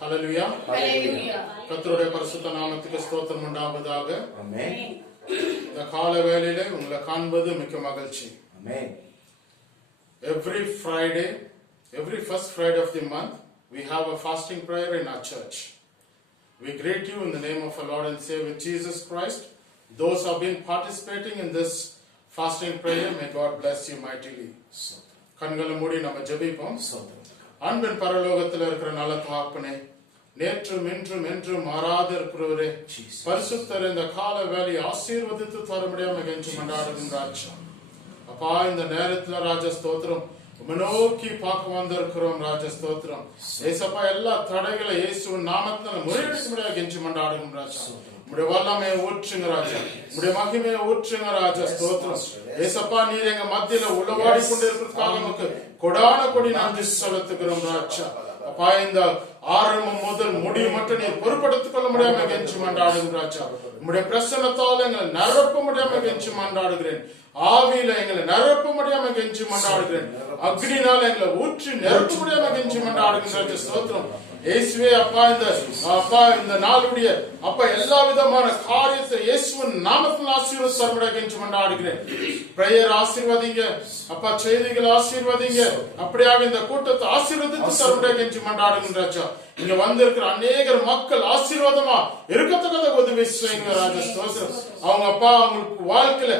ஹல்லேலூயா. கர்த்தருடைய பரிசுத்த நாமத்துக்கு ஸ்தோத்திரம் உண்டாவதாக. ஆமென். இந்த கால வேளையிலே உங்களை காண்பது மிக்க மகிழ்ச்சி. ஆமென். Every Friday, every first Friday of the month, we have a fasting prayer in our church. We greet you in the name of our Lord and Savior Jesus Christ. Those who have been participating in this fasting prayer, may God bless you mightily. கண்களை மூடி நம்ம ஜெபிப்போம். அன்பின் பரலோகத்தில் இருக்கிற நல்ல தகப்பனே, நேற்றும் இன்றும் என்றும் மாறாத இருக்கிறவரே, பரிசுத்தர், இந்த கால வேலையை ஆசீர்வதித்து தர முடியாம கெஞ்சி மன்றாடுகின்றார். அப்பா, இந்த நேரத்துல ராஜ ஸ்தோத்திரம், உம்மை நோக்கி பார்க்க வந்திருக்கிறோம் ராஜ ஸ்தோத்திரம். ஏசப்பா, எல்லா தடைகளை இயேசுவின் நாமத்தினால முறியடிக்க முடியாது கெஞ்சி மன்றாடுகின்றார். உம்முடைய வல்லமையை ஊற்றுங்க ராஜா, உம்முடைய மகிமையை ஊற்றுங்க ராஜா ஸ்தோத்திரம். ஏசப்பா, நீர் எங்க மத்தியில உளவாடி கொண்டிருக்கிறதுக்காக நமக்கு கொடான கொடி நன்றி செலுத்துகிறோம் ராஜா. அப்பா, இந்த ஆரம்பம் முதல் முடிவு மட்டும் நீர் பொறுப்படுத்திக் கொள்ள முடியாம கெஞ்சி மன்றாடுகிறேன் ராஜா. உம்முடைய பிரசன்னத்தால் எங்களை நிரப்ப முடியாம கெஞ்சி மன்றாடுகிறேன். ஆவியில எங்களை நிரப்ப முடியாம கெஞ்சி மன்றாடுகிறேன். அக்னினால எங்களை ஊற்றி நிரப்ப முடியாம கெஞ்சி மன்றாடுகின்ற ஸ்தோத்திரம். இயேசுவே அப்பா, இந்த நாளுடைய அப்பா எல்லா விதமான காரியத்தை இயேசுவின் நாமத்தில் ஆசீர்வாத தரமுடிய கெஞ்சி மன்றாடுகிறேன். பிரேயர் ஆசீர்வதிங்க அப்பா, செய்திகள் ஆசீர்வதிங்க. அப்படியாக இந்த கூட்டத்தை ஆசீர்வதித்து தரமுடிய கெஞ்சி மன்றாடுகின்றாச்சா. இங்க வந்திருக்கிற அநேகர் மக்கள் ஆசீர்வாதமா இருக்கத்தக்கத உதவி செய்யுங்க ராஜா ஸ்தோத்திரம். அவங்க அப்பா, அவங்களுக்கு வாழ்க்கையில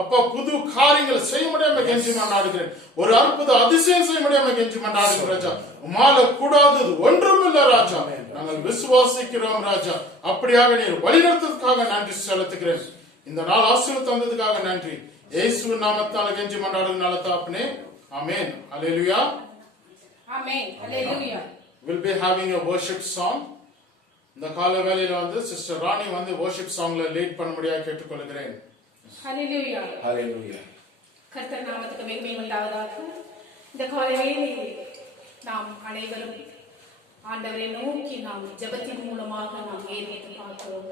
அப்பா புது காரியங்களை செய்ய முடியாம கெஞ்சி மன்றாடுகிறேன். ஒரு அற்புத அதிசயம் செய்ய முடியாம கெஞ்சி மன்றாடுகிறேன் ராஜா. உம்மால கூடாதது ஒன்றும் இல்ல ராஜா. நாங்கள் விசுவாசிக்கிறோம் ராஜா. அப்படியாக நீர் வழிநடத்துவதற்காக நன்றி செலுத்துகிறேன். இந்த நாள் ஆசீர்வாதம் தந்ததுக்காக நன்றி. இயேசுவின் நாமத்தால கெஞ்சி மன்றாடுகிற நல்ல தகப்பனே, ஆமென். ஹல்லேலூயா. ஆமென். ஹல்லேலூயா. We'll be having a worship song. இந்த கால வேளையில வந்து சிஸ்டர் ராணி வந்து worship songல லீட் பண்ண முடியாது கேட்டுக்கொள்கிறேன். ஹல்லேலூயா. ஹல்லேலூயா. கர்த்தர் நாமத்துக்கு மகிமை உண்டாவதாக. இந்த கால வேளையிலே நாம் அனைவரும் ஆண்டவரை நோக்கி நாம் ஜெபத்தின் மூலமாக நாம் ஏறிட்டு பார்க்கிறோம்.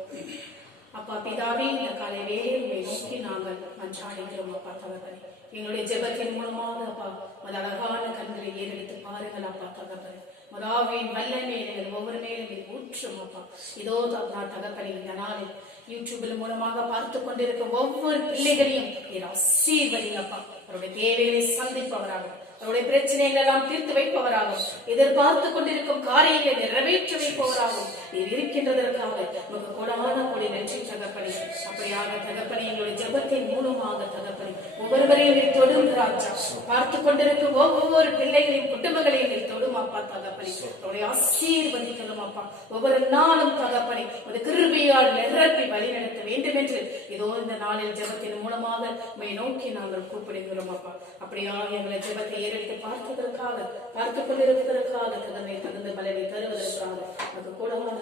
அப்பா பிதாவே, இந்த கால வேளையை நோக்கி நாங்கள் மன்றாடுகிறோம். அப்பா தகப்பனே, எங்களுடைய ஜெபத்தின் மூலமாக அப்பா அழகான கண்களை ஏறெடுத்து பாருங்கள். அப்பா தகப்பனே, மதாவின் வல்லமை எங்கள் ஒவ்வொரு மேலும் ஊற்றும். அப்பா இதோ நான் தகப்பனே, இந்த நாளில் யூடியூபில் மூலமாக பார்த்து கொண்டிருக்கும் ஒவ்வொரு பிள்ளைகளையும் ஆசீர்வதிங்கப்பா. அவருடைய தேவைகளை சந்திப்பவராக, அவருடைய பிரச்சனைகள் எல்லாம் தீர்த்து வைப்பவராகும், எதிர்பார்த்து கொண்டிருக்கும் காரியங்களை நிறைவேற்றி வைப்பவராகும் நீர் இருக்கின்றதற்காக நமக்கு கொடான கொடி நன்றி தகப்பனே. அப்படியாக தகப்பனே, எங்களுடைய ஜெபத்தின் மூலமாக தகப்பனே ஒவ்வொருவரையும் நீர் தொடும் ராஜா. பார்த்து கொண்டிருக்கும் ஒவ்வொரு பிள்ளைகளின் குடும்பங்களையும் நீர் தொடும் அப்பா தகப்பனே. அவருடைய ஆசீர்வதிக்கணும் அப்பா. ஒவ்வொரு நாளும் தகப்பனே ஒரு கிருபையால் நிரப்பி வழிநடத்த வேண்டும் என்று இதோ இந்த நாளில் ஜெபத்தின் மூலமாக உம்மை நோக்கி நாங்கள் கூப்பிடுகிறோம் அப்பா. அப்படியாக எங்களை ஜெபத்தை ஏறெடுத்து பார்த்ததற்காக, பார்த்துக் கொண்டிருப்பதற்காக, தன்னை தகுந்த பலனை தருவதற்காக நமக்கு கூடமான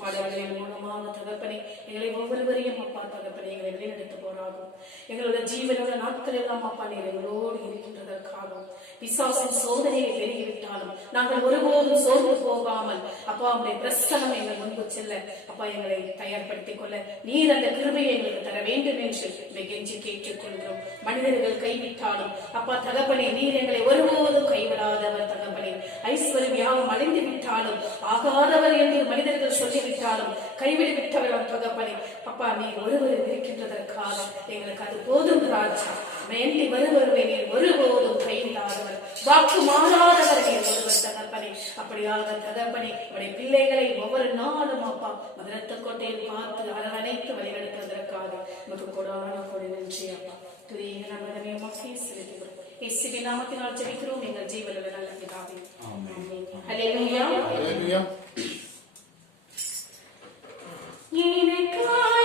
பாடல்களின் மூலமாக தகப்பனே எங்களை ஒவ்வொருவரையும் அப்பா தகப்பனே எங்களை வழிநடத்த போறாகும். எங்களுடைய ஜீவனோட நாட்கள் எல்லாம் அப்பா நீர் எங்களோடு இருக்கின்றதற்காகவும், பிசாசின் சோதனையை பெருகிவிட்டாலும் நாங்கள் ஒருபோதும் சோர்ந்து போகாமல் அப்பா உங்களுடைய பிரசனம் எங்கள் முன்பு செல்ல அப்பா எங்களை தயார்படுத்திக் கொள்ள நீர் அந்த கிருபையை எங்களுக்கு தர வேண்டும் என்று கெஞ்சி கேட்டுக்கொள்கிறோம். மனிதர்கள் கைவிட்டாலும் அப்பா தகப்பனே நீர் எங்களை ஒருபோதும் கைவிடாதவர் தகப்பனே. ஐஸ்வர்யம் யாவும் அழிந்து விட்டாலும், ஆகாதவர் என்று மனிதர்கள் சொல்லிவிட்டாலும், கைவிடு விட்டவர் தகப்பனே அப்பா நீர் ஒருவர் இருக்கின்றதற்காக எங்களுக்கு அது போதும் ராஜா. மேண்டி வருவருவை நீர் ஒருபோதும் கைவிடாதவர், வாக்கு மாறாதவர் நீர் ஒருவர் தகப்பனே. அப்படியாக தகப்பனே அவருடைய பிள்ளைகளை ஒவ்வொரு நாளும் அப்பா மதுரத்த கோட்டையில் பார்த்து அரவணைத்து வழிநடத்துவதற்காக நமக்கு கொடான கொடி நன்றி அப்பா. துதியை நம்மிடமே மக்கள் செலுத்துகிறோம். இயேசுவின் நாமத்தினால் ஜெபிக்கிறோம் எங்கள் ஜீவனுள்ள நல்ல பிதாவே. ஆமென். ஹல்லேலூயா. ஹல்லேலூயா. எனக்காய்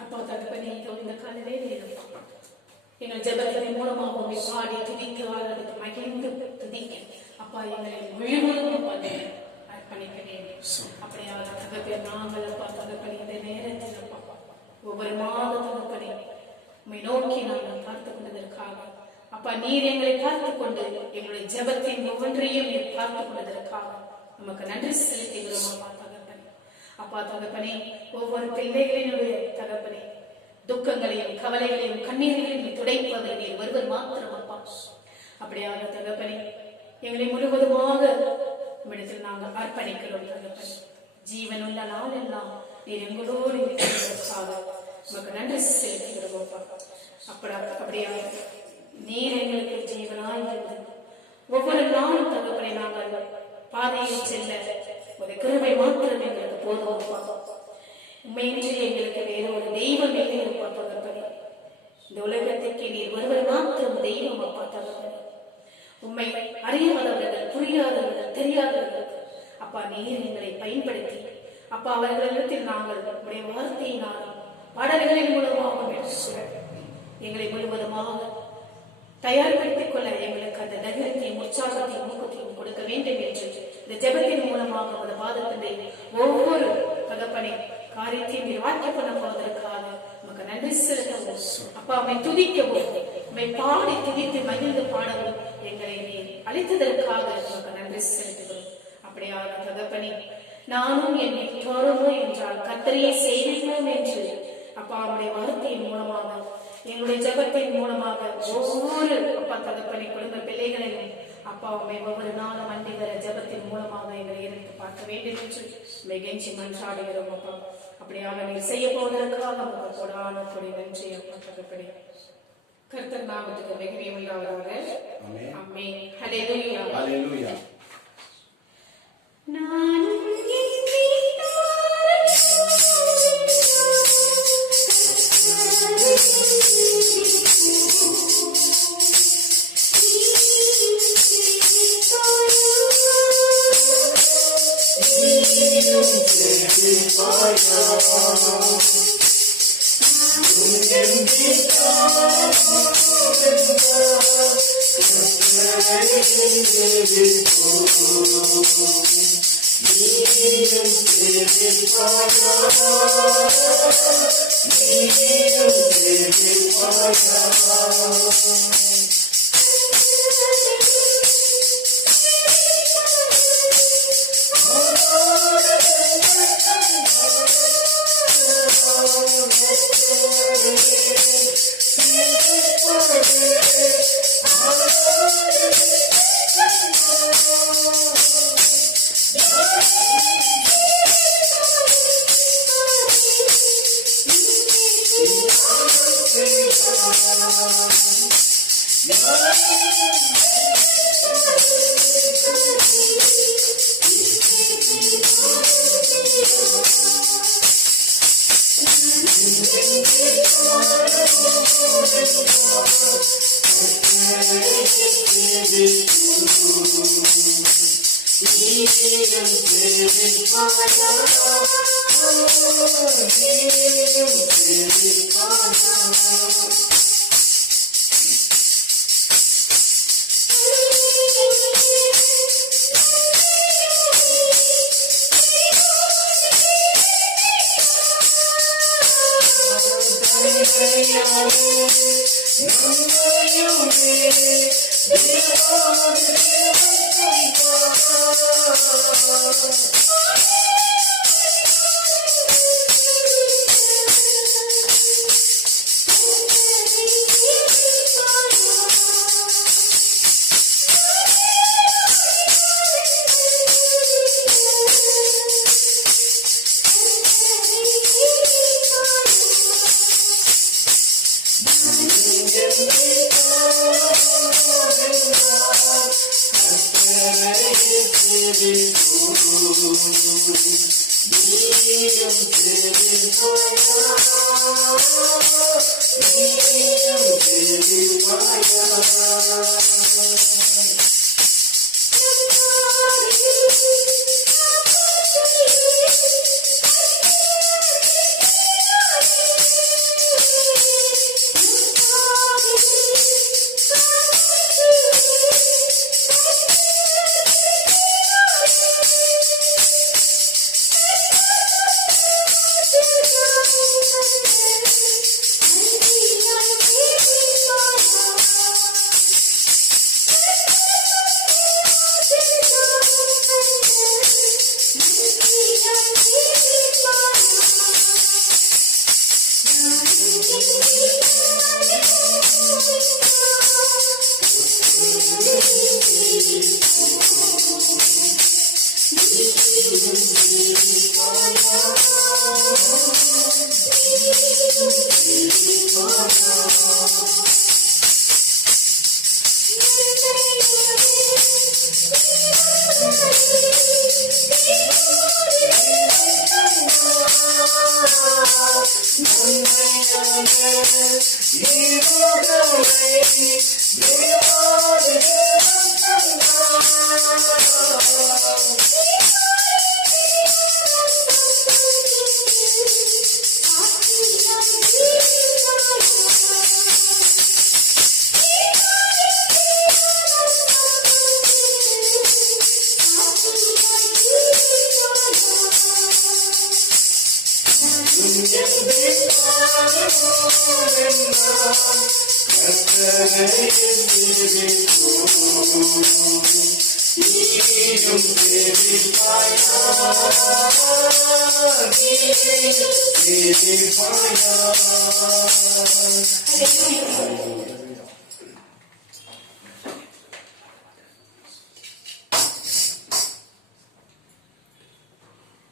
அப்பா தகப்பனே, இந்த காலவே எங்கள் ஜெபத்தின் மூலமாக உங்களை பாடி துதிக்க ஆராதிக்க மகிழ்ந்து துதிக்க அப்பா எங்களை முழுவதும் அர்ப்பணிக்கிறேன். அப்படியாக தகப்பே நாங்கள் அப்பா தகப்பனே இந்த நேரத்தில் அப்பா ஒவ்வொரு மாத தகப்பனே உம்மை நோக்கி நாங்கள் பார்த்துக் கொண்டதற்காக அப்பா நீர் எங்களை பார்த்துக் கொண்டு எங்களுடைய ஜெபத்தின் ஒவ்வொன்றையும் நீர் பார்த்துக் கொண்டதற்காக நமக்கு நன்றி செலுத்துகிறோம். அப்பா தகப்பனே, அப்பா தகப்பனே ஒவ்வொரு பிள்ளைகளினுடைய தகப்பனே துக்கங்களையும் கவலைகளையும் கண்ணீர்களையும் துடைப்பதை நீர் ஒருவர் மாத்திரம் அப்பா. அப்படியாக தகப்பனே எங்களை முழுவதுமாக இடத்தில் நாங்கள் அர்ப்பணிக்கிறோம் தகப்பனே. ஜீவன் உள்ள நாள் எல்லாம் நீர் எங்களோடு இருக்கிறதற்காக நமக்கு நன்றி செலுத்துகிறோம் அப்பா. அப்படியாக நீர் எங்களுக்கு ஜீவனாய் இருந்து ஒவ்வொரு நாளும் தகப்பனை நாங்கள் பாதையில் செல்ல ஒரு கிருபை மாத்திரம் எங்களுக்கு போதும். உண்மையின்றி எங்களுக்கு வேற ஒரு தெய்வம் இல்லை அப்பா தகப்பனே. இந்த உலகத்திற்கு நீர் ஒருவர் மாத்திரம் தெய்வம் அப்பா தகப்பனே. உண்மை அறியாதவர்கள், புரியாதவர்கள், தெரியாதவர்கள் அப்பா நீர் எங்களை பயன்படுத்தி அப்பா அவர்களிடத்தில் நாங்கள் உடைய வார்த்தையினாலும் பாடல்களின் மூலமாக எங்களை முழுவதுமாக தயார்படுத்திக் கொள்ள எங்களுக்கு அந்த தைரியத்தையும் உற்சாகத்தையும் ஊக்கத்தையும் கொடுக்க வேண்டும் என்று இந்த ஜெபத்தின் மூலமாக அந்த பாதத்தினை ஒவ்வொரு தகப்பனை காரியத்தையும் நீர் வாக்கிய பண்ண போவதற்காக நமக்கு நன்றி செலுத்தவும் அப்பா அவை துதிக்கவும் அவை பாடி துதித்து மகிழ்ந்து பாடவும் எங்களை நீர் அழைத்ததற்காக நமக்கு நன்றி செலுத்துகிறோம். அப்படியாக தகப்பனே நானும் என் வீட்டாரோ என்றால் கர்த்தரையே சேவிப்போம் என்று அப்பா அவருடைய வார்த்தையின் மூலமாக எங்களுடைய ஜெபத்தின் மூலமாக ஒவ்வொரு அப்பா தகப்பனை குடும்ப பிள்ளைகளையும் அப்பா அவை ஒவ்வொரு நாளும் அண்டி வர ஜெபத்தின் மூலமாக எங்களை எடுத்து பார்க்க வேண்டும் என்று கெஞ்சி மன்றாடுகிறோம் அப்பா. அப்படியாக நீ செய்ய போவதற்காக நமக்கு கொடான கொடி நன்றி அப்பா தகப்பனே. கர்த்தர் நாமத்துக்கு மகிமை உண்டாவதாக. ஆமென். ஹல்லேலூயா. ஹல்லேலூயா. நானும்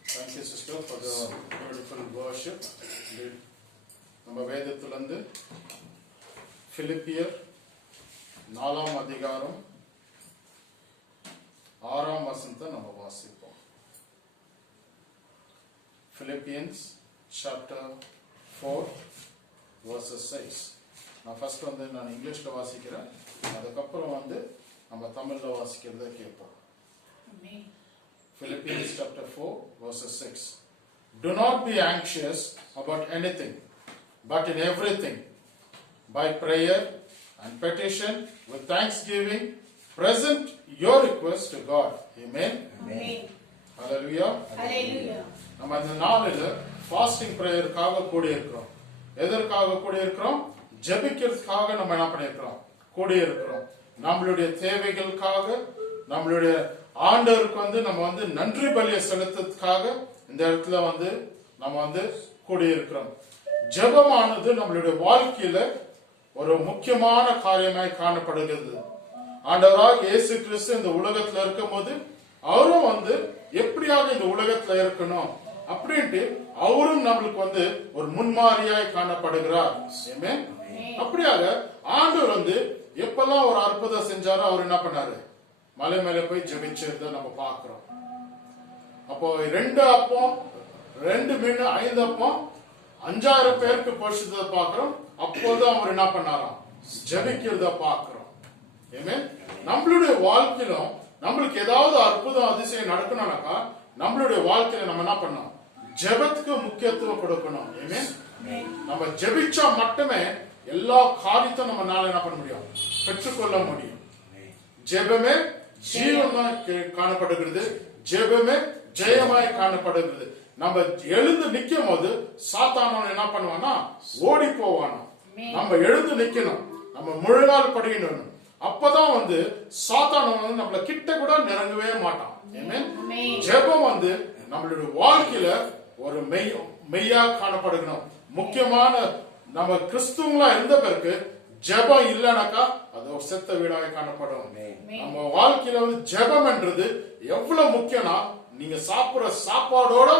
Thank you, sister, for the beautiful word. worship. நம்ம வேதத்திலிருந்து பிலிப்பியர் 4ஆம் அதிகாரம் 6ஆம் வசனத்தை நம்ம வாசிப்போம். Philippians chapter 4 verses 6. நான் ஃபர்ஸ்ட் நான் இங்கிலீஷ்ல வாசிக்கிறேன், அதுக்கப்புறம் நம்ம தமிழ்ல வாசிக்கிறத கேட்போம். Philippians chapter 4 verses 6. Do not be anxious about anything, but in everything, by prayer and petition, with thanksgiving, present your request to God. Amen. Amen. Hallelujah. Hallelujah. நம்ம இந்த நாளில் ஃபாஸ்டிங் பிரேயருக்காக கூடி இருக்கிறோம். எதற்காக கூடி இருக்கிறோம்? ஜெபிக்கிறதுக்காக நம்ம என்ன பண்ணியிருக்கிறோம்? கூடி இருக்கிறோம். நம்மளுடைய தேவைகளுக்காக, நம்மளுடைய ஆண்டவருக்கு நம்ம நன்றி பலியை செலுத்துறதுக்காக இந்த இடத்துல நம்ம கூடி இருக்கிறோம். ஜெபமானது நம்மளுடைய வாழ்க்கையில ஒரு முக்கியமான காரியமாய் காணப்படுகிறது. ஆண்டவராக இயேசு கிறிஸ்து இந்த உலகத்துல இருக்கும் போது அவரும் எப்படியாக இந்த உலகத்துல இருக்கணும் அப்படின்ட்டு அவரும் நம்மளுக்கு ஒரு முன்மாதிரியாய் காணப்படுகிறார். அப்படியாக ஆண்டவர் எப்பெல்லாம் ஒரு அற்புதம் செஞ்சாரோ அவர் என்ன பண்ணாரு? மலை மேல போய் ஜெபிச்சத நம்ம பார்க்கிறோம். அப்போ 2 அப்பம் 2 மீன் 5 அப்பம் 5000 பேருக்கு போஷித்ததை பார்க்கிறோம். அப்போது அவர் என்ன பண்ணாராம்? ஜெபிக்கிறத பார்க்கிறோம். நம்மளுடைய வாழ்க்கையிலும் நம்மளுக்கு ஏதாவது அற்புதம் அதிசயம் நடக்கணும்னாக்கா நம்மளுடைய வாழ்க்கையில நம்ம என்ன பண்ணணும்? ஜெபத்துக்கு முக்கியத்துவம் கொடுக்கணும். நம்ம ஜெபிச்சா மட்டுமே எல்லா காரியத்தையும் நம்மளால என்ன பண்ண முடியும்? பெற்றுக்கொள்ள முடியும். ஜெபமே ஜீவமாய் காணப்படுகிறது, ஜெபமே ஜெயமாய் காணப்படுகிறது. நம்ம எழுந்து நிக்கும் போது சாத்தானவன் என்ன பண்ணுவானா? ஓடி போவானா. நம்ம எழுந்து நிக்கணும், நம்ம முழங்கால் படிக்கணும். அப்பதான் சாத்தானவன் நம்மள கிட்ட கூட நெருங்கவே மாட்டான். ஜெபம் நம்மளுடைய வாழ்க்கையில ஒரு மெய்யா காணப்படுகணும். முக்கியமான நம்ம கிறிஸ்துவங்களா இருந்த பிறகு ஜெபம் இல்லைனாக்கா அது ஒரு செத்த வீடாக காணப்படும். நம்ம வாழ்க்கையில ஜெபம் என்றது எவ்வளவு முக்கியம்னா, நீங்க சாப்பிடுற சாப்பாடோட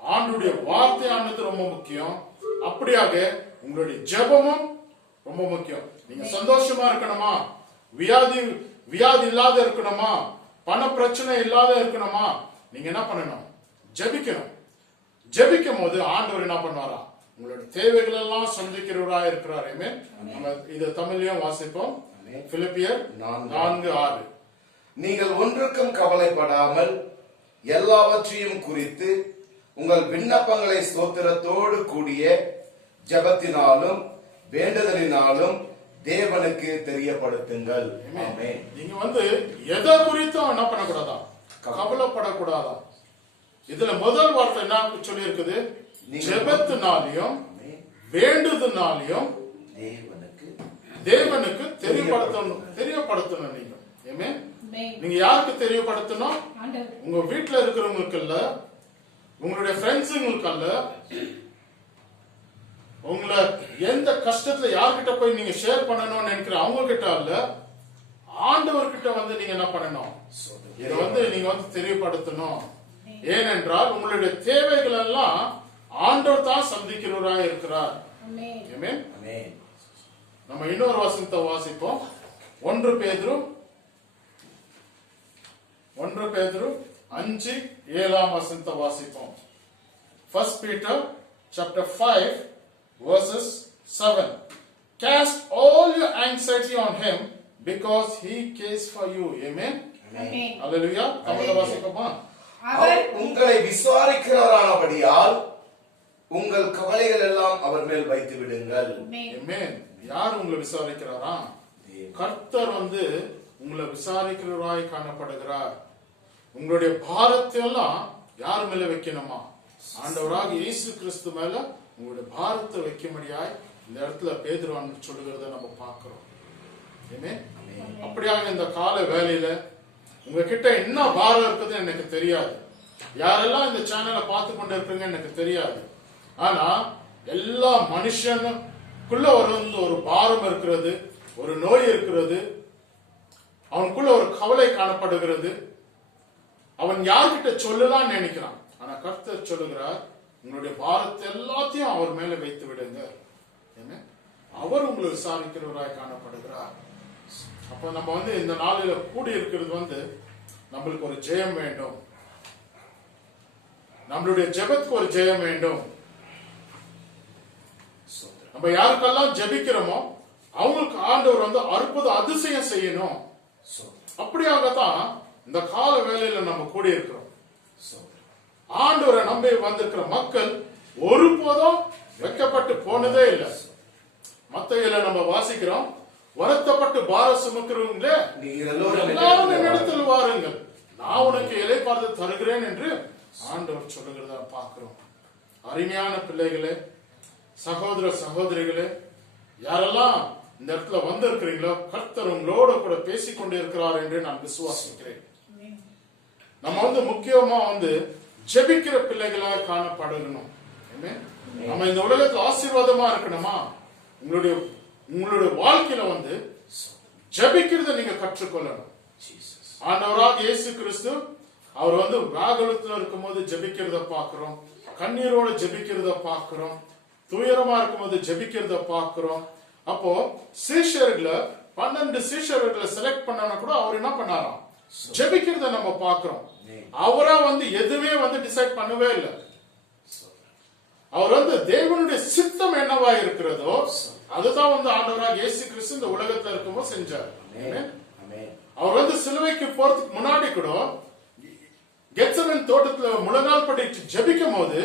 ஆண்டுடைய வார்த்தையானது ரொம்ப முக்கியம். அப்படியாக உங்களுடைய ஜெபமும் ரொம்ப முக்கியம். நீங்க சந்தோஷமா இருக்கணுமா? வியாதி இல்லாத இருக்கணுமா? பண பிரச்சனை இல்லாத இருக்கணுமா? நீங்க என்ன பண்ணணும்? ஜெபிக்கணும். ஜெபிக்கும் போது ஆண்டவர் என்ன பண்ணுவாரா? உங்களோட தேவைகள் எல்லாம் சந்திக்கிறவரா இருக்கிறார். நம்ம இத தமிழ்லயும் வாசிப்போம். பிலிப்பியர் 4:6. நீங்கள் ஒன்றுக்கும் கவலைப்படாமல் எல்லாவற்றையும் குறித்து உங்கள் விண்ணப்பங்களை ஸ்தோத்திரத்தோடு கூடிய ஜெபத்தினாலும் வேண்டுதலினாலும் தேவனுக்கு தெரியப்படுத்துங்கள். நீங்க எதை குறித்தும் என்ன பண்ணக்கூடாதா? கவலைப்படக்கூடாதா. இதுல முதல் வார்த்தை என்ன சொல்லி இருக்குது? ஜெபத்தினாலையும் வேண்டுதலினாலையும் தேவனுக்கு தெரியப்படுத்தணும். நீங்க யாருக்கு தெரியப்படுத்தணும்? உங்க வீட்டுல இருக்கிறவங்களுக்கு இல்ல, உங்களுடைய ஃப்ரெண்ட்ஸுங்களுக்கு அல்ல, உங்களை எந்த கஷ்டத்துல யார்கிட்ட போய் நீங்க ஷேர் பண்ணணும்னு நினைக்கிற அவங்க கிட்ட அல்ல, ஆண்டவர்கிட்ட நீங்க என்ன பண்ணணும்? இதை நீங்க தெரியப்படுத்தணும். ஏனென்றால் உங்களுடைய தேவைகள் எல்லாம் ஆண்டவர் தான் சந்திக்கிறவராக இருக்கிறார். நம்ம இன்னொரு வசனத்தை வாசிப்போம். 1 பேதுரு 5:7 வசனத்தை வாசிப்போம். 1 Peter chapter 5 verses 7. Cast all your anxiety on him because he cares for you. Amen. Hallelujah. தமிழ்ல வாசிப்போமா? அவர் உங்களை விசாரிக்கிறாரானபடியால் உங்கள் கவலைகள் எல்லாம் அவர் மேல் வைத்து விடுங்கள். யார் உங்களை விசாரிக்கிறாரா? கர்த்தர் உங்களை விசாரிக்கிறவராய் காணப்படுகிறார். உங்களுடைய பாரத்தை எல்லாம் யார் மேல வைக்கணுமா? ஆண்டவராக இயேசு கிறிஸ்து மேல உங்களுடைய பாரத்தை வைக்கும்படியாய் இந்த இடத்துல பேதுரு சொல்லுகிறத நம்ம பார்க்கிறோம். அப்படியாக இந்த கால வேலையில உங்ககிட்ட என்ன பாரம் இருக்குதுன்னு எனக்கு தெரியாது. யாரெல்லாம் இந்த சேனலை பார்த்து கொண்டு இருக்கீங்க எனக்கு தெரியாது. ஆனா எல்லா மனுஷனுக்குள்ள ஒரு பாரம் இருக்கிறது, ஒரு நோய் இருக்கிறது, அவனுக்குள்ள ஒரு கவலை காணப்படுகிறது. அவன் யார்கிட்ட சொல்லலாம்னு நினைக்கிறான். ஆனா கர்த்தர் சொல்லுகிறார், உங்களுடைய பாரத்தை எல்லாத்தையும் அவர் மேல வைத்து விடுங்க. அவர் உங்களை விசாரிக்கிறவராய் காணப்படுகிறார். அப்ப நம்ம இந்த நாளில கூடி இருக்கிறது நம்மளுக்கு ஒரு ஜெயம் வேண்டும். நம்மளுடைய ஜெபத்துக்கு ஒரு ஜெயம் வேண்டும். நம்ம யாருக்கெல்லாம் ஜெபிக்கிறோமோ அவங்களுக்கு ஆண்டவர் அற்புத அதிசயம் செய்யணும். அப்படியாகத்தான் இந்த கால வேளையில நம்ம கூடி இருக்கிறோம். ஆண்டவரை நம்பி வந்திருக்கிற மக்கள் ஒருபோதும் வெட்கப்பட்டு போனதே இல்லை. மத்தேயுல நம்ம வாசிக்கிறோம், வருத்தப்பட்டு பாரம் சுமக்கிறவங்களே எல்லாரும் என்னிடத்தில் வாருங்கள், நான் உனக்கு இளைப்பாறுதலை தருகிறேன் என்று ஆண்டவர் சொல்லுகிறதா பார்க்கிறோம். அருமையான பிள்ளைகளே, சகோதர சகோதரிகளே, யாரெல்லாம் இந்த இடத்துல வந்திருக்கிறீங்களோ கர்த்தர் உங்களோட கூட பேசிக்கொண்டே இருக்கிறார் என்று நான் விசுவாசிக்கிறேன். நம்ம முக்கியமா ஜெபிக்கிற பிள்ளைகளாக காணப்படணும். நம்ம இந்த உலகத்துல ஆசீர்வாதமா இருக்கணுமா, உங்களுடைய வாழ்க்கையில ஜெபிக்கிறத நீங்க கற்றுக்கொள்ளணும். ஆண்டவராக இயேசு கிறிஸ்து அவர் வியாகுலத்துல இருக்கும் போது ஜெபிக்கிறத பாக்குறோம், கண்ணீரோட ஜெபிக்கிறத பாக்குறோம், துயரமா இருக்கும் போது ஜெபிக்கிறத பாக்குறோம். அப்போ சீஷர்களை 12 சீஷர்களை செலக்ட் பண்ணா கூட அவர் என்ன பண்ணாராம், ஜெபிக்கிறத நம்ம பாக்குறோம். அவரா எதுவே டிசைட் பண்ணவே இல்லை. அவர் தேவனுடைய சித்தம் என்னவா இருக்கிறதோ அதுதான் ஆண்டவராக இயேசு கிறிஸ்து இந்த உலகத்துல இருக்கும்போது செஞ்சார். அவர் சிலுவைக்கு போறதுக்கு முன்னாடி கூட கெத்செமனே தோட்டத்துல முழங்கால் படிட்டு ஜெபிக்கும் போது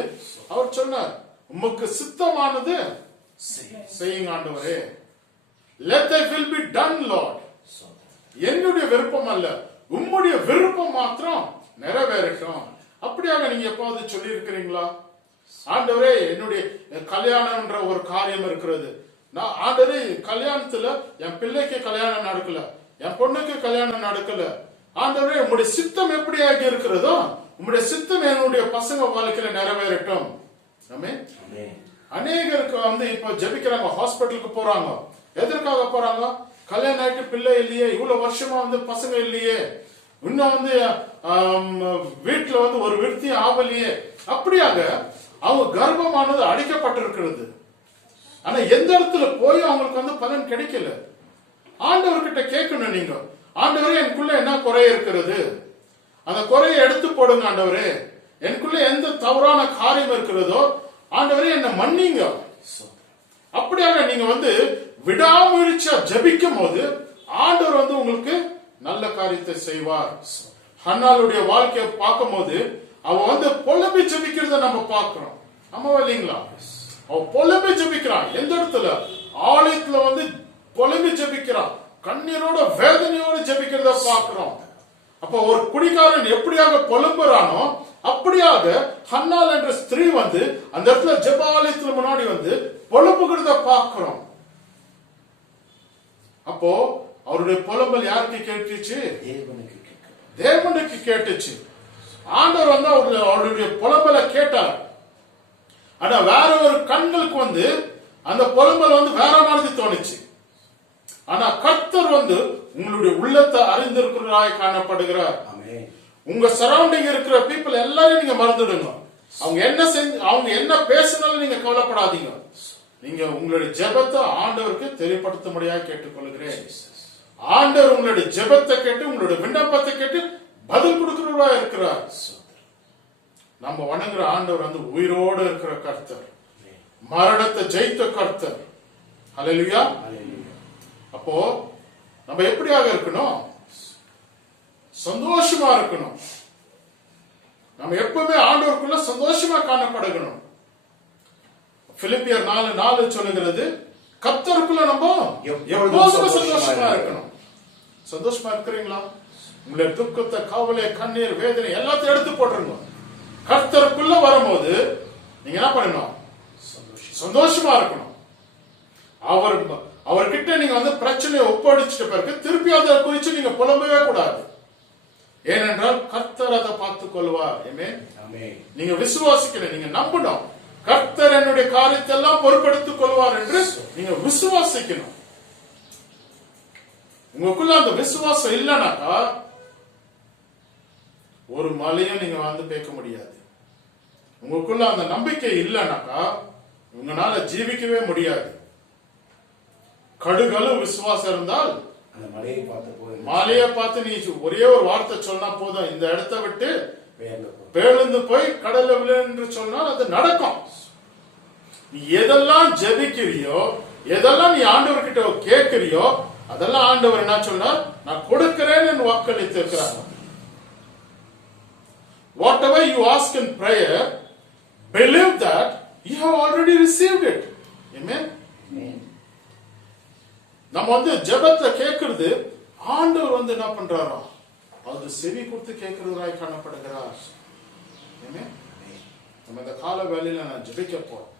அவர் சொன்னார், உமக்கு சித்தமானது செய்யுங்க ஆண்டவரே, let thy will be done Lord. என்னுடைய விருப்பம் அல்ல, உம்முடைய விருப்பம் மாத்திரம் நிறைவேறட்டும். அப்படியாக நீங்க எப்பாவது சொல்லி இருக்கிறீங்களா, ஆண்டவரே என்னுடைய கல்யாணம்ன்ற ஒரு காரியம் இருக்கிறது, நான் ஆண்டவரே கல்யாணத்துல என் பிள்ளைக்கு கல்யாணம் நடக்கல, என் பொண்ணுக்கு கல்யாணம் நடக்கல, ஆண்டவரே உங்களுடைய சித்தம் எப்படியாக இருக்கிறதோ உங்களுடைய சித்தம் என்னுடைய பசங்க வாழ்க்கையில நிறைவேறட்டும். அநேகருக்கு இப்ப ஜெபிக்கிறாங்க, ஹாஸ்பிட்டலுக்கு போறாங்க, எதற்காக போறாங்க, கல்யாணம் ஆயிட்டு பிள்ளை இல்லையே, இவ்வளவு வருஷமா பசங்க இல்லையே, இன்னும் வீட்டுல ஒரு விருத்தியும் ஆவலையே, அப்படியாக அவங்க கர்ப்பமானது அடைக்கப்பட்டிருக்கிறது. ஆனா எந்த இடத்துல போய் அவங்களுக்கு பலன் கிடைக்கல. ஆண்டவர்கிட்ட கேட்கணும், நீங்க ஆண்டவரே எனக்குள்ள என்ன குறை இருக்கிறது, அந்த குறையை எடுத்து போடுங்க ஆண்டவரே, எனக்குள்ள எந்த தவறான காரியம் இருக்கிறதோ ஆண்டவரே என்ன மன்னிங்க. அப்படியாக நீங்க விடாமுயற்சியா ஜபிக்கும் போது ஆண்டவர் உங்களுக்கு நல்ல காரியத்தை செய்வார். ஹன்னாளுடைய வாழ்க்கையை பார்க்கும் போது அவ பொலம்பி ஜபிக்கிறத நம்ம பார்க்கிறோம், நம்ம இல்லைங்களா? அவ பொலம்பி ஜபிக்கிறான், எந்த இடத்துல ஆலயத்துல பொலம்பி ஜபிக்கிறான், கண்ணீரோட வேதனையோட ஜபிக்கிறத பார்க்கிறோம். அப்ப ஒரு குடிகாரன் எப்படியாக பொலம்புறானோ அப்படியாக ஹன்னாள் என்ற ஸ்திரீ அந்த இடத்துல ஜெபாலயத்துல முன்னாடி பொலம்புகிறத பார்க்கிறோம். அப்போ அவருடைய புலம்பல் யாருக்கு கேட்டுச்சு? தேவனுக்கு கேட்டுச்சு. ஆண்டவர் அவருடைய புலம்பலை கேட்டார். ஆனா வேற ஒரு கண்களுக்கு அந்த புலம்பல் வேற மாதிரி தோணுச்சு. ஆனா கர்த்தர் உங்களுடைய உள்ளத்தை அறிந்திருக்கிறாய் காணப்படுகிறார். உங்க சரௌண்டிங் இருக்கிற பீப்புள் எல்லாரையும் நீங்க மறந்துடுங்க. அவங்க என்ன பேசினாலும் நீங்க கவலைப்படாதீங்க. நீங்க உங்களுடைய ஜெபத்தை ஆண்டவருக்கு தெரியப்படுத்த முடியாது கேட்டுக்கொள்கிறேன். ஆண்டவர் உங்களுடைய ஜெபத்தை கேட்டு உங்களுடைய விண்ணப்பத்தை கேட்டு பதில் கொடுக்கிறவரா இருக்கிறார். நம்ம வணங்குற ஆண்டவர் உயிரோடு இருக்கிற கர்த்தர், மரணத்தை ஜெயித்த கர்த்தர். ஹல்லேலூயா. அப்போ நம்ம எப்படியாக இருக்கணும்? சந்தோஷமா இருக்கணும். நம்ம எப்பவுமே ஆண்டவருக்குள்ள சந்தோஷமா காணப்படணும். பிலிப்பியர் 4:4 சொல்லுகிறது, கர்த்தருக்குள்ள நம்ம எப்போதும் சந்தோஷமா இருக்கணும். சந்தோஷமா இருக்கிறீங்களா? உங்களுடைய துக்கத்தை, கவலை, கண்ணீர், வேதனை எல்லாத்தையும் எடுத்து போட்டுருங்க. கர்த்தருக்குள்ள வரும்போது நீங்க என்ன பண்ணணும்? சந்தோஷமா இருக்கணும். அவர்கிட்ட நீங்க பிரச்சனையை ஒப்படைச்சிட்ட பிறகு திருப்பி அதை குறிச்சு நீங்க புலம்பவே கூடாது. ஏனென்றால் கர்த்தர் அதை பார்த்துக் கொள்வார். நீங்க விசுவாசிக்கணும், நீங்க நம்பணும். கர்த்தர் என்னுடைய காரியத்தை எல்லாம் பொறுப்பெடுத்துக் கொள்வார் என்று நீங்க விசுவாசிக்கணும். உங்களுக்குள்ள அந்த விசுவாசம் இல்லைனாக்கா ஒரு மலையை நீங்க பேக்க முடியாது. உங்களுக்குள்ள அந்த நம்பிக்கை இல்லைனாக்கா உங்களால ஜீவிக்கவே முடியாது. கடுகளவு விசுவாசம் இருந்தால் அந்த மலையை பார்த்து போய் மாலையை பார்த்து நீ ஒரே ஒரு வார்த்தை சொன்னா போதும், இந்த இடத்தை விட்டு பெயர்ந்து போ. பேழுந்து போய் கடல்ல விழு என்று சொன்னால் அது நடக்கும். நீ எதெல்லாம் ஜெபிக்கிறியோ, எதெல்லாம் நீ ஆண்டவர்கிட்ட கேட்கிறியோ, அதெல்லாம் ஆண்டவர் என்ன சொன்னார்? நான் கொடுக்கிறேன் என்று வாக்களித்திருக்கிறார். Whatever you ask in prayer, believe that you have already received it. Amen. நம்ம ஜெபத்தை கேட்கிறது ஆண்டவர் என்ன பண்றாரோ அது செவி கொடுத்து கேட்கிறவராய் காணப்படுகிறார். நம்ம இந்த கால வேளையில நான் ஜெபிக்க போறோம்,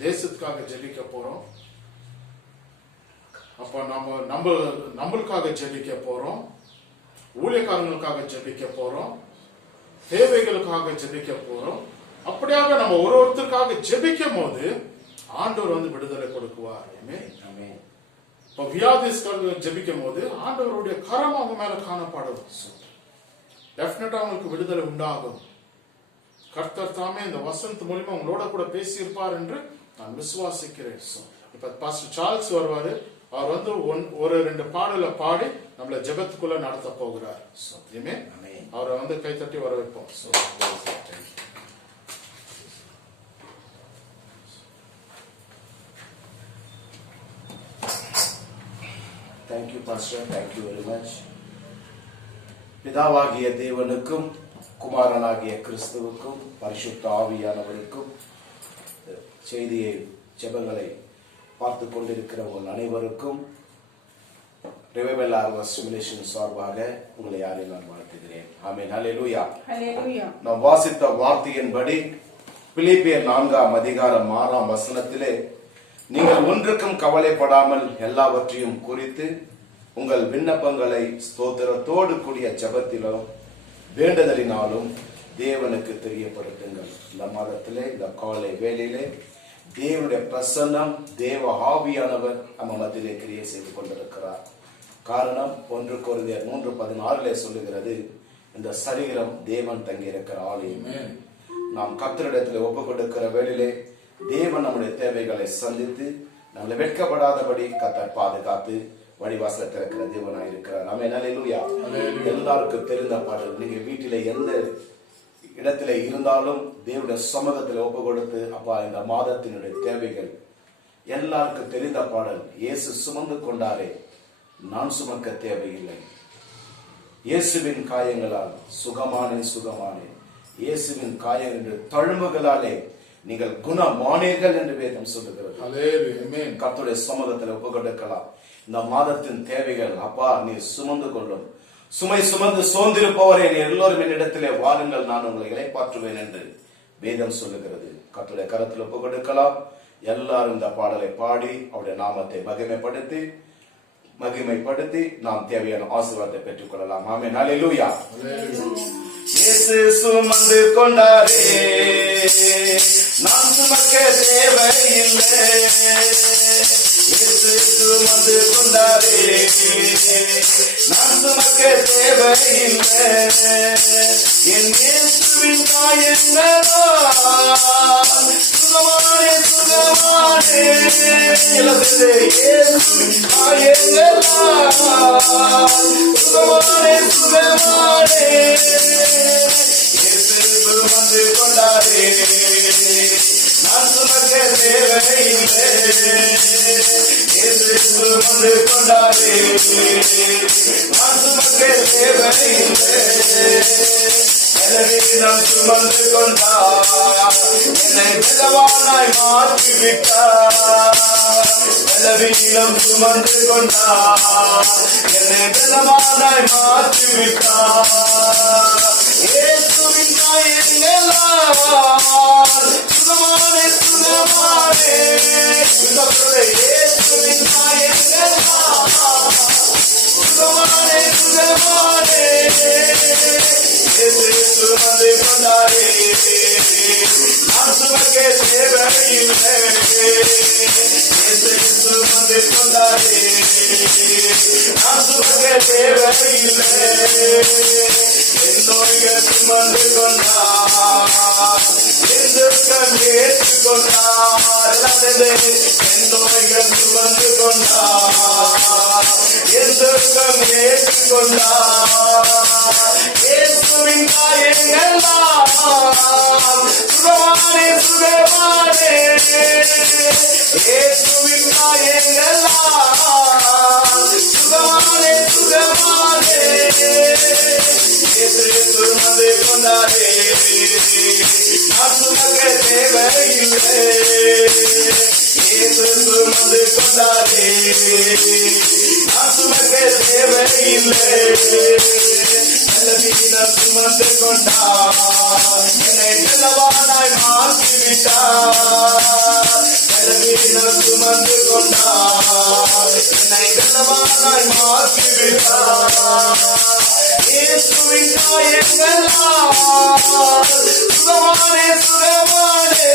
தேசத்துக்காக ஜெபிக்க போறோம். அப்ப நம்மளுக்காக ஜெபிக்க போறோம், ஊழியக்காரங்களுக்காக ஜெபிக்க போறோம், தேவைகளுக்காக ஜெபிக்க போறோம். அப்படியாக நம்ம ஒருத்தருக்காக ஜெபிக்கும் போது ஆண்டவர் விடுதலை கொடுக்குவார். இப்ப வியாதிஸ்காரர்கள் ஜெபிக்கும் போது ஆண்டவருடைய கரம் அவங்க மேல காணப்படும். டெஃபினட்டா அவங்களுக்கு விடுதலை உண்டாகும். கர்த்தர் தாமே இந்த வசந்த் மூலமா உங்களோட கூட பேசி இருப்பார் என்று நான் விசுவாசிக்கிறேன். இப்ப பாஸ்டர் சார்ல்ஸ் வருவாரு. அவர் ஒரு 2 பாடலை பாடி நம்மள ஜெபத்துக்குள்ள நடத்த போகிறார். அவரை கைத்தட்டி வர வைப்போம். Thank you, Pastor. Thank you very much. பிதாவாகிய தேவனுக்கும் குமாரனாகிய கிறிஸ்துவுக்கும் பரிசுத்த ஆவியானவருக்கும் செய்தியை ஜெபங்களை பார்த்து கொண்டிருக்கிற உங்கள் அனைவருக்கும் ரிவைவல் ஹார்வெஸ்ட் மிஷன் சார்பாக உங்களை யாரையும் நான் வாழ்த்துகிறேன். ஆமென். ஹல்லேலூயா. நாம் வாசித்த வார்த்தையின்படி பிலிப்பியர் 4ஆம் அதிகாரம் 6ஆம் வசனத்திலே நீங்கள் ஒன்றுக்கும் கவலைப்படாமல் எல்லாவற்றையும் குறித்து உங்கள் விண்ணப்பங்களை ஸ்தோத்திரத்தோடு கூடிய ஜெபத்திலும் வேண்டுதலினாலும் தேவனுக்கு தெரியப்படுத்துங்கள். இந்த மாதத்திலே இந்த காலை வேளையிலே தேவனுடைய பிரசன்னம், தேவ ஆவியானவர் நம்ம மத்தியிலே கிரியை செய்து கொண்டிருக்கிறார். காரணம் 1 கொரிந்தியர் 3:16 சொல்லுகிறது, இந்த சரீரம் தேவன் தங்கி இருக்கிற ஆலயம். நாம் கர்த்தரிடத்தில் ஒப்பு கொடுக்கிற வேளையிலே தேவன் நம்முடைய தேவைகளை சந்தித்து நம்மளை வெட்கப்படாதபடி கர்த்தர் பாதுகாத்து வழிவாசல திறக்கிற தேவனாய் இருக்கிறார். ஆமென். ஹல்லேலூயா. எல்லாருக்கும் தெரிந்த பாடல். நீங்க வீட்டில எந்த இடத்துல இருந்தாலும் தேவனுடைய சமூகத்தில் ஒப்பு கொடுத்து, அப்பா இந்த மாதத்தினுடைய தேவைகள் எல்லாருக்கும் தெரிந்த பாடல். இயேசு சுமந்து கொண்டாரே, நான் சுமக்க தேவையில்லை. இயேசுவின் காயங்களால் சுகமானேன். இயேசுவின் காயங்கள் தழும்புகளாலே நீங்கள் குணமானீர்கள் என்று வேதம் சொல்லுகிறது. கர்த்தருடைய சமூகத்தில் ஒப்பு கொடுக்கலாம். இந்த மாதத்தின் தேவைகள் அப்பா நீர் சுமந்து கொள்ளும். சுமை சுமந்து சோர்ந்திருப்பவரே நீர் எல்லோரும் என்னிடத்திலே வாருங்கள், நான் உங்களை இளைப்பாற்றுவேன் என்று வேதம் சொல்லுகிறது. கர்த்தருடைய கரத்தில் ஒப்பு கொடுக்கலாம். எல்லாரும் இந்த பாடலை பாடி அவருடைய நாமத்தை மகிமைப்படுத்தி நாம் தேவையான ஆசீர்வாதத்தை பெற்றுக் கொள்ளலாம். ஆமென். ஹல்லேலூயா. இயேசு சுமந்து கொண்டாரே, நான் சுமக்க தேவையில்லை. இயேசு சுமந்து கொண்டாரே, நான் சுமக்க தேவையில்லை. என் இயேசுவின் காயங்களால் சுகமானே. இயேசுவின் காயங்களால் சுகமானே. இயேசு சுமந்து கொண்டாரே, நான் சுமக்க தேவையில்லை. இயேசு சுமந்து கொண்டாரே, நான் சுமக்க தேவையில்லை. பலவீனம் சுமந்து கொண்டார், என்னை பலவானாய் மாற்றிவிட்டார். பலவீனம் சுமந்து கொண்டார், என்னை பலவானாய் மாற்றிவிட்டார். இயேசுவின் காயங்களால் சுகமானே. இயேசுவின் காயங்களால் சுகமானே. இயேசு சுமந்து கொண்டாரே, நான் சுமக்க தேவையில்லை. இயேசு சுமந்து கொண்டாரே, நான் சுமக்க தேவையில்லை. என் நோய்கள் சுமந்து கொண்டார், என் துக்கம் ஏற்றுக்கொண்டார். என் நோய்கள் சுமந்து கொண்டார், என் துக்கம் ஏற்றுக்கொண்டார். இயேசுவின் காயங்களால் சுகமானே சுகமானே, இயேசுவின் காயங்களால் சுகமானே சுகமானே. இயேசு சுமந்து கொண்டாரே, நான் சுமக்க தேவையில்லை. இயேசு சுமந்து கொண்டாரே, நான் சுமக்க தேவையில்லை. பலவீனம் சுமந்து கொண்டார், என்னை நல்லவானாய் மாற்றிவிட்டார். பலவீனம் சுமந்து கொண்டார், என்னை நல்லவானாய் மாற்றிவிட்டார். இயேசுவின் காயங்களால் சுகமானே சுகமானே,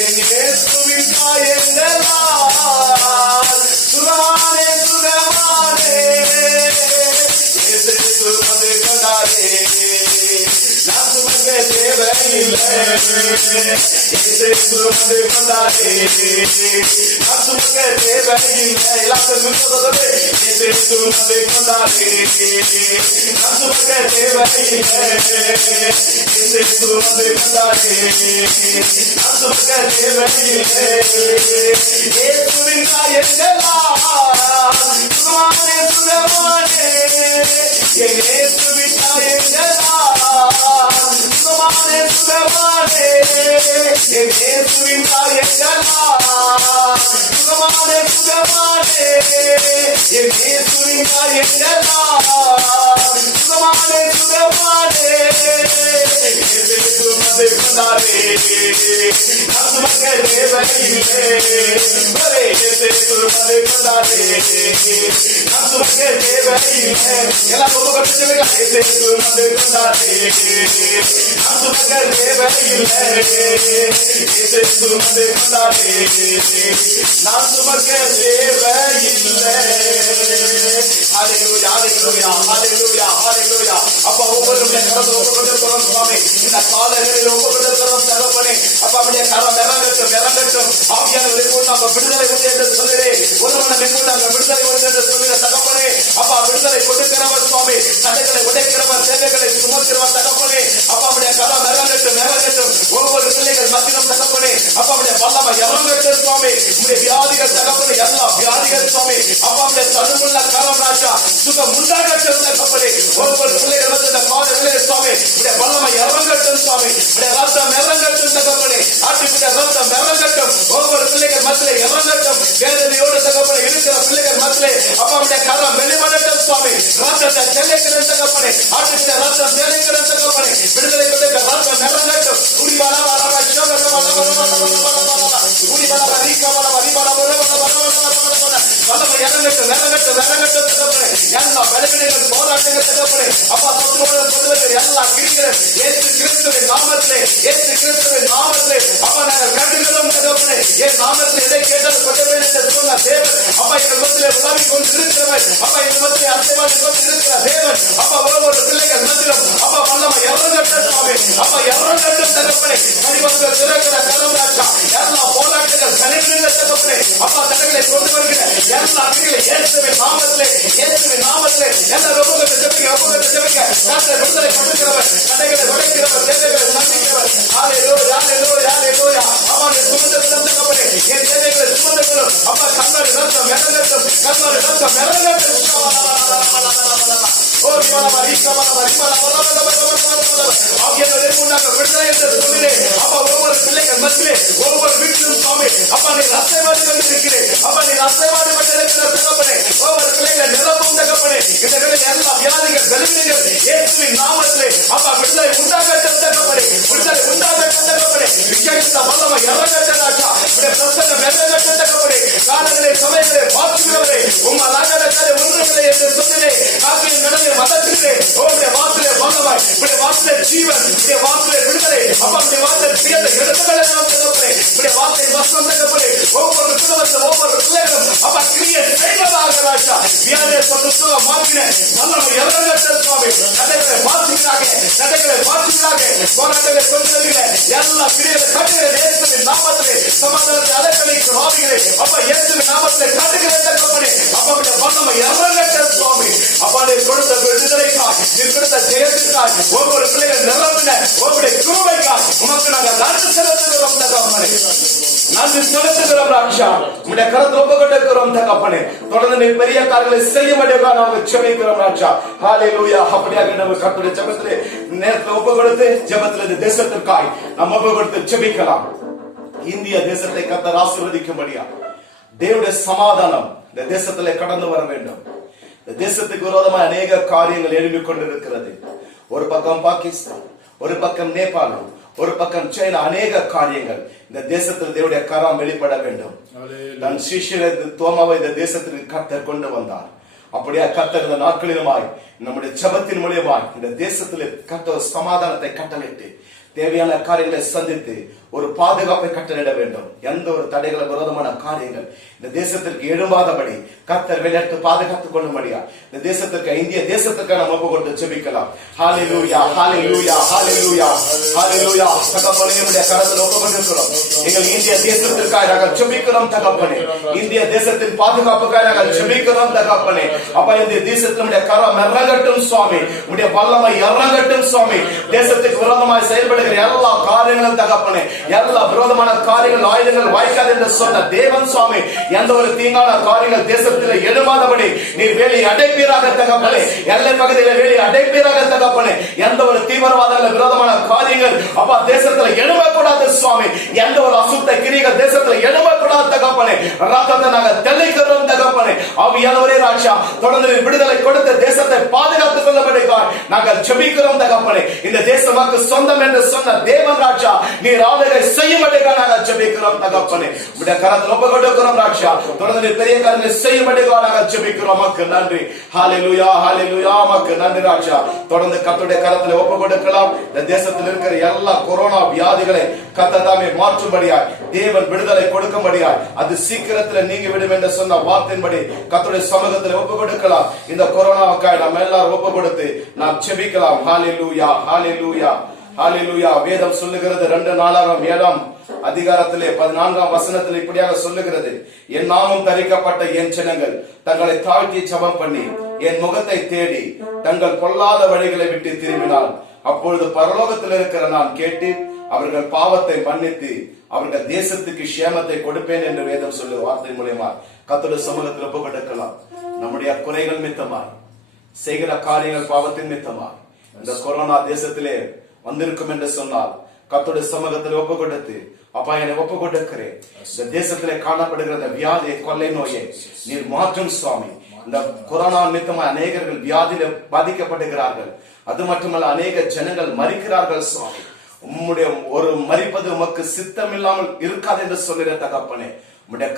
என் இயேசுவின் காயங்களால் சுகமானே சுகமானே. இயேசு சுமந்து கொண்டாரே, நான் சுமக்க தேவையில்லை. இயேசு சுமந்து கொண்டாரே, நான் சுமக்க தேவையில்லை. எல்லாத்தையும் சொல்லுறது, இயேசு சுமந்து கொண்டாரே, நான் சுமக்க தேவையில்லை. இயேசு சுமந்து கொண்டாரே, நான் சுமக்க தேவையில்லை. இயேசுவின் காயங்களால் சுகமானே சுகமானே, என் இயேசுவின் காயங்களால் சுகமானே சுகமானே, என் இயேசுவின் காயங்களால் சுகமானே சுகமானே, என் இயேசுவின் காயங்களால் சுகமானே சுகமானே. இயேசு சுமந்து கொண்டாரே, நான் சுமக்க தேவையில்லை. இயேசு சுமந்து கொண்டாரே, நான் சுமக்க தேவையில்லை. எல்லாம் ரொம்ப கட்டுச்சுங்க. இயேசு சுமந்து கொண்டாரே, நான் சுமக்க தேவையில்லை. இயேசு சுமந்து கொண்டாரே, நான் சுமக்க தேவையில்லை. ஹல்லேலூயா ஹல்லேலூயா ஹல்லேலூயா ஹல்லேலூயா. அப்பா ஒவ்வொருடைய கரத்தை ஒவ்வொருத்தரும் சுவாமி, இந்த காலையில் ஒவ்வொருத்தரும் தகப்பனே, அப்பா அப்படியே கரம் நிறங்கட்டும் நிறங்கட்டும். ஆவியானவரை கொண்டு நாங்கள் விடுதலை உண்டு என்று சொல்லுறே, ஒருவனை கொண்டு நாங்கள் விடுதலை உண்டு என்று சொல்லுகிற தகப்பனே, அப்பா விடுதலை கொடுக்கிறவர் சுவாமி, தடைகளை உடைக்கிறவர், தேவைகளை சுமக்கிறவர் தகப்பனே, அப்பா அப்படியே கரம் நிறங்கட்டும் நிறங்கட்டும். ஒவ்வொரு பிள்ளைகள் மத்தியிலும் தகப்பனே, அப்பா அப்படியே வல்லமை இறங்கட்டும் சுவாமி. உடைய வியாதிகள் தகப்பனே, எல்லா வியாதிகள் சுவாமி, அப்பா அப்படியே தடுமுள்ள கரம் ராஜா சுகம் உண்டாகட்டும் தகப்பனே. ஒவ்வொரு பிள்ளைகள் வந்து இந்த காலையிலே சுவாமி உடைய வல்லமை இறங்கட்டும் சுவாமி, உடைய ரத்தம் இறங்கட்டும் தகப்பனே, ஆட்டுக்குடைய ரத்தம் இறங்கட்டும். ஒவ்வொரு பிள்ளைகள் மத்தியிலே இறங்கட்டும். வேதனையோடு தகப்பனே இருக்கிற பிள்ளைகள் மத்தியிலே அப்பா உடைய கரம் வெளிப்படட்டும் சுவாமி. ரத்தத்தை தெளிக்கிற தகப்பனே, ஆட்டுக்குடைய ரத்தம் தெளிக்கிற தகப்பனே, விடுதலை கொடுக்கிற ரத்தம் இறங்கட்டும். குடிவாலா வரவா சோகரவா குடிவாலா ரீகவலா வரிவாலா வல்லமை இறங்கட்டும் இறங்கட்டும் இறங்கட்டும் தகப்பனே. எல்லா பலவீனங்கள் போராட்டங்கள் தகப்பனே, அப்பா சத்துருவோடு சொல்லுவது எல்லாம் கிரிக்கிறேன் இயேசு கிறிஸ்துவின் நாமத்திலே, இயேசு கிறிஸ்துவின் நாமத்திலே அப்பா நாங்கள் கட்டுகிறோம் தகப்பனே. என் நாமத்தில் எதை கேட்டாலும் கொட்டவேன் என்று சொன்ன தேவன், அப்பா எங்கள் மத்தியிலே உலாவி கொண்டு இருக்கிறவன், அப்பா எங்கள் மத்தியிலே அசைவாடி கொண்டு இருக்கிற தேவன், அப்பா ஒவ்வொரு பிள்ளைகள் மத்தியிலும் அப்பா வல்லமை இறங்கட்டும் சுவாமி, அப்பா இறங்கட்டும் தகப்பனே. மனிதர்கள் திறக்கிற கருவாச்சா எல்லா போராட்டங்கள் கலைஞர்கள் தகப்பனே, அப்பா தடைகளை கொண்டு வருகிற எல்லா அடிகளை இயேசுவின் நாமத்திலே, இயேசுவின் நாமத்திலே எல்லா ரொம்பங்களை ஜெபிக்க டாக்டர் விடுதலை கொடுக்கிறவர், தடைகளை உடைக்கிறவர், தேவைகளை சந்திக்கிறவர். ஹல்லேலூயா ஹல்லேலூயா ஹல்லேலூயா. அவனை சுமந்து தகப்பனே, என் தேவைகளை சுமந்து அப்பா கண்ணாடி ரத்தம் இறங்கட்டும், கண்ணாடி ரத்தம் இறங்கட்டும். ஓ விமானம் ஆகியவரை கொண்டாங்க விடுதலை என்று சொல்கிறேன். அப்பா ஒவ்வொரு பிள்ளைகள் மத்தியிலே ஒவ்வொரு வீட்டிலும் சுவாமி அப்பா நீ ரசைவாடி கொண்டிருக்கிறேன், அப்பா நீ ரசைவாடி கொண்டிருக்கிற தகப்பனே. ஒவ்வொரு பிள்ளைகள் நிரப்பும் தகப்பனே, இந்த வேலை எல்லா வியாதிகள் பலவீனங்கள் இயேசுவின் நாமத்திலே அப்பா விடுதலை உண்டாகட்டும் தகப்பனே, விடுதலை உண்டாகட்டும் தகப்பனே. விசேஷித்த வல்லமை இறங்கட்டும் ராஜா, உடைய பிரசன்னம் இறங்கட்டும் தகப்பனே. காலங்களே சமயங்களே பார்க்கிறவரே, உம்மால் ஒன்றுமில்லை என்று சொன்னே காக்கின் கடலை மதத்திலே உடைய வாசலே வல்லமை, உடைய வாசலே ஜீவன், உடைய வாசலே விடுதலை, அப்பா உடைய வாசலே பிரியத்தை எடுத்துக்களை நாம் தகப்பனே. உடைய வாசலை வசனம் தகப்பனே, ஒவ்வொரு குடும்பத்தில் ஒவ்வொரு பிள்ளைகளும் அப்பா கிரியை செய்வதாக ராஜா. வியாதியை சொன்ன சுகம் மாற்றின வல்லமை இறங்கட்டும் சுவாமி. கடைகளை நன்றி செலுத்துகிறோம் ராஜா. உம்முடைய கரத்தில் ஒப்புக்கொண்டிருக்கிறோம் தகப்பனே. தொடர்ந்து நீர் பெரிய காரியங்களை செய்யும்படியாக நாங்கள் ஜெபிக்கிறோம் ராஜா. ஹalleluya. அப்படியாக நம்ம கர்த்தருடைய ஜெபத்திலே நேரத்தில் ஒப்புக்கொடுத்து ஜெபத்திலே இந்த தேசத்திற்காய் நாம் ஒப்புக்கொடுத்து ஜெபிக்கலாம். இந்திய தேசத்தை கர்த்தர் ஆசீர்வதிக்கும்படியா தேவனுடைய சமாதானம் இந்த தேசத்திலே கடந்து வர வேண்டும். இந்த தேசத்துக்கு விரோதமாக அநேக காரியங்கள் எழும்பிக் கொண்டிருக்கிறது. ஒரு பக்கம் பாகிஸ்தான், ஒரு பக்கம் நேபாளம், ஒரு பக்கம் சைனா, அநேக காரியங்கள். இந்த தேசத்தில் தேவனுடைய கரம் வெளிப்பட வேண்டும். தன் சிஷ்யரை தோமாவை இந்த தேசத்திற்கு கர்த்தர் கொண்டு வந்தார். அப்படியா கர்த்தர் இந்த நாட்களிலுமாய் நம்முடைய ஜெபத்தின் மூலியமாய் இந்த தேசத்தில் கர்த்தர் சமாதானத்தை கட்டளையிட்டு தேவையான காரியங்களை சந்தித்து ஒரு பாதுகாப்பை கட்டளையிட வேண்டும். எந்த ஒரு தடைகளை விரோதமான காரியங்கள் இந்த தேசத்திற்கு எழும்பாதபடி கர்த்தர் வெளியெடுத்து பாதுகாத்துக் கொள்ளும்படியா இந்த தேசத்திற்கு, இந்திய தேசத்திற்கு நாம் ஒப்பு கொண்டு ஜெபிக்கலாம். ஹalleluya, ஹalleluya, ஹalleluya, ஹalleluya. தகப்பனே, உம்முடைய கரத்தில் ஒப்பு கொண்டிருக்கிறோம். எங்கள் இந்திய தேசத்திற்காக நாங்கள் ஜெபிக்கிறோம் தகப்பனே. இந்திய தேசத்தின் பாதுகாப்புக்காக நாங்கள் ஜெபிக்கிறோம் தகப்பனே. அப்பா, இந்த தேசத்தில் உம்முடைய கரம் இறங்கட்டும் சுவாமி. உம்முடைய வல்லமை இறங்கட்டும் சுவாமி. தேசத்துக்கு விரோதமாய் செயல்படுகிற எல்லா காரியங்களும் தகப்பனே, எல்லா விரோதமான காரியங்கள், ஆயுதங்கள் வாய்க்காது என்று சொன்ன தேவன் சுவாமி, எந்த ஒரு தீங்கான காரியங்கள் தேசத்தில் எழுமாதபடி நீர் வேலி அடைப்பீராக தகப்பனே. எல்லை பகுதியில் வேலி அடைப்பீராக தகப்பனே. எந்த ஒரு தீவிரவாத விரோதமான காரியங்கள் அப்பா தேசத்தில் எழுமக்கூடாது சுவாமி. எந்த ஒரு அசுத்த கிரிகள் தேசத்தில் எழுமக்கூடாது தகப்பனே. ரத்தத்தை நாங்கள் தெளிக்கிறோம் தகப்பனே. ஆவியானவரே ராஜா, தொடர்ந்து விடுதலை கொடுத்த தேசத்தை பாதுகாத்துக் கொள்ளப்படுகிறார். நாங்கள் ஜெபிக்கிறோம் தகப்பனே. இந்த தேசம் நமக்கு சொந்தம் என்று சொன்ன தேவன் ராஜா, நீர் ஆளுகை செய்யும்படியாக நாங்கள் ஜெபிக்கிறோம் தகப்பனே. உம்முடைய கரத்தில் ஒப்பு கொடுக்கிறோம் ராஜா. தொடர்ந்து பெரிய காரியங்களை செய்யும்படியாக நாங்கள் ஜெபிக்கிறோம். உமக்கு நன்றி. ஹalleluya, ஹalleluya. உமக்கு நன்றி ராஜா. தொடர்ந்து கர்த்தருடைய கரத்தில் ஒப்பு கொடுக்கலாம். இந்த தேசத்தில் இருக்கிற எல்லா கொரோனா வியாதிகளை கர்த்தர் தாமே மாற்றும்படியாய், தேவன் விடுதலை கொடுக்கும்படியாய், அது சீக்கிரத்தில் நீங்கி விடும் என்று சொன்ன வார்த்தையின்படி கர்த்தருடைய சமூகத்தில் ஒப்பு கொடுக்கலாம். இந்த கொரோனாவுக்காய் நாம் எல்லாரும் ஒப்பு கொடுத்து நாம் ஜெபிக்கலாம். ஹalleluya, ஹalleluya, ஹalleluya. வேதம் சொல்லுகிறது 2 நாளாகமம் 7ஆம் அதிகாரத்திலே 14ஆம் வசனத்தில் இப்படியாக சொல்லுகிறது, என் நாமம் தரிக்கப்பட்ட என் ஜனங்கள் தங்களை தாழ்த்தி ஜெபம் பண்ணி என் முகத்தை தேடி தங்கள் பொல்லாத வழிகளை விட்டு திரும்பினால் அப்பொழுது பரலோகத்தில் இருக்கிற நான் கேட்டு அவர்கள் பாவத்தை மன்னித்து அவர்கள் தேசத்துக்கு சேமத்தை கொடுப்பேன் என்று வேதம் சொல்லுகிற வார்த்தை மூலமா கர்த்தருடைய சமூகத்தில் ஒப்பு கொடுக்கலாம். நம்முடைய குறைகள் நிமித்தமாய் செய்கிற காரியங்கள் பாவத்தின் நிமித்தமாய் இந்த கொரோனா தேசத்திலே வந்திருக்கும் என்று சொன்னால் கர்த்தருடைய சமூகத்தில் ஒப்பு கொடுத்து, அப்பா என்னை ஒப்பு கொடுக்கிறேன். இந்த தேசத்திலே காணப்படுகிற இந்த வியாதியை, கொள்ளை நோயை நீர் மாற்றும் சுவாமி. இந்த கொரோனா நிமித்தமாக அநேகர்கள் வியாதியில பாதிக்கப்படுகிறார்கள். அது மட்டுமல்ல, அநேக ஜனங்கள் மரிக்கிறார்கள் சுவாமி. உம்முடைய ஒரு மரிப்பது உமக்கு சித்தம் இல்லாமல் இருக்காது என்று சொல்லுகிற தகப்பனே, உம்முடைய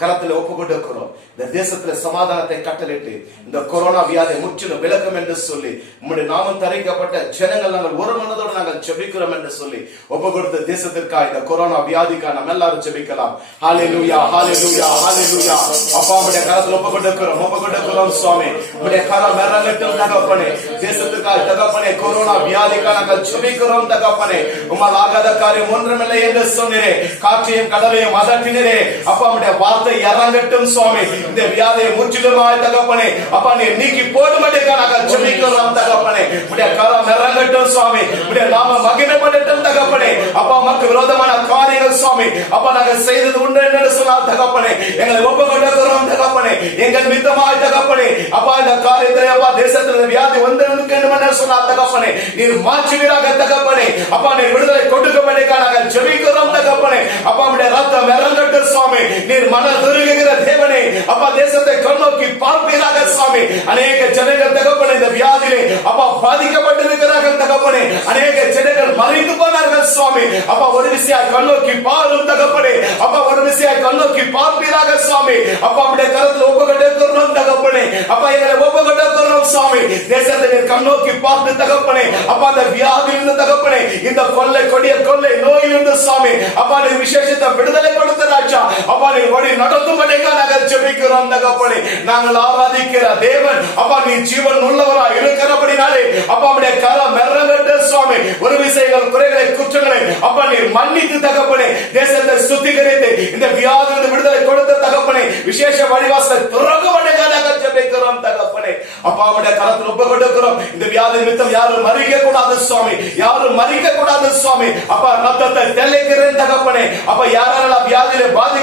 கரத்தில் ஒப்பு கொடுக்கிறோம். இந்த தேசத்துல சமாதானத்தை கட்டளிட்டு இந்த கொரோனா வியாதியை முற்றிலும் விலக்கும் என்று சொல்லி உம்முடைய நாமம் தரிக்கப்பட்ட ஜனங்கள் நாங்கள் ஒரு மனதோடு நாங்கள் ஜெபிக்கிறோம் என்று சொல்லி ஒப்பு கொடுத்த தேசத்திற்காக இந்த கொரோனா வியாதிக்காக நம்ம எல்லாரும் ஜெபிக்கலாம். ஹalleluya, ஹalleluya, ஹalleluya. அப்பா, உம்முடைய கரத்தில் ஒப்பு கொடுக்கிறோம் சுவாமி. உம்முடைய கரம் இறங்கட்டும் தகப்பனே. தேசத்துக்காக தகப்பனே, கொரோனா வியாதிக்காக நாங்கள் ஜெபிக்கிறோம் தகப்பனே. உம்மால் ஆகாத காரியம் ஒன்றுமில்லை என்று சொன்னீரே. காற்றையும் கடலையும் அதட்டினீரே. அப்பா, உம்முடைய வார்த்தை இறங்கட்டும் சுவாமி. இந்த வியாதியை முற்றிலுமாய் தகப்பனே அப்பா நீ நீக்கி போடும்படியாக நாங்கள் ஜெபிக்கிறோம் தகப்பனே. உம்முடைய கரம் இறங்கட்டும் சுவாமி. உம்முடைய நாமம் மகிமைப்படட்டும் தகப்பனே. அப்பா, உமக்கு விரோதமான காரியங்கள் சுவாமி அப்பா நாங்கள் செய்தது உண்டு என்று சொன்னால் தகப்பனே, எங்களை ஒப்பு கொடுக்கிறோம் தகப்பனே. எங்கள் மித்தமாய் தகப்பனே அப்பா இந்த காரியத்திலே அப்பா தேசத்தில் வியாதி வந்திருக்க வேண்டும் என்று சொன்னால் தகப்பனே, நீர் மாற்றுவீராக தகப்பனே. அப்பா நீர் விடுதலை கொடுக்கும்படியாக நாங்கள் ஜெபிக்கிறோம் தகப்பனே. அப்பா, உம்முடைய ரத்தம் இறங்கட்டும் சுவாமி. நீர் மனம் துருகுகிற தேவனே, அப்பா தேசத்தை கண்ணோக்கி பார்ப்பீராக சுவாமி. அநேக ஜனங்கள் தகப்பனே இந்த வியாதியிலே அப்பா பாதிக்கப்பட்டிருக்கிறார்கள் தகப்பனே. அநேக ஜனங்கள் மறித்து போனார்கள் சுவாமி. அப்பா, ஒரு விஷயம் கண்ணோக்கி பாரும் தகப்பனே. அப்பா, ஒரு விஷயம் கண்ணோக்கி பார்ப்பீராக சுவாமி. அப்பா, உம்முடைய கரத்தில் ஒப்பு கொடுக்கிறோம் தகப்பனே. அப்பா, எங்களை ஒப்பு கொடுக்கிறோம் சுவாமி. தேசத்தை நீர் கண்ணோக்கி பார்த்து தகப்பனே. அப்பா, அந்த வியாதியிலிருந்து தகப்பனே, இந்த கொள்ளை கொடிய கொள்ளை நோயிலிருந்து சுவாமி அப்பா நீர் விசேஷத்தை விடுதலை கொடுத்த ராஜா. அப்பா நீர் வழி நடத்தும்படியாக நாங்கள் ஜெபிக்கிறோம் தகப்பனே. நாங்கள் ஆராதிக்கிற தேவன் அப்பா நீ ஜீவன் உள்ளவராய் இருக்கிறபடினாலே அப்பா உம்முடைய கரம் இறங்கட்டும் சுவாமி. ஒரு விஷயங்கள் குறைகளை குற்றங்களை அப்பா நீர் மன்னித்து தகப்பனே, தேசத்தை சுத்திகரித்து இந்த வியாதியிலிருந்து விடுதலை கொடுத்த தகப்பனே, விசேஷ வழிவாசலை திறக்கும்படியாக நாங்கள் ஜெபிக்கிறோம் தகப்பனே. அப்பா, உம்முடைய கரத்தில் ஒப்பு கொடுக்கிறோம். இந்த வியாதி நிமித்தம் யாரும் மறிக்க கூடாது சுவாமி. யாரும் மறிக்க கூடாது சுவாமி. அப்பா, ரத்தத்தை தெளிக்கிறேன் தகப்பனே. அப்பா, யாரெல்லாம் வியாதியிலே பாதி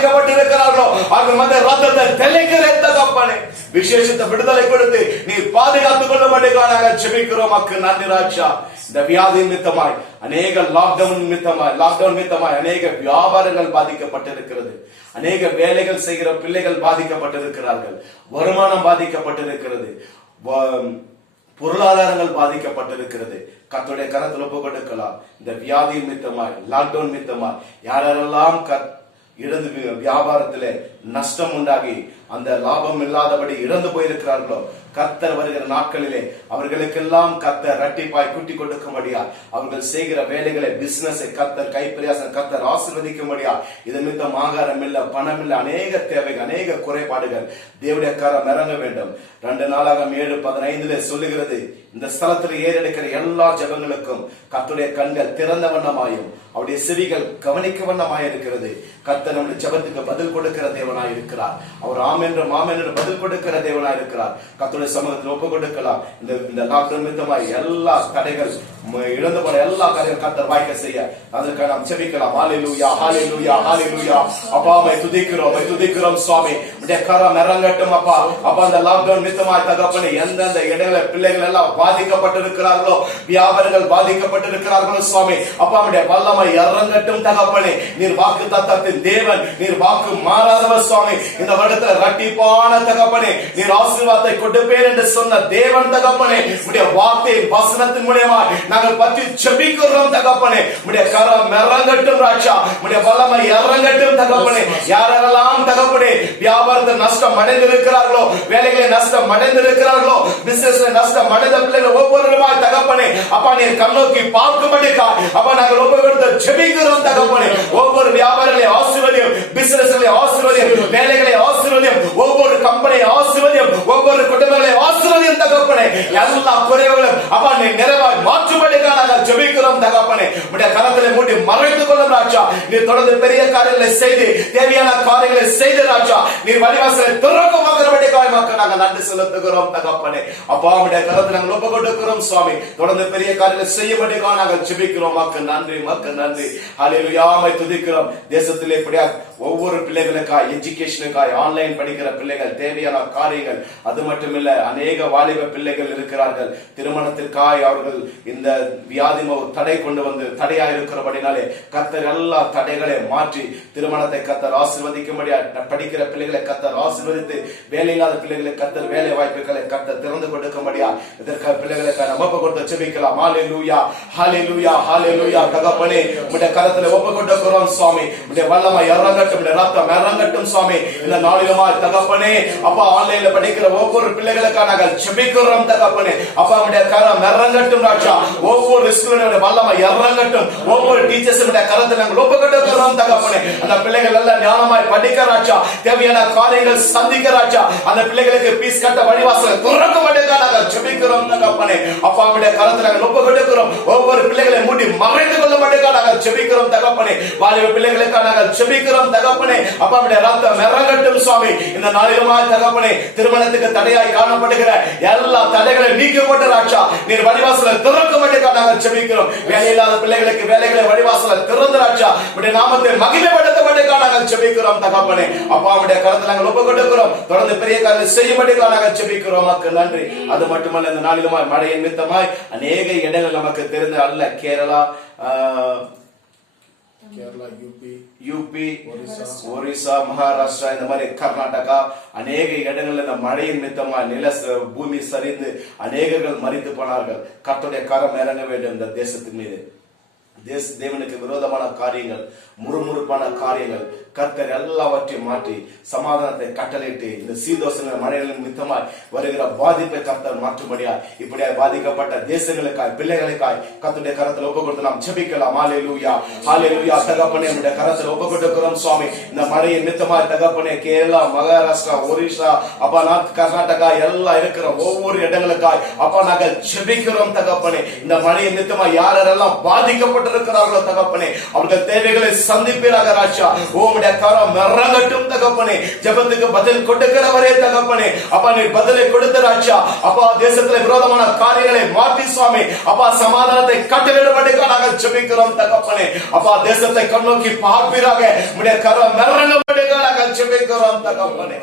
ரத்தத்தை தெளிக்கிற தகப்பனே, விசேஷத்தை விடுதலை கொடுத்து நீர் பாதுகாத்துக் கொள்ள மாட்டேங்காக ஜெபிக்கிறோம். அக்கு நன்றி ராஜா. இந்த வியாதி நிமித்தமாய் அநேக லாக்டவுன் நிமித்தமாய் அநேக வியாபாரங்கள் பாதிக்கப்பட்டிருக்கிறது. அநேக வேலைகள் செய்கிற பிள்ளைகள் பாதிக்கப்பட்டிருக்கிறார்கள். வருமானம் பாதிக்கப்பட்டிருக்கிறது. பொருளாதாரங்கள் பாதிக்கப்பட்டிருக்கிறது. கர்த்தருடைய கரத்தில் ஒப்பு கொடுக்கலாம். இந்த வியாதி நிமித்தமாய் லாக்டவுன் நிமித்தமாய் யாரெல்லாம் இழந்து வியாபாரத்திலே நஷ்டம் உண்டாகி அந்த லாபம் இல்லாதபடி இழந்து போயிருக்கிறார்களோ, கர்த்தர் வருகிற நாட்களிலே அவர்களுக்கெல்லாம் கர்த்தர் இரட்டிப்பாய் கூட்டி கொடுக்கும்படியா, அவர்கள் செய்கிற வேலைகளை பிசினஸை கர்த்தர் கைப்பிரயாசம் கர்த்தர் ஆசீர்வதிக்கும்படியா, இது நிமித்தம் ஆகாரம் இல்ல, பணம் இல்ல, அநேக தேவைகள், அநேக குறைபாடுகள் தேவனுடைய கரம் இறங்க வேண்டும். 2 நாளாக 7:15 சொல்லுகிறது, இந்த ஸ்தலத்தில் ஏறெடுக்கிற எல்லா ஜெபங்களுக்கும் கர்த்தருடைய கண்கள் திறந்த வண்ணமாயும் அவருடைய செவிகள் கவனிக்க வண்ணமாய் இருக்கிறது. கர்த்தர் நம்முடைய ஜெபத்துக்கு பதில் கொடுக்கிற தேவனாய் இருக்கிறார். அவர் ஆம் என்று பதில் கொடுக்கிற தேவனாய் இருக்கிறார். கர்த்தருடைய சமூகத்தில் ஒப்பு கொடுக்கலாம். இந்த லாக்டவுன் நிமித்தமாய் எல்லா தடைகள் இழந்து போன எல்லா காரியங்களும் கர்த்தர் வாய்க்க செய்ய அதற்காக நாம் ஜெபிக்கலாம். ஹல்லேலூயா, ஹல்லேலூயா, ஹல்லேலூயா. அப்பா மை துதிக்கிறோம் சுவாமி. உடைய கரம் இறங்கட்டும் அப்பா. அப்பா அந்த லாக்டவுன் நிமித்தமாய் தகப்பனே எந்தெந்த இடங்கள பிள்ளைகள் எல்லாம் பாதிக்கப்பட்டிருக்கிறார்களோ, வியாபாரங்கள் பாதிக்கப்பட்டிருக்கிறார்களோ சுவாமி, அப்பா உடைய வல்லமை இறங்கட்டும் தகப்பனே. நீர் வாக்கு தத்தத்தின் தேவன், நீர் வாக்கு மாறாதவர் சுவாமி. இந்த வருடத்தில் இரட்டிப்பான தகப்பனே நீர் ஆசீர்வாதத்தை கொடுப்பேன் என்று சொன்ன தேவன் தகப்பனே, உடைய வார்த்தையின் வசனத்தின் மூலமா நாங்கள் பற்றி ஜெபிக்கிறோம் தகப்பனே. உடைய கரம் இறங்கட்டும் ராஜா, உடைய வல்லமை இறங்கட்டும் தகப்பனே. யாரெல்லாம் தகப்பனே வியாபாரத்தில் நஷ்டம் அடைந்திருக்கிறார்களோ, வேலைகளை நஷ்டம் அடைந்திருக்கிறார்களோ, பிசினஸ்ல நஷ்டம் அடைந்த பிள்ளைகள் ஒவ்வொருவருமாய் தகப்பனே அப்பா நீர் கண்ணோக்கி பார்க்கும்படிக்கா அப்பா நாங்கள் ஒவ்வொரு ஜெபிக்கிறோம் தகப்பனே. ஒவ்வொரு வியாபாரங்களை ஆசீர்வதியும், பிசினஸ்களை ஆசீர்வதியும், வேலைகளை ஆசீர்வதியும், ஒவ்வொரு கம்பெனியை ஆசீர்வதியும், ஒவ்வொரு குடும்பங்களை ஆசீர்வதியும் தகப்பனே. எல்லா குறைவுகளும் அப்பா நீ நிறைவாய் மாற்றும்படிக்கா நாங்கள் ஜெபிக்கிறோம் தகப்பனே. உடைய கரத்திலே மூடி மறைத்துக் கொள்ளும் ராஜா. நீ தொடர்ந்து பெரிய காரியங்களை செய்து தேவையான காரியங்களை செய்து ராஜா நீர் வழிவாசலை திறக்கும்படிக்காய் மக்கள் நாங்கள் நன்றி செலுத்துகிறோம் தகப்பனே. அப்பா உடைய கரத்தில் நாங்கள் ஒப்பு கொடுக்கிறோம் சுவாமி. தொடர்ந்து பெரிய காரியங்களை செய்யும்படிக்கா நாங்கள் ஜெபிக்கிறோம். மக்கள் நன்றி, மக்கள் நன்றி. ஹல்லேலூயா, மை துதிக்கிறோம். தேசத்திலே இப்படியா ஒவ்வொரு பிள்ளைகளுக்காய் எஜுகேஷனுக்காய் ஆன்லைன் படிக்கிற பிள்ளைகள் தேவையான காரியங்கள், அது மட்டுமில்ல அநேக வாலிப பிள்ளைகள் இருக்கிறார்கள். திருமணத்திற்காய் அவர்கள் இந்த வியாதி தடை கொண்டு வந்து தடையா இருக்கிறபடினாலே கர்த்தர் எல்லா தடைகளை மாற்றி திருமணத்தை கர்த்தர் ஆசீர்வதிக்கும்படியா, படிக்கிற பிள்ளைகளை கர்த்தர் ஆசீர்வதித்து வேலை இல்லாத பிள்ளைகளை கர்த்தர் வேலை வாய்ப்புகளை கர்த்தர் திறந்து கொடுக்கும்படியா இதற்காக பிள்ளைகளை நம்ம கொடுத்து ஜெபிக்கலாம். ஹல்லேலூயா, ஹல்லேலூயா, ஹல்லேலூயா. தகப்பனே உடைய கரத்திலே ஒப்பு கொடுக்கிறோம் சுவாமி. உடைய வல்லமை இறங்கட்டும், உடைய ரத்தம் இறங்கட்டும் சுவாமி. இந்த நாளிலுமா தகப்பனே அப்பா ஆன்லைன்ல படிக்கிற ஒவ்வொரு பிள்ளைகளுக்காக நாங்கள் ஜெபிக்கிறோம் தகப்பனே. அப்பா உடைய கரம் இறங்கட்டும் ராஜா. ஒவ்வொரு ஸ்கூலுடைய வல்லமை இறங்கட்டும். ஒவ்வொரு டீச்சர்ஸுடைய கரத்தில் நாங்கள் ஒப்பு கொடுக்கிறோம் தகப்பனே. அந்த பிள்ளைகள் எல்லாம் ஞானமாய் படிக்க ராஜா, தேவையான காரியங்கள் சந்திக்க ராஜா, அந்த பிள்ளைகளுக்கு பீஸ் கட்ட வழிவாசல் திறக்கும்படியாக நாங்கள் ஜெபிக்கிறோம் தகப்பனே. அப்பா உடைய கரத்தில் நாங்கள் ஒப்பு கொடுக்கிறோம். ஒவ்வொரு பிள்ளைகளை மூடி மறைத்துக் கொள்ளும்படியாக நாங்கள் ஜெபிக்கிறோம் தகப்பனே. வாலிப பிள்ளைகளுக்காக நாங்கள் ஜெபிக்கிறோம் தகப்பனே. அப்பா உடைய ரத்தம் இறங்கட்டும் சுவாமி. இந்த நாளிலுமா தகப்பனே திருமணத்துக்கு தடையாய் காணப்படுகிற எல்லா தடைகளை நீக்கப்பட்ட ராஜா நீர் வழிவாசலை திறக்கும்படியாக நாங்கள் ஜெபிக்கிறோம். வேலை இல்லாத பிள்ளைகளுக்கு வேலைகளை வழிவாசலை திறந்து ராஜா உடைய நாமத்தை மகிமைப்படுத்தபடியாக நாங்கள் ஜெபிக்கிறோம் தகப்பனே. அப்பா உடைய கரத்தில் நாங்கள் ஒப்பு கொடுக்கிறோம். தொடர்ந்து பெரிய காரியங்களை செய்யும்படியாக நாங்கள் ஜெபிக்கிறோம். மக்கள் நன்றி. அது மட்டுமல்ல இந்த நாளிலுமாய் மழையின் நிமித்தமாய் அநேக இடங்கள் நமக்கு தெரிந்த அல்ல, கேரளா, யூபி, ஒரிசா, மகாராஷ்டிரா, இந்த மாதிரி கர்நாடகா அநேக இடங்கள்ல இந்த மழையின் நிமித்தமா பூமி சரிந்து அநேகர்கள் மரித்து போனார்கள். கர்த்தருடைய கரம் இறங்க வேண்டும் இந்த தேசத்தின் மீது. தேவனுக்கு விரோதமான காரியங்கள், முறுமுறுப்பான காரியங்கள் கர்த்தர் எல்லாவற்றையும் மாற்றி சமாதானத்தை கட்டளையிட்டு இந்த சீதோஷங்கள் மழைகளின் நிமித்தமாய் வருகிற பாதிப்பை கர்த்தர் மாற்றும்படியா இப்படியா பாதிக்கப்பட்ட தேசங்களுக்காய் பிள்ளைகளுக்காய் கர்த்தருடைய கரத்தில் ஒப்பு கொடுத்து நாம் ஜெபிக்கலாம். ஹல்லேலூயா, ஹல்லேலூயா. தகப்பனே நம்முடைய கரத்தில் ஒப்பு கொடுக்கிறோம் சுவாமி. இந்த மழையின் நிமித்தமாய் தகப்பனே கேரளா, மகாராஷ்டிரா, ஒரிசா, அப்பா நார்த் கர்நாடகா எல்லாம் இருக்கிற ஒவ்வொரு இடங்களுக்காய் அப்பா நாங்கள் ஜெபிக்கிறோம் தகப்பனே. இந்த மழையின் நிமித்தமாய் யாரெல்லாம் பாதிக்கப்பட்டிருக்கிறார்களோ தகப்பனே அவர்கள் தேவைகளை சந்திப்பீராக ராஜா. ஓமுடைய கரம் இறங்கட்டும் தகப்பனே. ஜெபத்துக்கு பதில் கொடுக்கிறவரே தகப்பனே. அப்பா நீர் பதிலை கொடுத்த ராஜா. அப்பா தேசத்திலே விரோதமான காரியங்களை மாற்றி சுவாமி அப்பா சமாதானத்தை கட்டளையிடும்படியாக நாங்கள் ஜெபிக்கிறோம் தகப்பனே. அப்பா தேசத்தை கண்ணோக்கி பார்ப்பீராக. உம்முடைய கரம் இறங்கும்படியாக நாங்கள் செபிக்கிறோம் தகப்பனே.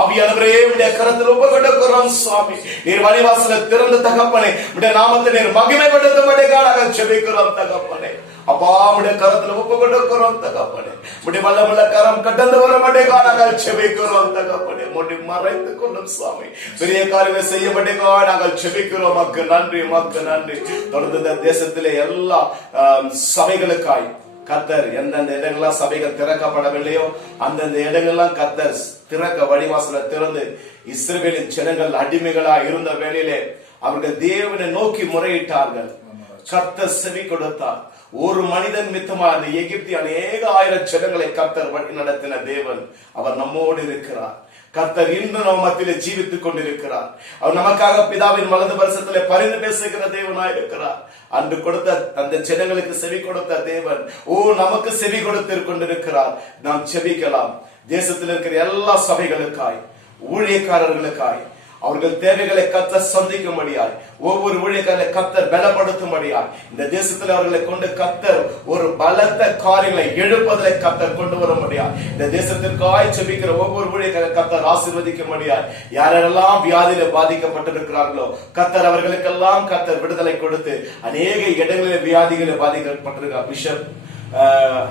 ஆவியானவரே உம்முடைய கரத்தில் ஒப்புக்கொடுக்கிறோம் சுவாமி. நீர் வழிவாசலை திறந்த தகப்பனே, உம்முடைய நாமத்தை நீர் மகிமைப்படுத்தும்படியாக செபிக்கிறோம் தகப்பனே. அப்பா உம்முடைய கரத்தில் ஒப்புக்கொடுக்கிறோம் தகப்பனே. உம்முடைய வல்லமுள்ள கரம் கடந்து வரும்படியாக செபிக்கிறோம் தகப்பனே. முடி மறைந்து கொள்ளும் சுவாமி. பெரிய காரியங்களை செய்யப்படியாக நாங்கள் செபிக்கிறோம். மக்கு நன்றி, மக்கு நன்றி. தொடர்ந்து தேசத்திலே எல்லா சபைகளுக்காய் கர்த்தர் எந்தெந்த இடங்கள்லாம் சபைகள் திறக்கப்படவில்லையோ அந்தந்த இடங்கள்லாம் கர்த்தர் திறக்க வழிவாசலை திறந்து இஸ்ரவேலின் ஜனங்கள் அடிமைகளா இருந்த வேளையிலே அவர்கள் தேவனை நோக்கி முறையிட்டார்கள். கர்த்தர் செவி கொடுத்தார். ஒரு மனிதன் மித்தமா அந்த எகிப்திய அநேக ஆயிரம் ஜனங்களை கர்த்தர் வழி நடத்தின தேவன் அவர் நம்மோடு இருக்கிறார். கர்த்தர் இன்று நம்ம மத்தியிலே ஜீவித்துக் கொண்டிருக்கிறார். அவர் நமக்காக பிதாவின் வலது பரிசத்திலே பரிந்து பேசுகிற தேவனாய் இருக்கிறார். அன்று கொடுத்த அந்த ஜனங்களுக்கு செவி கொடுத்த தேவன் நமக்கு செவி கொடுத்து கொண்டிருக்கிறார். நாம் செபிக்கலாம். தேசத்தில் இருக்கிற எல்லா சபைகளுக்காய், ஊழியக்காரர்களுக்காய், அவர்கள் தேவைகளை கர்த்தர் சந்திக்கும்படியாய், ஒவ்வொரு ஊழியர்களை கர்த்தர் பலப்படுத்தும்படியாய், இந்த தேசத்தில் அவர்களை கொண்டு கர்த்தர் ஒரு பலத்த காரியங்களை எழுப்பதை கர்த்தர் கொண்டு வரும்படியாய், இந்த தேசத்திற்காய் செபிக்கிற ஒவ்வொரு ஊழியர்களை கர்த்தர் ஆசீர்வதிக்கும்படியாய், யாரெல்லாம் வியாதியில பாதிக்கப்பட்டிருக்கிறார்களோ கர்த்தர் அவர்களுக்கெல்லாம் கர்த்தர் விடுதலை கொடுத்து அநேக இடங்களில் வியாதிகளை பாதிக்கப்பட்டிருக்கிறார். பிஷப்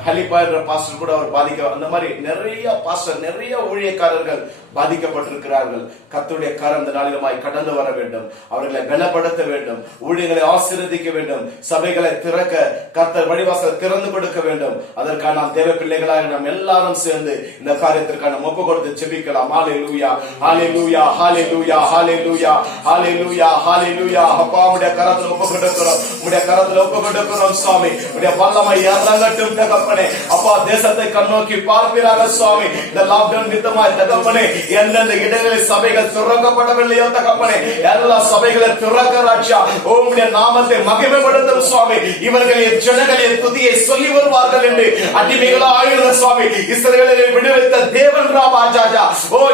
ஹலிபா என்ற பாஸ்டர் கூட அவர் அந்த மாதிரி நிறைய பாஸ்டர், நிறைய ஊழியக்காரர்கள் பாதிக்கப்பட்டிருக்கிறார்கள். கர்த்தருடைய கரம் இந்த நாளிலுமாய் கடந்து வர வேண்டும். அவர்களை பலப்படுத்த வேண்டும். ஊழியர்களை ஆசீர்வதிக்க வேண்டும். சபைகளை திறக்க கர்த்தர் வழிவாசல் திறந்து கொடுக்க வேண்டும். அதற்கான நாம் தேவ பிள்ளைகளாக நாம் எல்லாரும் சேர்ந்து இந்த காரியத்திற்கான ஒப்பு கொடுத்து செபிக்கலாம். ஹல்லேலூயா, ஹல்லேலூயா, ஹல்லேலூயா, ஹல்லேலூயா, ஹல்லேலூயா, ஹல்லேலூயா. அப்பா உம்முடைய கரத்தில் ஒப்பு கொடுக்கிறோம். உம்முடைய கரத்தில் ஒப்பு கொடுக்கிறோம் சுவாமி. உம்முடைய வல்லமை இறங்கட்டும் தகப்பனே. அப்பா தேசத்தை கண்ணோக்கி பார்ப்பீராக சுவாமி. இந்த லாக்டவுன் நிமித்தமாய் தகப்பனே எந்தெந்த இடங்களில் சபைகள் திறக்கப்படவில்லையோ தகப்பனே எல்லா சபைகளை திறக்க ராஜா. உம்முடைய நாமத்தை மகிமைப்படுத்தும் சுவாமி. இவர்கள் ஜனங்களின் துதியை சொல்லி வருவார்கள் என்று அடிமைகளாயிருந்த சுவாமி இஸ்ரவேலை விடுவித்த தேவன் ராஜா.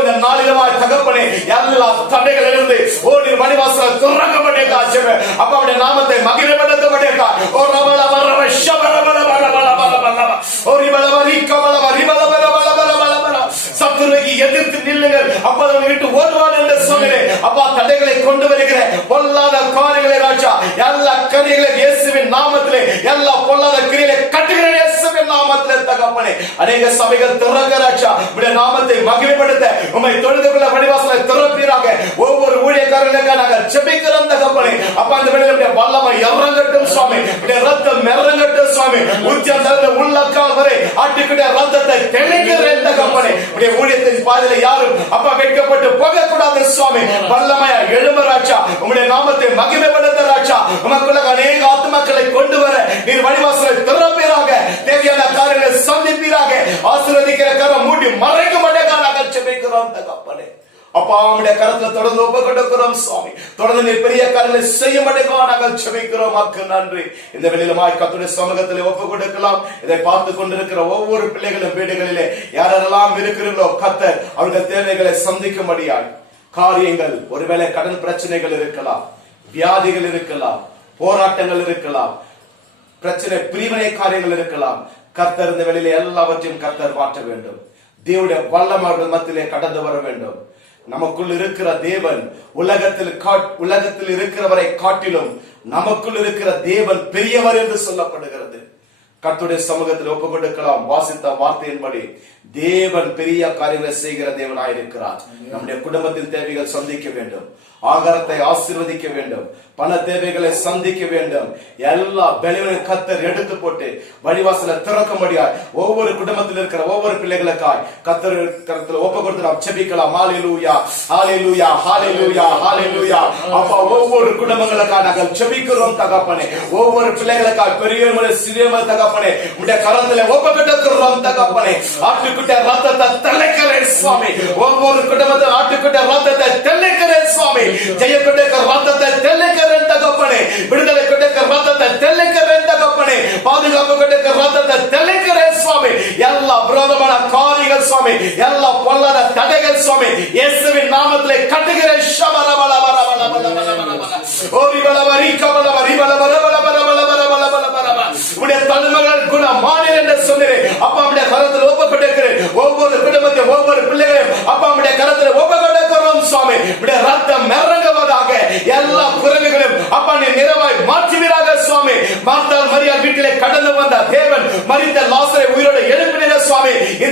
இந்த நாளிலுமாய் தகப்பனே எல்லா தடைகளிலிருந்து நீர் வழிவாசலை திறக்கப்பட்டே காட்சிவே. அப்பாவுடைய நாமத்தை மகிமைப்படுத்தப்பட்டே கா. ஓ ரபல வரவ ஷபல பல பல பல பல பல ஓ ரிபல வரி கபல வரி பல பல பல பல பல பல சத்துருவை எதிர்த்து நில்லுங்கள். அப்பா விட்டு ஓடுவான் என்று சொன்னேன். அப்பா தடைகளை கொண்டு வருகிற பொல்லாத காரியங்களை ராஜா எல்லா காரியங்களை இயேசுவின் நாமத்திலே, எல்லா பொல்லாத கிரியைகளை கட்டுகிற இயேசுவின் நாமத்திலே தகப்பனே அநேக சபைகள் திறக்க ராஜா. உம்முடைய நாமத்தை மகிமைப்படுத்த உம்மை தொழுது கொள்ள வழிவாசலை திறப்பீராக. ஒவ்வொரு ஊழியக்காரர்களுக்காக நாங்கள் ஜெபிக்கிறோம் தகப்பனே. அப்பா அந்த வேளையிலே வல்லமை இறங்கட்டும் சுவாமி. உம்முடைய ரத்தம் இறங்கட்டும் சுவாமி. உச்சந்தல உள்ளக்கால் வரை ஆட்டுக்குடைய ரத்தத்தை தெளிக்கிறேன் தகப்பனே. உம்முடைய ஊழியத்தின் பாதையிலே யாரும் அப்பா வெட்கப்பட்டு போகக்கூடாது சுவாமி. வல்லமையா எழும்ப ராஜா. உம்முடைய நாமத்தை மகிமைப்படுத்த ராஜா. உமக்குள்ள அநேக ஆத்துமக்களை கொண்டு வர நீர் வழிவாசலை திறப்பீராக. தேவையான காரியங்களை சந்திப்பீராக. ஆசீர்வதிக்கிற கரம் மூடி மறைக்கும்படியாக நாங்கள் ஜெபிக்கிறோம் தகப்பனே. அப்பா உம்முடைய கரத்துல தொடர்ந்து ஒப்பு கொடுக்கிறோம் சுவாமி. தொடர்ந்து நீர் பெரிய காரியங்களை செய்யும்படியாக நாங்கள் ஜெபிக்கிறோம். மக்கு நன்றி. இந்த வெளியிலுமாய் கர்த்தருடைய சமூகத்திலே ஒப்பு கொடுக்கலாம். இதை பார்த்து கொண்டிருக்கிற ஒவ்வொரு பிள்ளைகளும் வீடுகளிலே யாரெல்லாம் இருக்கிறீர்களோ கர்த்தர் அவர்கள் தேவைகளை சந்திக்கும்படியாய் காரியங்கள், ஒருவேளை கடன் பிரச்சனைகள் இருக்கலாம், வியாதிகள் இருக்கலாம், போராட்டங்கள் இருக்கலாம், பிரச்சனை பிரிவினை காரியங்கள் இருக்கலாம். கர்த்தர் இந்த வெளியில எல்லாவற்றையும் கர்த்தர் மாற்ற வேண்டும். தேவனுடைய வல்லமைகள் மத்தியிலே கடந்து வர வேண்டும். நமக்குள் இருக்கிற தேவன் உலகத்தில் இருக்கிறவரை காட்டிலும் நமக்குள் இருக்கிற தேவன் பெரியவர் என்று சொல்லப்படுகிறது. கர்த்தருடைய சமூகத்தில் ஒப்பு கொடுக்கலாம். வாசித்த வார்த்தையின்படி தேவன் பெரிய காரியங்களை செய்கிற தேவனாயிருக்கிறார். நம்முடைய குடும்பத்தின் தேவைகள் சந்திக்க வேண்டும். ஆகாரத்தை ஆசீர்வதிக்க வேண்டும். பண தேவைகளை சந்திக்க வேண்டும். எல்லா பலவீனங்களையும் கர்த்தர் எடுத்து போட்டு வழிவாசலை திறக்கும்படியாய் ஒவ்வொரு குடும்பத்தில் இருக்கிற ஒவ்வொரு பிள்ளைகளுக்காய் கர்த்தர் கரத்தில் ஒப்பு கொடுத்து நாம் ஜெபிக்கலாம். ஹல்லேலூயா, ஹல்லேலூயா, ஹல்லேலூயா, ஹல்லேலூயா. அப்பா ஒவ்வொரு குடும்பங்களுக்காக நாங்கள் ஜெபிக்கிறோம் தகப்பனே. ஒவ்வொரு பிள்ளைகளுக்காய் பெரியவர்கள் சிறியவர்கள் தகப்பனே உம்முடைய கரத்தில் ஒப்பு கொடுக்கிறோம் தகப்பனே. ஆட்டுக்குட்ட ரத்தத்தை தெளிக்கிறேன் சுவாமி. ஒவ்வொரு குடும்பத்தில் ஆட்டுக்குட்ட ரத்தத்தை தெளிக்கிறேன் சுவாமி. ஜெய கொடுக்க ரத்தத்தை தெளிக்கிறேன் தகப்பனே. விடுதலை கொடுக்க ரத்தத்தை தெளிக்கிறேன் தகப்பனே. பாதுகாப்பு கொடுக்க ரத்தத்தை தெளிக்கிறேன் சுவாமி. எல்லா விரோதமான காரியங்கள் சுவாமி, எல்லா பொல்லாத தடைகள் சுவாமி இயேசுவின் நாமத்திலே கட்டுகிறேன். உடைய தலைமகள் குண மாநில என்று சொன்னேன். அப்பா உடைய கரத்தில் ஒப்புக்கொண்டிருக்கிறேன். ஒவ்வொரு குடும்பத்தையும் ஒவ்வொரு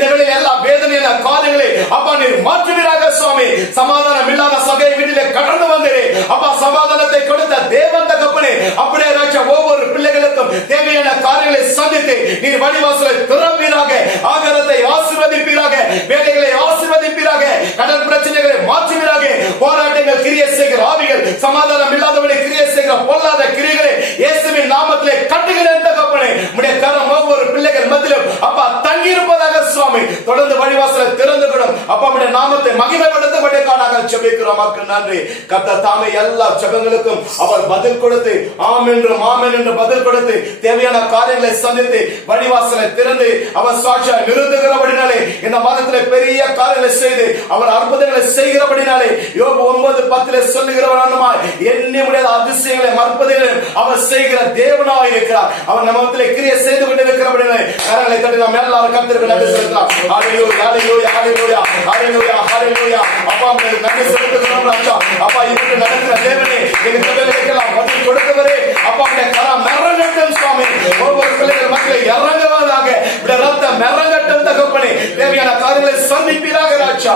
இந்த வேளையில் எல்லா வேதனையான காரியங்களை அப்பா நீர் மாற்றுவீராக சுவாமி. சமாதானம் இல்லாத சகை வீட்டிலே கடந்து வந்தீரே அப்பா, சமாதானத்தை கொடுத்த தேவன் தகப்பனே, அப்படியே ராஜா ஒவ்வொரு பிள்ளைகளுக்கும் தேவையான காரியங்களை சந்தித்து நீர் வழிவாசலை திறப்பீராக, ஆகாரத்தை ஆசீர்வதிப்பீராக, வேலைகளை ஆசீர்வதிப்பீராக, கடன் பிரச்சனைகளை மாற்றுவீராக, போராட்டங்கள் கிரியை செய்கிற ஆவிகள், சமாதானம் இல்லாதவனை கிரியை செய்கிற பொல்லாத கிரிகளை இயேசுவின் நாமத்திலே கட்டுகிறேன் தகப்பனே. உம்முடைய கரம் ஒவ்வொரு பிள்ளைகள் மத்தியிலும் அப்பா தங்கி இருப்பதாக சுவாமி. தொடர்ந்து வழிவாசலை திறந்து விடும் அப்பா, உம்முடைய நாமத்தை மகிமைப்படுத்தும்படியாக ஜெபிக்கிறோம். மக்கள் நன்றி. கர்த்தர் தாமே எல்லா ஜெபங்களுக்கும் அவர் பதில் கொடுத்து ஆம் என்றும் ஆமென் என்று பதில் கொடுத்து தேவையான காரியங்களை சந்தித்து வழிவாசலை திறந்து அவர் சாட்சியா நிறுத்துகிறபடினாலே, இந்த மாதத்திலே பெரிய காரியங்களை செய்து அவர் அற்புதங்களை செய்கிறபடினாலே, யோபு 9:10 சொல்லுகிறவராய் எண்ணி முடியாத அதிசயங்களை மறுப்பதில் அவர் செய்கிற தேவனாய் இருக்கிறார். அவர் நம்மத்திலே கிரியை செய்து கொண்டிருக்கிறபடினாலே கரங்களை தட்டி நாம் எல்லாரும் கர்த்தருக்கு நன்றி செலுத்தலாம். ஹல்லேலூயா ஹல்லேலூயா ஹல்லேலூயா ஹல்லேலூயா ஹல்லேலூயா. அப்பா உங்களுக்கு நன்றி செலுத்துகிறோம் ராஜா. அப்பா இதுக்கு நடக்கிற தேவனே, எங்க தேவைகளுக்கெல்லாம் பதில் கொடுத்தவரே அப்பா, உடைய கரம் இறங்கட்டும் சுவாமி. ஒவ்வொரு பிள்ளைகள் மக்களை இறங்குவதாக உடைய ரத்தம் இறங்கட்டும் தகப்பனே. தேவையான காரியங்களை சந்திப்பீராக ராஜா.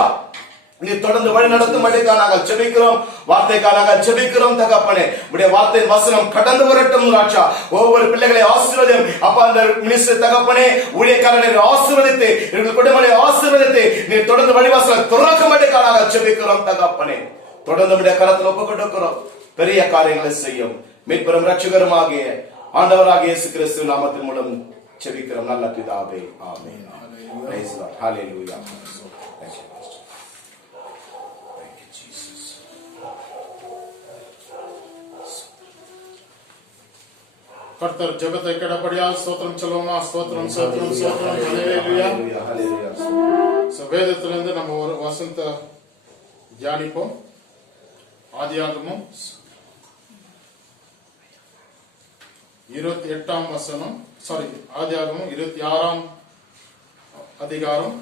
நீ தொடர்ந்து வழி நடத்தும்படிக்காக நாங்கள் ஜெபிக்கிறோம். வார்த்தைக்காக நாங்கள் ஜெபிக்கிறோம் தகப்பனே. உடைய வார்த்தையின் வசனம் கடந்து வரட்டும் ராஜா. ஒவ்வொரு பிள்ளைகளை ஆசீர்வதியும் அப்பா. அந்த மினிஸ்டர் தகப்பனே, ஊழியக்காரனை ஆசீர்வதித்து எங்கள் குடும்பங்களை ஆசீர்வதித்து நீ தொடர்ந்து வழிவாசலை திறக்கும்படிக்காக நாங்கள் ஜெபிக்கிறோம் தகப்பனே. தொடர்ந்து உடைய கரத்தில் ஒப்புக் கொடுக்கிறோம். பெரிய காரியங்களை செய்யும் மீட்பெரும் ரட்சகருமாகிய ஆண்டவராகிய இயேசு கிறிஸ்து நாமத்தின் மூலம் ஜெபிக்கிறோம் நல்ல பிதாவே, ஆமென். Praise God. Hallelujah. Thank you. கர்த்தர் ஜெபத்தை கேட்டபடியால் ஸ்தோத்திரம் சொல்லுவோமா? ஸ்தோத்திரம் ஸ்தோத்திரம் ஸ்தோத்திரம். ஹல்லேலூயா ஹல்லேலூயா. சோ வேதத்திலிருந்து நம்ம ஒரு வசனத்தை தியானிப்போம். ஆதியாகமம் 28ஆம் வசனம், ஆதியாகமம் 26ஆம் அதிகாரம்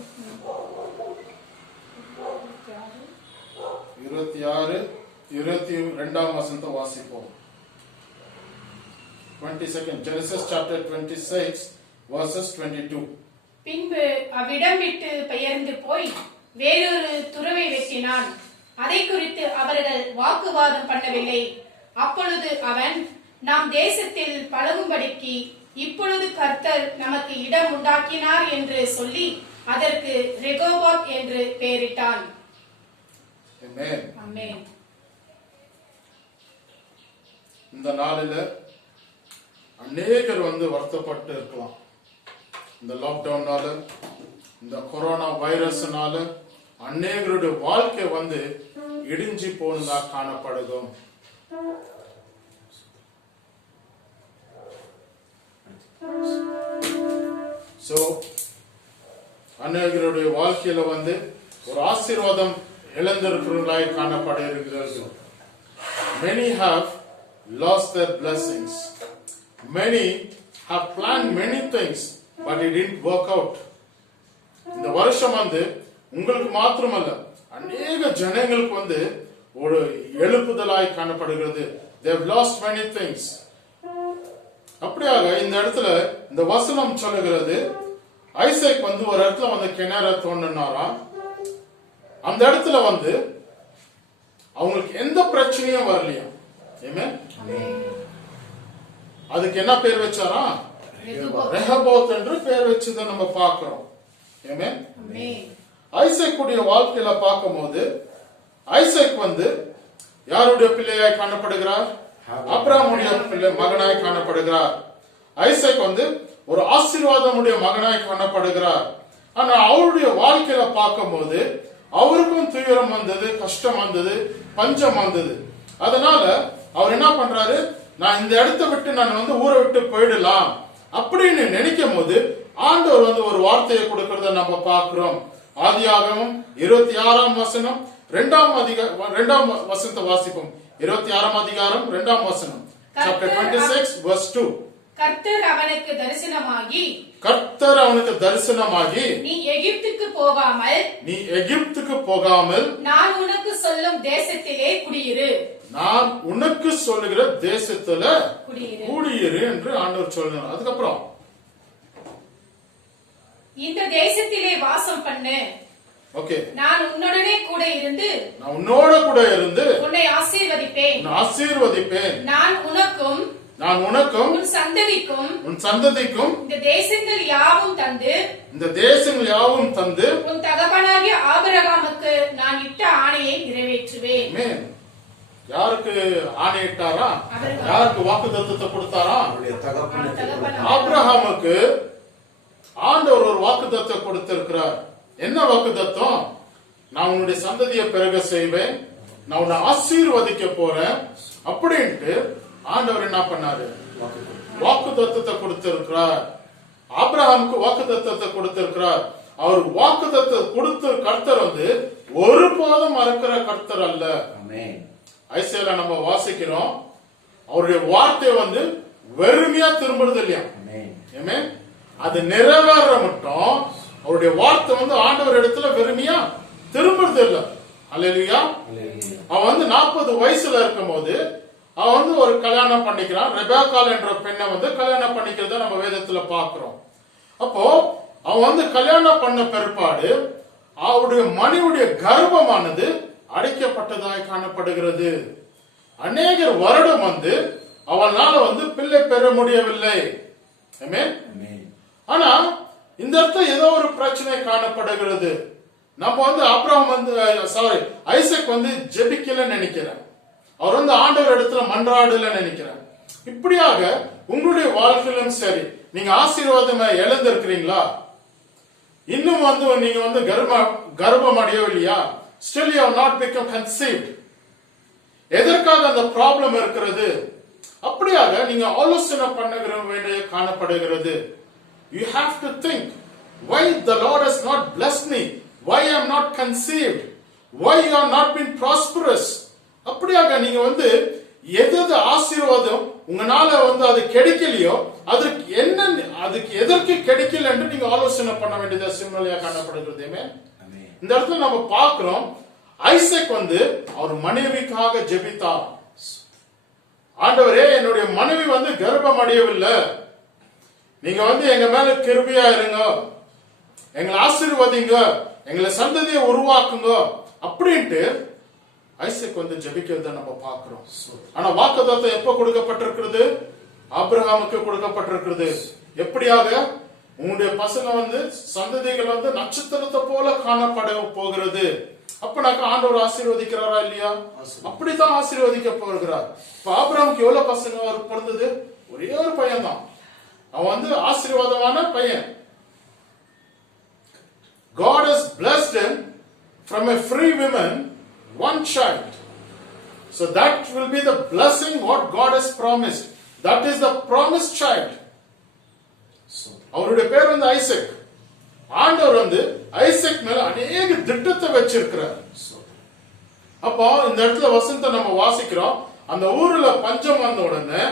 22ஆம் வசனத்தை வாசிப்போம். 22nd Genesis chapter 26 verses 22. பின்பு அவ்விடம் விட்டு பெயர்ந்து போய் வேறொரு துறவை வெட்டினான். அதை குறித்து அவர்கள் வாக்குவாதம் பண்ணவில்லை. அப்பொழுது அவன், நாம் தேசத்தில் பழகும்படிக்கு இப்பொழுது கர்த்தர் நமக்கு இடம் உண்டாக்கினார் என்று சொல்லி அதற்கு ரெகோபோத் என்று பெயரிட்டான். Amen. ஆமென். இந்த நாளில அநேகர் வருத்தப்பட்டு இருக்கலாம். இந்த லாக்டவுனால, இந்த கொரோனா வைரஸ்னால அநேகருடைய வாழ்க்கை இடிஞ்சு போனதா காணப்படுகும். அநேகருடைய வாழ்க்கையில ஒரு ஆசீர்வாதம் இழந்திருக்கிறவர்களாய் காணப்பட இருக்கிறது. Many have lost their blessings. Many have planned many things, but it didn't work out. இந்த வருஷம் உங்களுக்கு மாத்திரமல்ல, அநேக ஜனங்களுக்கு ஒரு எழுப்புதலாய் காணப்படுகிறது. They have lost many things. அப்படியாக இந்த இடத்துல இந்த வசனம் சொல்லுகிறது, ஐசேக் ஒரு இடத்துல கிணற தோண்டினாராம். அந்த இடத்துல அவங்களுக்கு எந்த பிரச்சனையும் வரலையா. அதுக்கு என்ன பேர் வச்சாரா? ரெஹபோத் என்று பேர் வச்சதை நம்ம பார்க்கிறோம். ஐசேக்குடைய வாழ்க்கையில பார்க்கும்போது ஐசேக் யாருடைய பிள்ளையாய் காணப்படுகிறார்? ஆபிரகாமுடைய பிள்ளை மகனாய் காணப்படுகிறார். ஐசேக் ஒரு ஆசீர்வாதமுடைய மகனாய் காணப்படுகிறார். ஆனா அவருடைய வாழ்க்கையில பார்க்கும்போது அவருக்கும் துயரம் வந்தது, கஷ்டம் வந்தது, பஞ்சம் வந்தது. அதனால அவர் என்ன பண்றாரு, நான் இந்த இடத்தை விட்டு நான் ஊரை விட்டு போயிடலாம் அப்படின்னு நினைக்கும் போது ஆண்டவர் ஒரு வார்த்தையை கொடுக்கறத நம்ம பார்க்கிறோம். ஆதியாகமம் 26ஆம் வசனம் 2ஆம் வசனத்தை வாசிப்போம். 26ஆம் அதிகாரம் 2ஆம் வசனம். Chapter 26 verse 2. கர்த்தர் அவனுக்கு தரிசனமாகி நீ எகிப்துக்கு போகாமல் நான் உனக்கு சொல்லும் தேசத்திலே குடியிரு, நான் உனக்கு சொல்லுகிற தேசத்துல குடியிரு என்று ஆண்டவர் சொல்றார். அதுக்கப்புறம் இந்த தேசத்திலே வாசம் பண்ணு. ஓகே, நான் உன்னுடனே கூட இருந்து நான் உன்னோட கூட இருந்து உன்னை ஆசீர்வதிப்பேன். உன்னை ஆசீர்வதிப்பேன். நான் உனக்கும் உன் சந்ததிக்கும் இந்த தேசங்கள் யாவும் தந்து உன் தகப்பனாகிய ஆபிரகாமுக்கு நான் இட்ட ஆணையை நிறைவேற்றுவேன். யாருக்கு ஆணையிட்டாரா? யாருக்கு வாக்குத்தத்தத்தை கொடுத்தாரா? ஆபிரகாமுக்கு ஆண்டவர் ஒரு வாக்குத்தத்தத்தை கொடுத்திருக்கிறார். என்ன வாக்குத்தத்தம்? நான் உன்னுடைய சந்ததியை பெருக செய்வேன், நான் உன்னை ஆசீர்வதிக்க போறேன் அப்படின்ட்டு ஆண்டவர் என்ன பண்ணாரு? வாக்குத்தத்தத்தை கொடுத்திருக்கிறார். ஆபிரகாமுக்கு வாக்குத்தத்தத்தை கொடுத்திருக்கிறார். அவர் வாக்குத்தத்தை கொடுத்த கர்த்தர் ஒருபோதும் மறக்கிற கர்த்தர் அல்ல. ஐசியால நம்ம வாசிக்கிறோம், அவருடைய வார்த்தை வெறுமையா திரும்புறது இல்லையா? அது நிறைவேற மட்டும் அவருடைய வார்த்தை ஆண்டவர் இடத்துல வெறுமையா திரும்புறது இல்ல. அல்லேலூயா. அவன் 40 வயசுல இருக்கும் போது அவன் ஒரு கல்யாணம் பண்ணிக்கிறான். ரெபேக்காள் என்ற பெண்ணை கல்யாணம் பண்ணிக்கிறத நம்ம வேதத்துல பாக்குறோம். அப்போ அவன் கல்யாணம் பண்ண பிற்பாடு அவருடைய மனைவியுடைய கர்ப்பமானது அடைக்கப்பட்டதாய் காணப்படுகிறது. அநேகர் வருடம் அவனால பிள்ளை பெற முடியவில்லை. ஆனா இந்த இடத்துல ஏதோ ஒரு பிரச்சனை காணப்படுகிறது. நம்ம ஆபிரகாம் ஐசக் ஜெபிக்கல நினைக்கிறேன். அவர் ஆண்டவர் இடத்துல மன்றாடல நினைக்கிறேன். இப்படியாக உங்களுடைய வாழ்க்கையிலும் சரி, நீங்க ஆசீர்வாதம் இழந்திருக்கிறீங்களா? இன்னும் நீங்க கர்ப்பம் அடையவில்லையா? Still you have not become conceived. எதற்காக அந்த ப்ராப்ளம் இருக்கிறது? அப்படியாக நீங்க ஆலோசனை பண்ண வேண்டிய காணப்படுகிறது. You have to think, why the Lord has not blessed me? Why I am not conceived? Why you are not been prosperous? அப்படியாக நீங்க எது ஆசீர்வாதம் உங்களால அது கிடைக்கலையோ அதற்கு என்ன, அதுக்கு எதற்கு கிடைக்கல என்று நீங்க ஆலோசனை பண்ண வேண்டியது சூழ்நிலையா காணப்படுகிறது. இந்த இடத்துல நம்ம பார்க்கிறோம், ஐசக் அவர் மனைவிக்காக ஜெபித்தார். ஆண்டவரே, என்னுடைய மனைவி கர்ப்பம் அடையவில்லை, நீங்க எங்க மேல கிருபையா இருங்க, எங்களை ஆசீர்வதிங்க, எங்களை சந்ததியை உருவாக்குங்க அப்படின்ட்டு ஐசக் ஜெபிக்கிறத நம்ம பார்க்கிறோம். ஆனா வாக்குத்தத்தம் எப்ப கொடுக்கப்பட்டிருக்கிறது? ஆபிரகாமுக்கு கொடுக்கப்பட்டிருக்கிறது. எப்படியாக? உங்களுடைய பசங்க சந்ததிகள் நட்சத்திரத்தை போல காணப்பட போகிறது. அப்பனாக்க ஆண்டவர் ஆசீர்வதிக்கிறாரா இல்லையா? அப்படித்தான் ஆசீர்வதிக்க போகிறார். இப்ப ஆபிரகாமுக்கு எவ்வளவு பசங்க பிறந்தது? ஒரே ஒரு பையன் தான். அவன் ஆசீர்வாதமான பையன். God has blessed him from a free woman, one child. So that will be the blessing what God has promised. That is the promised child. அவருடைய பேர் ஐசக். ஆண்டவர் ஐசக் மேல அநேக திட்டத்தை வச்சிருக்கிறார். அப்போ இந்த இடத்துல வசந்த நம்ம வாசிக்கிறோம், அந்த ஊர்ல பஞ்சம் வந்த உடனே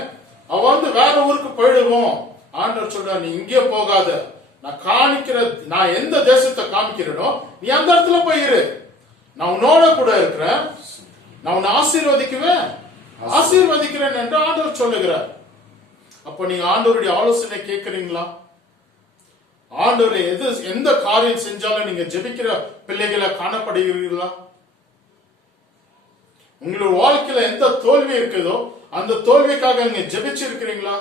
அவன் வேற ஊருக்கு போயிடுவோம். ஆண்டவர் சொல்றார், நீ இங்கே போகாத, நான் எந்த தேசத்தை காமிக்கிறேனோ நீ அந்த இடத்துல போயிரு, நான் உன்னோட கூட இருக்கிறேன், நான் உன்னை ஆசீர்வதிக்கிறேன் என்று ஆண்டவர் சொல்லுகிறார். அப்ப நீங்க ஆண்டவருடைய ஆலோசனை கேட்கிறீங்களா? ஆண்டவர் எந்த காரியம் செஞ்சாலும் நீங்க ஜெபிக்கிற பிள்ளைகளை காணப்படுகிறீர்களா? உங்களோட வாழ்க்கையில எந்த தோல்வி இருக்குதோ அந்த தோல்விக்காக நீங்க ஜெபிச்சிருக்கிறீங்களா?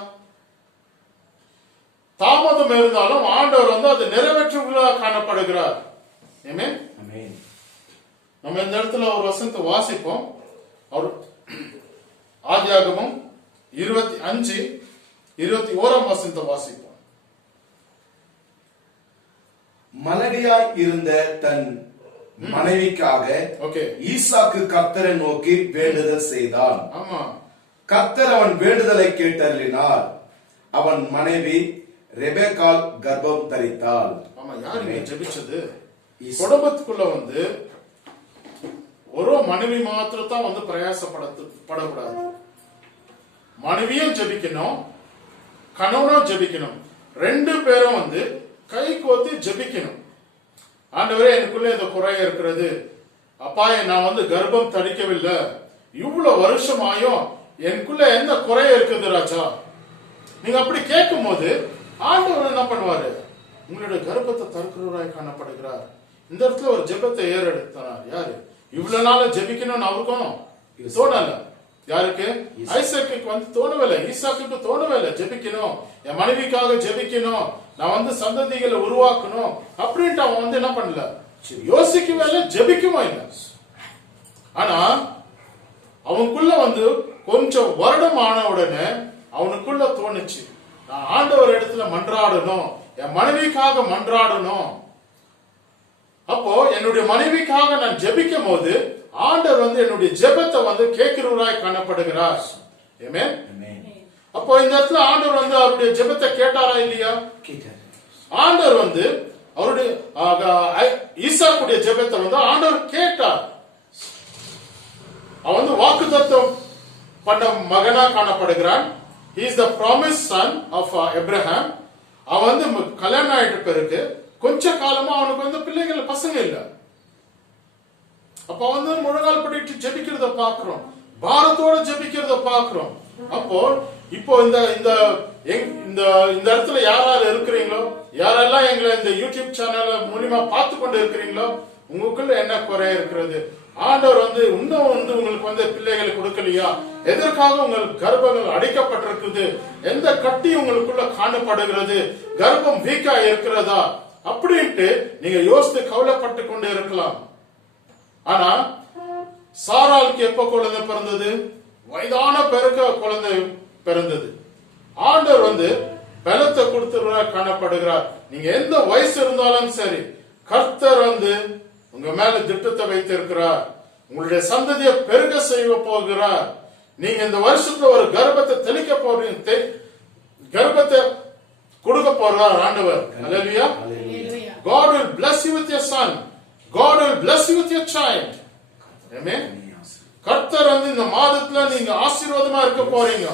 தாமதம் இருந்தாலும் ஆண்டவர் அது நிறைவேற்றுவதாக காணப்படுகிறார். நம்ம இந்த இடத்துல ஒரு வசனத்தை வாசிப்போம். அவர் ஆதியாகமம் 25:21 வசனத்தை வாசிப்போம். மலடியாய் இருந்த தன் மனைவிக்காக ஈசாக்கு கர்த்தரை நோக்கி வேண்டுதல் செய்தான். கர்த்தர் அவன் வேண்டுதலை கேட்டருளினார். அவன் மனைவி ரெபேக்காள் கர்ப்பம் தரித்தாள். யாருங்க ஜெபிச்சது? குடும்பத்துக்குள்ள ஒரு மனைவி மாத்திரத்தான் பிரயாசப்படக்கூடாது. மனைவியும் ஜெபிக்கணும், கணவனும் ஜெபிக்கணும். ரெண்டு பேரும் கை கோத்து ஜெபிக்கணும். ஆண்டவரே, எனக்குள்ள இந்த குறை இருக்கிறது, அப்பா நான் கர்ப்பம் தரிக்கவில்லை, இவ்வளவு வருஷமாயும் எனக்குள்ள என்ன குறை இருக்குது ராஜா. நீங்க அப்படி கேட்கும் போது ஆண்டவர் என்ன பண்ணுவாரு? உங்களுடைய கர்ப்பத்தை தருக்கிறவராய் காணப்படுகிறார். இந்த இடத்துல ஒரு ஜெபத்தை ஏறெடுத்தார். யாரு? இவ்வளவு நாள் ஜெபிக்கணும்னு அவருக்கும் தோணல. யாருக்கு? ஐசக்குக்கு வந்து தோணவில்லை, ஈசாக்குக்கு தோணவில்லை ஜெபிக்கணும், என் மனைவிக்காக ஜெபிக்கணும், நான் வந்து சந்ததிகளை உருவாக்கணும் அப்படின்ட்டு அவன் வந்து என்ன பண்ணல, யோசிக்கவே இல்லை, ஜெபிக்கவும் இல்லை. ஆனா அவனுக்குள்ள வந்து கொஞ்சம் வருடம் ஆன உடனே அவனுக்குள்ள தோணுச்சு, நான் ஆண்டவர் இடத்துல மன்றாடணும், என் மனைவிக்காக மன்றாடணும். அப்போ என்னுடைய மனைவிக்காக நான் ஜெபிக்கும் போது ஆண்டவர் வந்து என்னுடைய ஜெபத்தை வந்து கேட்கிறவராய் காணப்படுகிறார். ஆமென். அப்போ இந்த இடத்துல ஆண்டவர் வந்து அவருடைய ஜெபத்தை கேட்டாரா இல்லையா? ஆண்டவர் வந்து அவருடைய ஈசாக்குடைய ஜெபத்தை வந்து ஆண்டவர் கேட்டார். அவன் வந்து வாக்குத்தத்தம் பண்ண மகனா காணப்படுகிறான். He is the promised son of Abraham. அவன் வந்து கல்யாணம் ஆயிட்ட பிறகு கொஞ்ச காலமா அவனுக்கு வந்து பிள்ளைகள் பசங்க இல்ல. அப்ப வந்து முழங்கால் படிட்டு ஜெபிக்கிறத பாக்குறோம், பாரத்தோட ஜெபிக்கிறத பாக்குறோம். அப்போ இப்போ இந்த இந்த இந்த இடத்துல யாராவது இருக்கிறீங்களோ, யாரெல்லாம் எங்களை இந்த யூடியூப் சேனல் மூலியமா பார்த்து கொண்டு இருக்கிறீங்களோ, உங்களுக்குள்ள என்ன குறை இருக்கிறது? ஆண்டவர் வந்து இன்னும் வந்து உங்களுக்கு வந்து பிள்ளைகளை கொடுக்கலையா? எதற்காக உங்களுக்கு கர்ப்பங்கள் அடைக்கப்பட்டிருக்குது? எந்த கட்டி உங்களுக்குள்ள காணப்படுகிறது? கர்ப்பம் வீக்கா இருக்கிறதா அப்படின்ட்டு நீங்க யோசித்து கவலைப்பட்டு கொண்டு இருக்கலாம். ஆனா சாராளுக்கு எப்ப குழந்தை பிறந்தது? வயதான பிறகு குழந்தை பிறந்தது. ஆண்டவர் வந்து பலத்தை கொடுத்துறார் காணப்படுகிறார். நீங்க எந்த வயசு இருந்தாலும் சரி, கர்த்தர் வந்து உங்க மேல திட்டத்தை வைத்திருக்கிறார். உங்களுடைய சந்ததியை பெருக செய்ய போகிறார். நீங்க இந்த வருஷத்துல ஒரு கர்ப்பத்தை தெளிக்க போறீங்க, கர்ப்பத்தை கொடுக்க போறார் ஆண்டவர். ஹல்லேலூயா. God will bless you with your son. God will bless you with your child. Amen. கர்த்தர் வந்து இந்த மாதத்துல நீங்க ஆசீர்வாதமா இருக்க போறீங்க.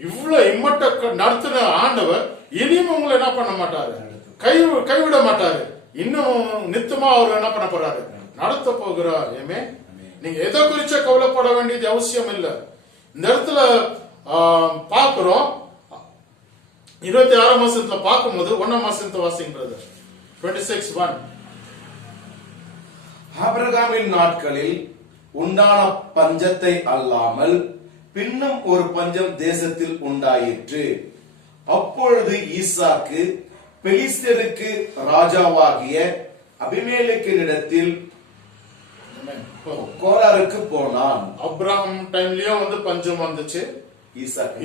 இவ்வளவு இம்மட்ட நடத்தின ஆண்டவர் இனியும் உங்களை என்ன பண்ண மாட்டாரு, கைவிட மாட்டாரு. இன்னும் நித்தமா அவர் என்ன பண்ண போறாரு, நடத்த போகிறார். Amen. நீங்க எதை குறிச்ச கவலைப்பட வேண்டியது அவசியம் இல்லை. இந்த இடத்துல பாக்குறோம், 26ஆம் வசனத்துல பார்க்கும்போது 1ஆம் வசனத்தை வாசிக்கிறது. 26:1. ஆபிரகாமின் நாட்களில் உண்டான பஞ்சத்தை அல்லாமல் பின்னும் ஒரு பஞ்சம் தேசத்தில் உண்டாயிற்று. அப்பொழுது ஈசாக்கு பெலிஸ்தருக்கு ராஜாவாகிய அபிமெலேக்கினிடத்தில் கோராருக்கு போனான். அப்ரஹாம் டைம்லயும் வந்து பஞ்சம் வந்துச்சு,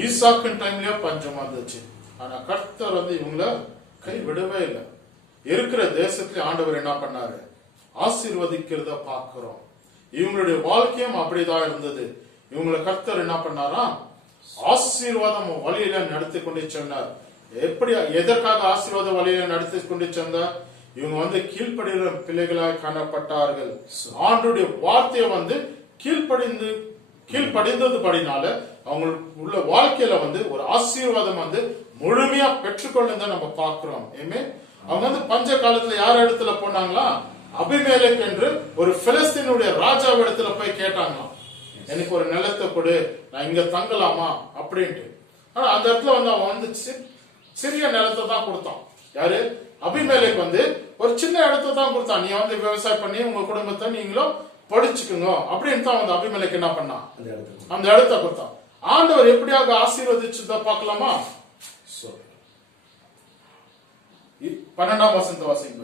ஈசாக்கு டைம்லயும் பஞ்சம் வந்துச்சு. ஆனா கர்த்தர் வந்து இவங்கள கை விடவே இல்லை. இருக்கிற தேசத்துல ஆண்டவர் என்ன பண்ணாரு, ஆசீர்வதிக்கிறத பாக்குறோம். இவங்களுடைய வாழ்க்கையும் அப்படிதான் இருந்தது. இவங்களை கர்த்தர் என்ன பண்ணாரா, ஆசீர்வாதம் வழியில நடத்தி கொண்டு சென்றார். எப்படி, எதற்காக ஆசீர்வாத வழியில நடத்தி கொண்டு சென்றார்? இவங்க வந்து கீழ்ப்படுகிற பிள்ளைகளாய் காணப்பட்டார்கள். ஆண்டுடைய வார்த்தையை வந்து கீழ்ப்படிந்தது படினால அவங்களுக்கு உள்ள வாழ்க்கையில வந்து ஒரு ஆசீர்வாதம் வந்து முழுமையா பெற்றுக்கொள்ளுதான் நம்ம பாக்குறோம். அவங்க வந்து பஞ்ச காலத்துல யார் இடத்துல போனாங்களா, அபிமெலேக் என்று ஒரு பிலிஸ்தீனுடைய ராஜாவ இடத்துல போய் கேட்டாங்களாம், எனக்கு ஒரு நிலத்தை கொடு, நான் இங்க தங்கலாமா அப்படின்ட்டு. ஆனா அந்த இடத்துல வந்து அவன் வந்து சிறிய நிலத்தை தான் கொடுத்தான். யாரு? அபிமெலேக் வந்து ஒரு சின்ன இடத்தை தான் கொடுத்தான். நீ வந்து விவசாயம் பண்ணி உங்க குடும்பத்தை நீங்களும் படிச்சுக்குங்க அப்படின்னு தான் வந்து அபிமெலேக் என்ன பண்ணான், அந்த இடத்தை கொடுத்தான். ஆண்டவர் எப்படியாக ஆசீர்வதிச்சுதா பார்க்கலாமா? 12ஆம் வசனத்தை வாசிங்க.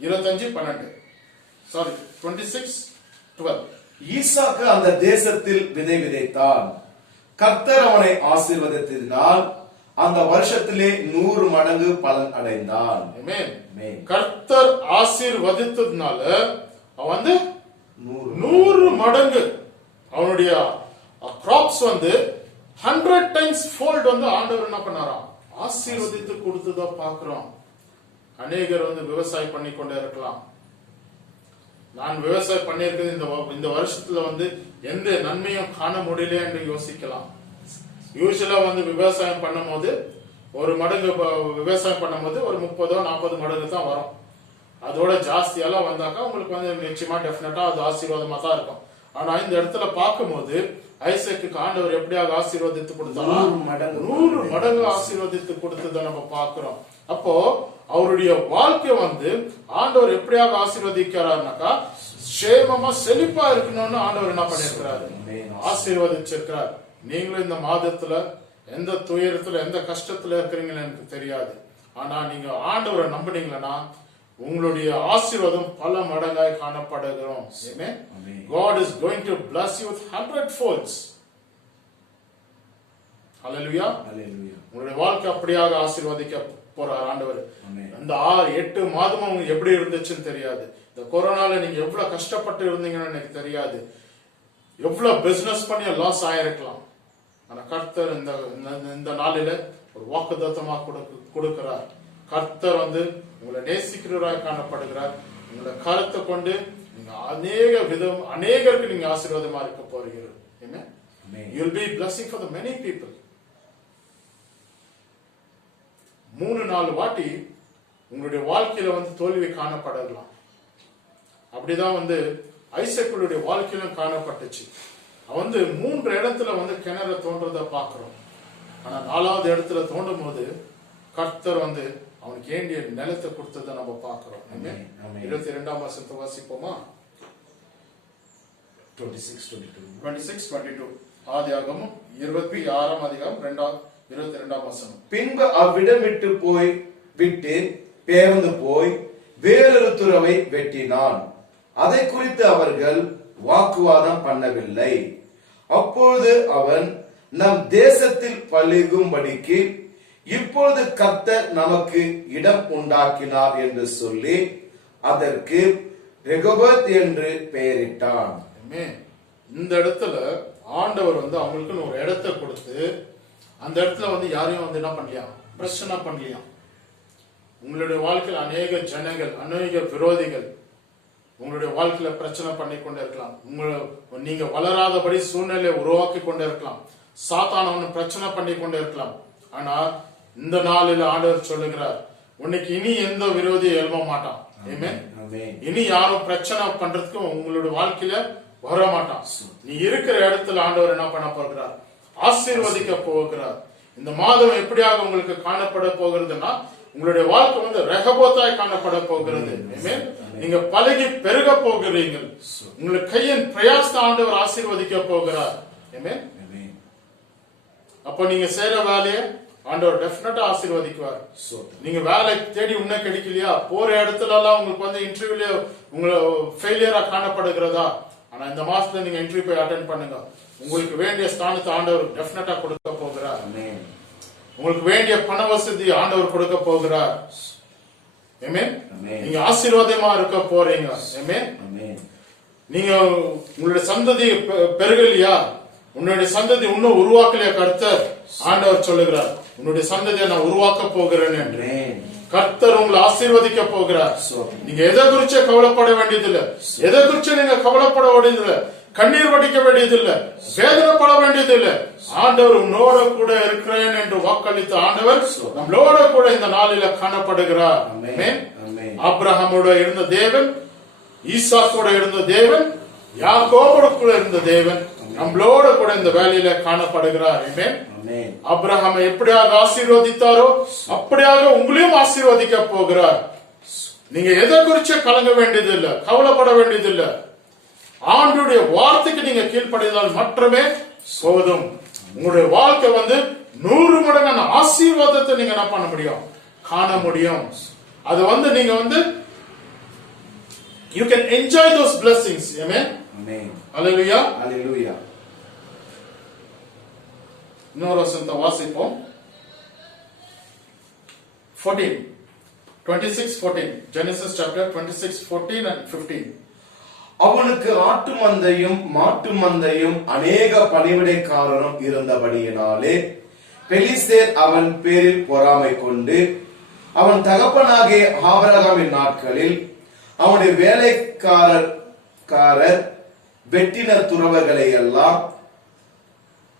25:12. சாரி, 26:12. ஈசாக்கு அந்த தேசத்தில் விதை விதைத்தான். கர்த்தர் அவனை ஆசீர்வதித்ததினால் அந்த வருஷத்திலே 100 மடங்கு பலன் அடைந்தான். கர்த்தர் ஆசீர்வதித்ததுனால அவன் வந்து 100 மடங்கு அவனுடைய கிராப்ஸ் வந்து 100 டைம்ஸ் ஃபோல்ட் வந்து ஆண்டவர் என்ன பண்ணாராம், ஆசீர்வதித்து கொடுத்ததா பாக்குறோம். அநேகர் வந்து விவசாயம் பண்ணி கொண்டே இருக்கலாம். நான் விவசாயம் பண்ணியிருக்கிறது இந்த வருஷத்துல வந்து எந்த நன்மையும் காண முடியல என்று யோசிக்கலாம். யூஸ்வலா வந்து விவசாயம் பண்ணும் போது ஒரு மடங்கு விவசாயம் பண்ணும் போது ஒரு 30-40 மடங்கு தான் வரும். அதோட ஜாஸ்தியெல்லாம் வந்தாக்கா உங்களுக்கு வந்து நிச்சயமா டெஃபினட்டா அது ஆசீர்வாதமா தான் இருக்கும். ஆனா இந்த இடத்துல பார்க்கும்போது ஐசக்கு ஆண்டவர் எப்படியாக ஆசீர்வதித்து கொடுத்தாலும் 100 மடங்கு ஆசீர்வதித்து கொடுத்ததை நம்ம பார்க்கிறோம். அப்போ அவருடைய வாழ்க்கை வந்து ஆண்டவர் எப்படியாக ஆசீர்வதிக்கிறார்னாக்கா சேமமா செழிப்பா இருக்கணும்னு ஆண்டவர் என்ன பண்ணிருக்கிறாரு, ஆசீர்வதிச்சிருக்கிறார். நீங்களும் இந்த மாதத்துல எந்த துயரத்துல எந்த கஷ்டத்துல இருக்கிறீங்கன்னு எனக்கு தெரியாது. ஆனா நீங்க ஆண்டவரை நம்பினீங்களா உங்களுடைய ஆசீர்வாதம் பல மடங்காய் காணப்படுகிறோம். God is going to bless you with 100 folds. Hallelujah. உங்களுடைய வாழ்க்கை அப்படியாக ஆசீர்வதிக்க போறார் ஆண்டவர். அந்த 6-8 மாதமும் உங்களுக்கு எப்படி இருந்துச்சுன்னு தெரியாது. இந்த கொரோனால நீங்க எவ்வளவு கஷ்டப்பட்டு இருந்தீங்கன்னு எனக்கு தெரியாது. எவ்வளவு பிசினஸ் பண்ணி லாஸ் ஆயிருக்கலாம். ஆனா கர்த்தர் இந்த நாளில ஒரு வாக்குத்தத்தமா கொடுக்கிறார். கர்த்தர் வந்து உங்களை நேசிக்கிறவராய் காணப்படுகிறார். உங்களை கருத்தை கொண்டு நீங்க அநேகருக்கு நீங்க ஆசீர்வாதமா இருக்க போறீங்க. You'll be blessing for the many people. 3-4 வாட்டி உங்களுடைய வாழ்க்கையில வந்து தோல்வி காணப்படலாம். அப்படிதான் வந்து ஐசக்குடைய வாழ்க்கையிலும் காணப்பட்டுச்சு. அவன் வந்து 3 இடத்துல வந்து கிணறு தோன்றத பாக்குறோம். ஆனா 4வது இடத்துல தோண்டும் போது கர்த்தர் வந்து அவனுக்கு வேண்டிய நிலத்தை கொடுத்ததை நம்ம பாக்குறோம். 22ஆம் வசனத்தை வாசிப்போமா? 26-22 ஆதியாகமம் 26ஆம் அதிகாரம் 22ஆம் வசனம். பின்பு அவ்விடம் விட்டு பேர்ந்து போய் வேறொரு துறவை வெட்டினான். அதை குறித்து அவர்கள் வாக்குவாதம் பண்ணவில்லை. அப்பொழுது அவன், நம் தேசத்தில் பழுகும்படிக்கு இப்பொழுது கர்த்தர் நமக்கு இடம் உண்டாக்கினார் என்று சொல்லி அதற்கு ரெகோபத் என்று பெயரிட்டான். இந்த இடத்துல ஆண்டவர் வந்து அவங்களுக்கு ஒரு இடத்தை கொடுத்து அந்த இடத்துல வந்து யாரையும் வந்து என்ன பண்ணலையா, பிரச்சனை பண்ணலையா. உங்களுடைய வாழ்க்கையில் அநேக ஜனங்கள், அநேக விரோதிகள் உங்களுடைய வாழ்க்கையில பிரச்சனை பண்ணி கொண்டே இருக்கலாம். நீங்க வளராதபடி சூழ்நிலையை உருவாக்கி கொண்டே இருக்கலாம். சாத்தானவன் பிரச்சனை பண்ணி கொண்டே இருக்கலாம். ஆனா இந்த நாளில் ஆண்டவர் சொல்லுகிறார், உன்னைக்கு இனி எந்த விரோதியை எழுப்ப மாட்டான். இனி யாரும் பிரச்சனை பண்றதுக்கு உங்களுடைய வாழ்க்கையில வர மாட்டான். நீ இருக்கிற இடத்துல ஆண்டவர் என்ன பண்ண போகிறார், ஆசீர்வதிக்க போகிறார். இந்த மாதம் எப்படியாக உங்களுக்கு காணப்பட போகிறதுனா உங்களுடைய வாழ்க்கை வந்து ரெகபோத்தாய் காணப்பட போகிறது. நீங்க பழகி பெருக போகிறீங்க. உங்களுக்கு கையின் பிரயாசத்தை ஆண்டவர் ஆசீர்வதிக்க போகிறார். அப்போ நீங்க செய்யற வேலையை ஆண்டவர் டெஃபினட்டா ஆசீர்வதிக்குவார். நீங்க வேலை தேடி உன்ன கிடைக்கலையா, போற இடத்துல எல்லாம் உங்களுக்கு வந்து இன்டர்வியூல உங்களை ஃபெயிலியரா காணப்படுகிறதா, ஆனா இந்த மாசத்துல நீங்க இன்டர்வியூ போய் அட்டென்ட் பண்ணுங்க. உங்களுக்கு வேண்டிய ஸ்தானத்தை ஆண்டவர் டெஃபினட்டா கொடுக்க போகிறார். உங்களுக்கு வேண்டிய பண வசதி ஆண்டவர் கொடுக்க போகிறார். நீங்க ஆசீர்வாதமா இருக்க போறீங்க. நீங்க உங்களுடைய சந்ததி பெருகலையா, உன்னுடைய சந்ததி இன்னும் உருவாக்கலையா, கர்த்தர் ஆண்டவர் சொல்லுகிறார், உன்னுடைய சந்ததியை நான் உருவாக்க போகிறேன் என்று. கர்த்தர் உங்களை ஆசீர்வதிக்க போகிறார். நீங்க எதை குறிச்ச கவலைப்பட வேண்டியதில்லை, எதை குறிச்சு நீங்க கவலைப்பட வேண்டியதில்லை, கண்ணீர் வடிக்க வேண்டியதில்லை, வேதனைப்பட வேண்டியதில்லை. ஆண்டவர் உன்னோட கூட இருக்கிறேன் என்று வாக்களித்த ஆண்டவர் நம்மளோட கூட இந்த நாளில காணப்படுகிறார். ஆபிரகாமோட இருந்த தேவன், ஈசாக்கோட இருந்த தேவன், யாக்கோபோட கூட இருந்த தேவன் நம்மளோட கூட இந்த வேலையில காணப்படுகிறார். ஆபிரகாமை எப்படியாக ஆசீர்வதித்தாரோ அப்படியாக உங்களையும் ஆசீர்வதிக்க போகிறார். நீங்க எதை குறிச்சு கலங்க வேண்டியதில்லை, கவலைப்பட வேண்டியதில்லை. ஆண்டுடைய வார்த்தைக்கு நீங்க கீழ்ப்படிந்தால் மட்டுமே போதும். உங்களுடைய வாழ்க்கை வந்து 100 மடங்கான ஆசீர்வாதத்தை நீங்க என்ன பண்ண முடியும், காண முடியும். அது வந்து நீங்க வந்து you can enjoy those blessings. Amen. Hallelujah. Hallelujah. இன்னொரு வசனத்தை வாசிப்போம். 26:14 Genesis chapter 26:14 and 15. அவனுக்கு ஆட்டு மந்தையும் மாட்டு மந்தையும் அநேக பணிவிடைக்காரரும் இருந்தபடியினாலே பெலிஸ்தேர் அவன் பேரில் பொறாமை கொண்டு அவன் தகப்பனாகிய ஆபிரகாமின் நாட்களில் அவனுடைய வேலைக்காரர் வெட்டின துறவர்களை எல்லாம்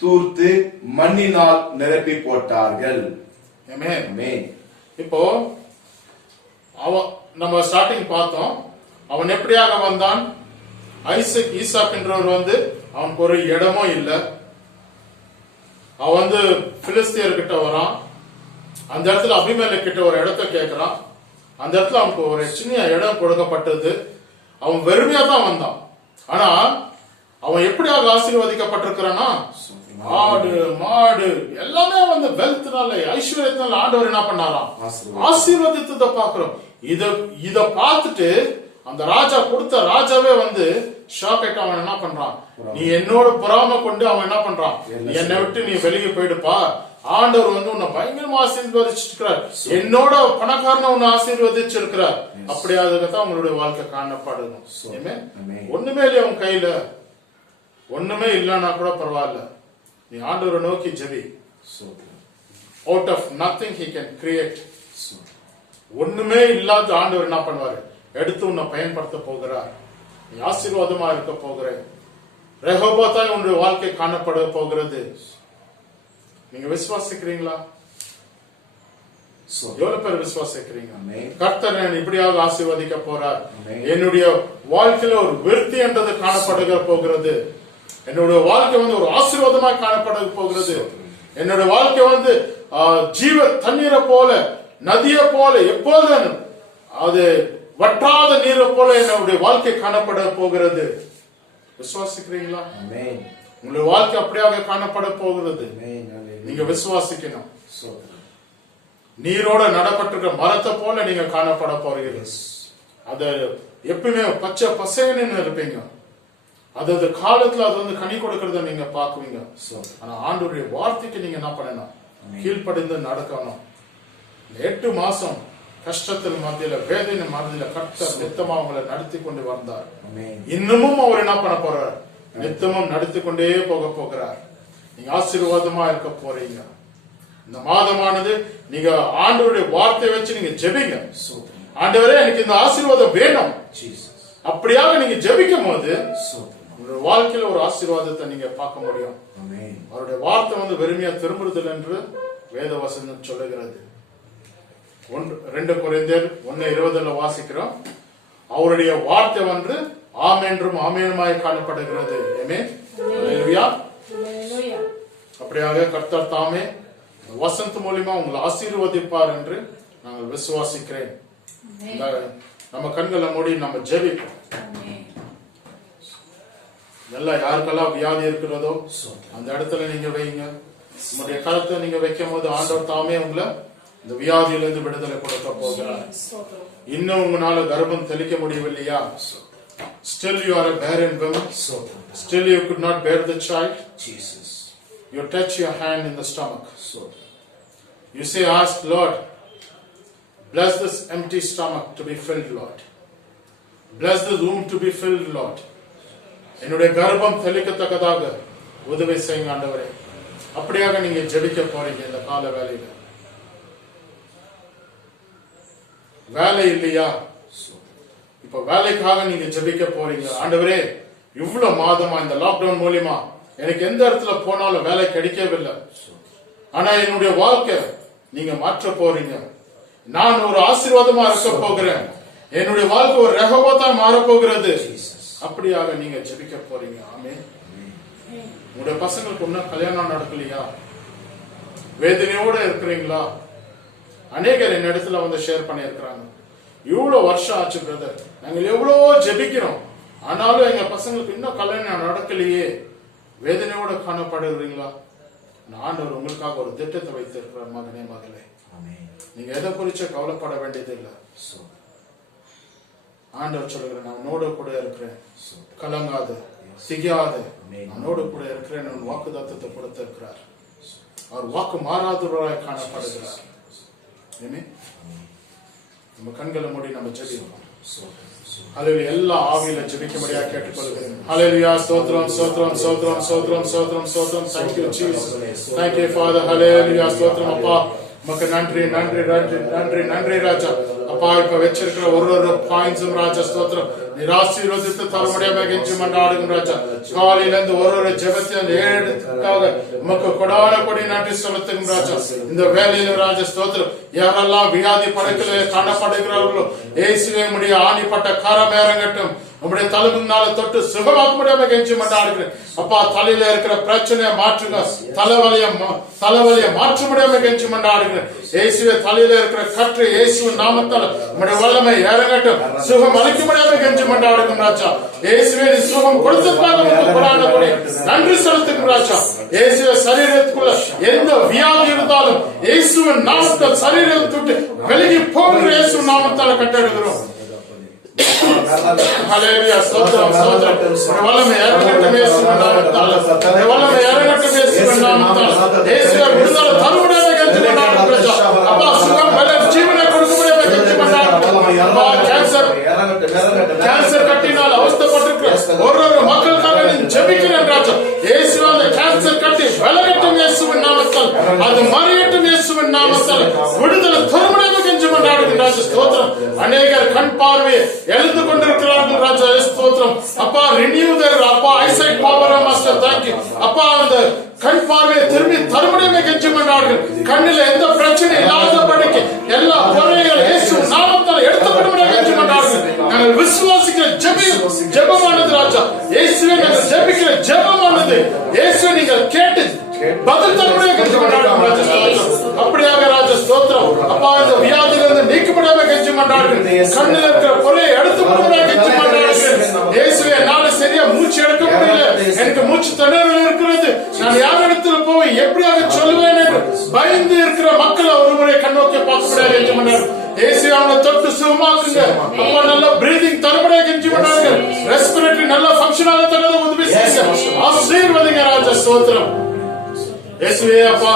தூர்த்து மண்ணினால் நிரப்பி போட்டார்கள். இப்போ நம்ம ஸ்டார்டிங் பார்த்தோம், அவன் எப்படியாக வந்தான். ஈசாக் என்றவர் வந்து அவனுக்கு ஒரு இடமும் இல்லை. அவன் வந்து பிலிஸ்தியர்கிட்ட வரான். அந்த இடத்துல அபிமெலேக்கு கிட்ட ஒரு இடத்தை கேட்கிறான். அந்த இடத்துல அவனுக்கு ஒரு சின்ன இடம் கொடுக்கப்பட்டது. அவன் வெறுமையா தான் வந்தான். ஆனா அவன் எப்படியாக ஆசீர்வதிக்கப்பட்டிருக்கிறான்னா, ஆடு மாடு எல்லாமே வந்து வெல்த்னால ஐஸ்வர்யத்தினால ஆண்டவர் என்ன பண்ணாராம், ஆசீர்வதித்ததை பாக்குறோம். இத பார்த்துட்டு அந்த ராஜா கொடுத்த ராஜாவே வந்து ஷாக் ஆயிட்டு அவன் என்ன பண்றான், நீ என்னோட பொறாம கொண்டு அவன் என்ன பண்றான், என்னை விட்டு நீ வெளியே போயிடுப்பா, ஆண்டவர் வந்து உன்னை பயங்கரமா ஆசீர்வதிச்சிருக்கிறார், என்னோட பணக்காரன உன்னை ஆசீர்வதிச்சிருக்கிறார். அப்படியாகத்தான் உங்களுடைய வாழ்க்கை காணப்படணும். ஒண்ணுமே இல்லையா உன் கையில, ஒண்ணுமே இல்லைன்னா கூட பரவாயில்ல, நீ ஆண்டவரை நோக்கி ஜெபி. Out of nothing he can create. ஒண்ணுமே இல்லாத ஆண்டவர் என்ன பண்ணுவாரு, எடுத்து உன்னை பயன்படுத்த போகிறார். நீ ஆசீர்வாதமா இருக்க போகிற ரெஹோபோத்தாய் உன்னுடைய வாழ்க்கை காணப்பட போகிறது. நீங்க விசுவாசிக்கிறீங்களா? எவ்வளவு பேர் விசுவாசிக்கிறீங்க? கர்த்தர் இப்படியாக ஆசீர்வதிக்க போறார். என்னுடைய வாழ்க்கையில ஒரு விருத்தி என்றது காணப்படுக போகிறது. என்னுடைய வாழ்க்கை வந்து ஒரு ஆசீர்வாதமாக காணப்பட போகிறது. என்னுடைய வாழ்க்கை வந்து ஜீவ தண்ணீரை போல, நதியை போல, எப்போதும் அது வற்றாத நீரை போல என்னுடைய வாழ்க்கை காணப்பட போகிறது. விசுவாசிக்கிறீங்களா? உங்களுடைய வாழ்க்கை அப்படியாக காணப்பட போகிறது. நீங்க விசுவாசிக்கணும். நீரோட நடப்பட்டிருக்கிற மரத்தை போல நீங்க காணப்பட போறீங்க. அது எப்பவுமே பச்சை பசேன்னு இருப்பீங்க. அது காலத்துல அது வந்து கனி கொடுக்கறத நீங்க பாக்குவீங்க. ஆனா ஆண்டவருடைய வார்த்தைக்கு நீங்க என்ன பண்ணணும், கீழ்ப்படிந்து நடக்கணும். 8 மாசம் கஷ்டத்தில் மத்தியில, வேதனை மத்தியில கர்த்தர் நித்தமா அவங்களை நடத்தி கொண்டு வந்தார். இன்னமும் அவர் என்ன பண்ண போறார், நித்தமும் நடத்தி கொண்டே போக போகிறார். நீங்க ஆசீர்வாதமா இருக்க போறீங்க. இந்த மாதமானது நீங்க ஆண்டவருடைய வார்த்தை வச்சு நீங்க ஜெபிங்க. ஆண்டவரே எனக்கு இந்த ஆசீர்வாதம் வேணும், அப்படியாக நீங்க ஜெபிக்கும் போது உங்களுடைய வாழ்க்கையில ஒரு ஆசீர்வாதத்தை நீங்க பார்க்க முடியும். அவருடைய வார்த்தை வந்து வெறுமையா திரும்புறதில்லை என்று வேத வசனம் சொல்லுகிறது. 2 கொரிந்தியர் 1:20 வாசிக்கிறோம். அவருடைய வார்த்தை வந்து ஆமென்றும் ஆமெனுமாய் காணப்படுகிறது. ஹல்லேலூயா. அப்படியாக கர்த்தர் தாமே வசந்த் மூலமா உங்களை ஆசீர்வதிப்பார் என்று நாங்கள் விசுவாசிக்கிறேன். நம்ம கண்களை மூடி நம்ம ஜெபிப்போம். நல்லா யாருக்கெல்லாம் வியாதி இருக்கிறதோ அந்த இடத்துல நீங்க வைங்க. உங்களுடைய கருத்தை நீங்க வைக்கும் போது ஆண்டவர் தாமே உங்களை இந்த வியாதியிலிருந்து விடுதலை கொடுக்க போகிறார். இன்னும் உங்களால கர்ப்பம் தெளிக்க முடியவில்லையா? Still you are a barren woman. Still you could not bear the child. You touch your hand in the stomach. You say, ask Lord, bless this empty stomach to be filled, Lord. Bless this womb to be filled, Lord. என்னுடைய கர்ப்பம் தெளிக்கத்தக்கதாக உதவி செய்யுங்க ஆண்டவரே. அப்படியாக நீங்க ஜெபிக்க போறீங்க. இந்த கால வேலையில வேலை இல்லையா? இப்ப வேலைக்காக நீங்க ஜெபிக்க போறீங்க. ஆண்டவரே, இவ்வளவு மாதமா இந்த லாக்டவுன் மூலியமா எனக்கு எந்த இடத்துல போனாலும் வேலை கிடைக்கவில்லை. ஆனா என்னுடைய வாழ்க்கை நீங்க மாற்ற போறீங்க. நான் ஒரு ஆசீர்வாதமா இருக்க போகிறேன். என்னுடைய வாழ்க்கை ஒரு ரெஹோபோத்தா மாற போகிறது. அப்படியாக நீங்க ஜெபிக்க போறீங்க. ஆமென். உங்களுடைய பசங்களுக்கு இன்னும் கல்யாணம் நடக்கலையா? வேதனையோட இருக்கிறீங்களா? அநேகர் என் இடத்துல வந்து ஷேர் பண்ணி இருக்கிறாங்க. இவ்வளவு வருஷம் ஆச்சு பிரதர், நாங்கள் எவ்வளவோ ஜெபிக்கிறோம், ஆனாலும் எங்க பசங்களுக்கு இன்னும் கல்யாணம் நடக்கலையே. வேதனையோட காணப்படுகிறீங்களா? ஆண்டவர் உங்களுக்காக ஒரு திட்டத்தை வைத்திருக்கிறார். மகனே மகளே, நீங்க எதை குறிச்சு கவலைப்பட வேண்டியது இல்லை. ஆண்டவர் சொல்லுகிறேன், நான் உன்னோட கூட இருக்கிறேன், கலங்காது திகாது, உன்னோடு கூட இருக்கிறேன். உன் வாக்கு தத்தத்தை கொடுத்திருக்கிறார். அவர் வாக்கு மாறாதவராய் காணப்படுகிறார். நம்ம கண்களை மூடி நம்ம ஜெபிப்போம். ஹல்லேலூயா. எல்லா ஆவியில ஜெபிக்கும்படியாக கேட்டுக்கொள்கிறேன். ஹல்லேலூயா. ஸ்தோத்திரம் ஸ்தோத்திரம் ஸ்தோத்திரம் ஸ்தோத்திரம் ஸ்தோத்திரம் ஸ்தோத்திரம். Thank you Jesus. Thank you Father. ஹல்லேலூயா. ஸ்தோத்திரம் அப்பா. உமக்கு நன்றி நன்றி நன்றி நன்றி நன்றி ராஜா. அப்பா, இப்ப வச்சிருக்கிற ஒரு பாயிண்ட்ஸும் ராஜா ஸ்தோத்திரம் நீர் ஆசீர்வதித்து தரும்படியாக கெஞ்சி மன்றாடுகிறோம் ராஜா. காலையில இருந்து ஒரு ஜெபத்தை அந்த 7 இடத்துக்காக உமக்கு கொடான கொடி நன்றி செலுத்துகிறோம் ராஜா. இந்த வேலையில ராஜா ஸ்தோத்திரம் யாரெல்லாம் வியாதி படுக்கையில காணப்படுகிறார்களோ, இயேசுவே உம்முடைய ஆணிப்பட்ட கரம் இறங்கட்டும். உங்களுடைய தலைமுன்னால தொட்டு சுகமாக்க முடியாம கெஞ்சி மண்டாடுகிறேன். அப்பா தலையில இருக்கிற பிரச்சனையை மாற்றுங்க. தலைவலிய மாற்ற முடியாம கெஞ்சி மண்டாடுகிறேன். இயேசுவே தலையில இருக்கிற கற்று இயேசுவின் நாமத்தால் உங்களுடைய வல்லமை இறங்கட்டும். சுகம் அளிக்க முடியாம கெஞ்சி மண்டாடுகிறோம் ராஜா. இயேசுவே நீ சுகம் கொடுத்திருக்காங்க நன்றி செலுத்துகிறோம் ராஜா. இயேசுவே சரீரத்துக்குள்ள எந்த வியாதி இருந்தாலும் இயேசுவின் நாமத்தால் சரீரத்தை விட்டு விலகி போகிற இயேசுவின் நாமத்தால் கட்டெடுக்கிறோம். ஹல்லேலூயா. ஸ்தோத்திரம் ஸ்தோத்திரம். வல்லமை இறங்கட்டும் இயேசுவின் நாமத்தால். வல்லமை இறங்கட்டும் இயேசுவின் நாமத்தால். இயேசுவே விடுதலை தருமுடியாம கெஞ்சி மண்டாடுகிறோம் ராஜா. அப்பா சுகம் பலம் ஜீவனை கொடுக்க முடியாம கெஞ்சி மண்டாடுகிறோம். அப்பா கேன்சர் கட்டினால் அவஸ்தைப்பட்டிருக்கிற ஒரு மக்களுக்காக ஜெபிக்கிறேன் ராஜா. இயேசுவே அந்த கேன்சர் கட்டி விலகட்டும் இயேசுவின் நாமத்தால். அது மறியட்டும் இயேசுவின் நாமத்தால். விடுதலை தருமுடியாம கெஞ்சி மண்டாடுகிறோம் ராஜா. ஸ்தோத்திரம். அநேகர் கண் பார்வையை எழுந்து கொண்டிருக்கிறார்கள் ராஜா. ஸ்தோத்திரம். அப்பா ரினியூ தேர் அப்பா ஐசைட் பவர் மாஸ்டர் தேங்க்யூ. அப்பா அந்த கண் பார்வையை திரும்பி தருமுடியாம கெஞ்சி மண்டாடுகிறோம். கண்ணில எந்த பிரச்சனை இல்லாதபடிக்கு எல்லா குறைகள் இயேசு நாமத்தால் எடுத்துக்கொள்ள கெஞ்சி மண்டாடுகிறோம். நாங்கள் விசுவாசிக்கிற ஜெபமானது ராஜா. இயேசுவே நாங்கள் ஜெபிக்கிற ஜெபமானது இயேசுவை நீங்கள் கேட்டு பதில் தருமுடியாம கெஞ்சி மண்டாடுகிறோம் ராஜா. ஸ்தோத்திரம். அப்படியாக ராஜா ஸ்தோத்திரம். அப்பா இந்த வியாதியிலிருந்து நீக்க முடியாம கெஞ்சி மண்டாடுகிறோம். கண்ணில் இருக்கிற குறையை எடுத்து முடியாம கெஞ்சி மண்டாடுகிறோம். இயேசுவே என்னால சரியா மூச்சு எடுக்க முடியல. எனக்கு மூச்சு திணறல் இருக்கிறது. நான் யார் இடத்துல போய் எப்படியாக சொல்லுவேன் என்று பயந்து இருக்கிற மக்களை ஒருமுறை கண்ணோக்கி பார்க்க முடியாது கெஞ்சி மண்டாடுகிறோம். இயேசுவே அவனை தொட்டு சுகமாக்குங்க. அப்பா நல்ல பிரீதிங் தரமுடியாக கெஞ்சி மண்டாடுகிறோம். ரெஸ்பிரேட்டரி நல்ல ஃபங்க்ஷன் ஆக தரத உதவி செய்யுங்க. ஆசீர்வதிங்க ராஜா. ஸ்தோத்திரம். இயேசுவே அப்பா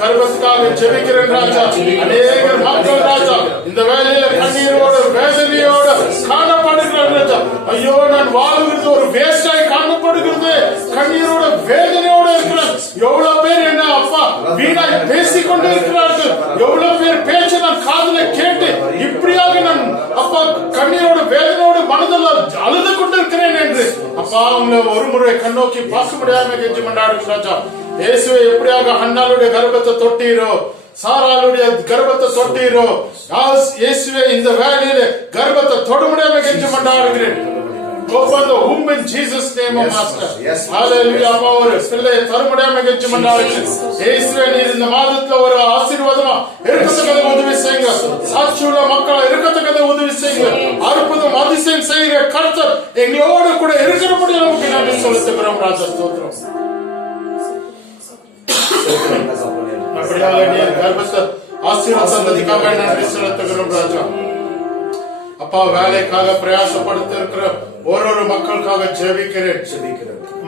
கர்வத்துக்காக ஜெபிக்கிறேன் ராஜா. அநேகர் மக்கள் ராஜா இந்த வேலையில கண்ணீரோடு வேதனையோடு காணப்படுகிறார் ராஜா. ஐயோ நான் வாழ்கிறது ஒரு வேஸ்டாய் காணப்படுகிறது. கண்ணீரோட வேதனையோடு இருக்கிறேன். எவ்வளவு பேர் என்ன அப்பா வீணாய் பேசிக் கொண்டு இருக்கிறார்கள். எவ்வளவு பேர் பேச்ச நான் காதுல கேட்டு இப்படியாக நான் அப்பா கண்ணீரோட வேதனையோடு மனதில் அழுது கொண்டிருக்கிறேன் என்று அப்பா உங்களை ஒரு முறை கண்ணோக்கி பார்க்க முடியாம கெஞ்சி மண்டாடுகிறேன் ராஜா. இயேசுவை எப்படியாக ஹன்னாளுடைய கர்ப்பத்தை தொட்டீரோ, சாராளுடைய கர்ப்பத்தை தொட்டீரோ, இயேசுவே இந்த வேலையில கர்ப்பத்தை தொட முடியாம கெஞ்சி மண்டாடுகிறேன். Open the womb in Jesus name, Master. Hallelujah. அப்பா ஒரு பிள்ளையை தர முடியாம கெஞ்சி மண்டாடுகிறேன். இயேசுவே நீர் இந்த மாதத்துல ஒரு ஆசீர்வாதமா இருக்கத்தக்கதை உதவி செய்யுங்க. சாட்சியுள்ள மக்கள் இருக்கத்தக்கதை உதவி செய்யுங்க. அற்புதம் அதிசயம் செய்கிற கர்த்தர் எங்களோடு கூட இருக்கிற முடியும் நமக்கு நன்றி செலுத்துகிறோம் ராஜா. ஸ்தோத்திரம். கர்ப்பத்தை ஆசீர்வாதத்துக்காக நன்றி செலுத்துகிறோம் ராஜா. அப்பா வேலைக்காக பிரயாசப்படுத்த இருக்கிற ஒரு மக்களுக்காக ஜெபிக்கிறேன்.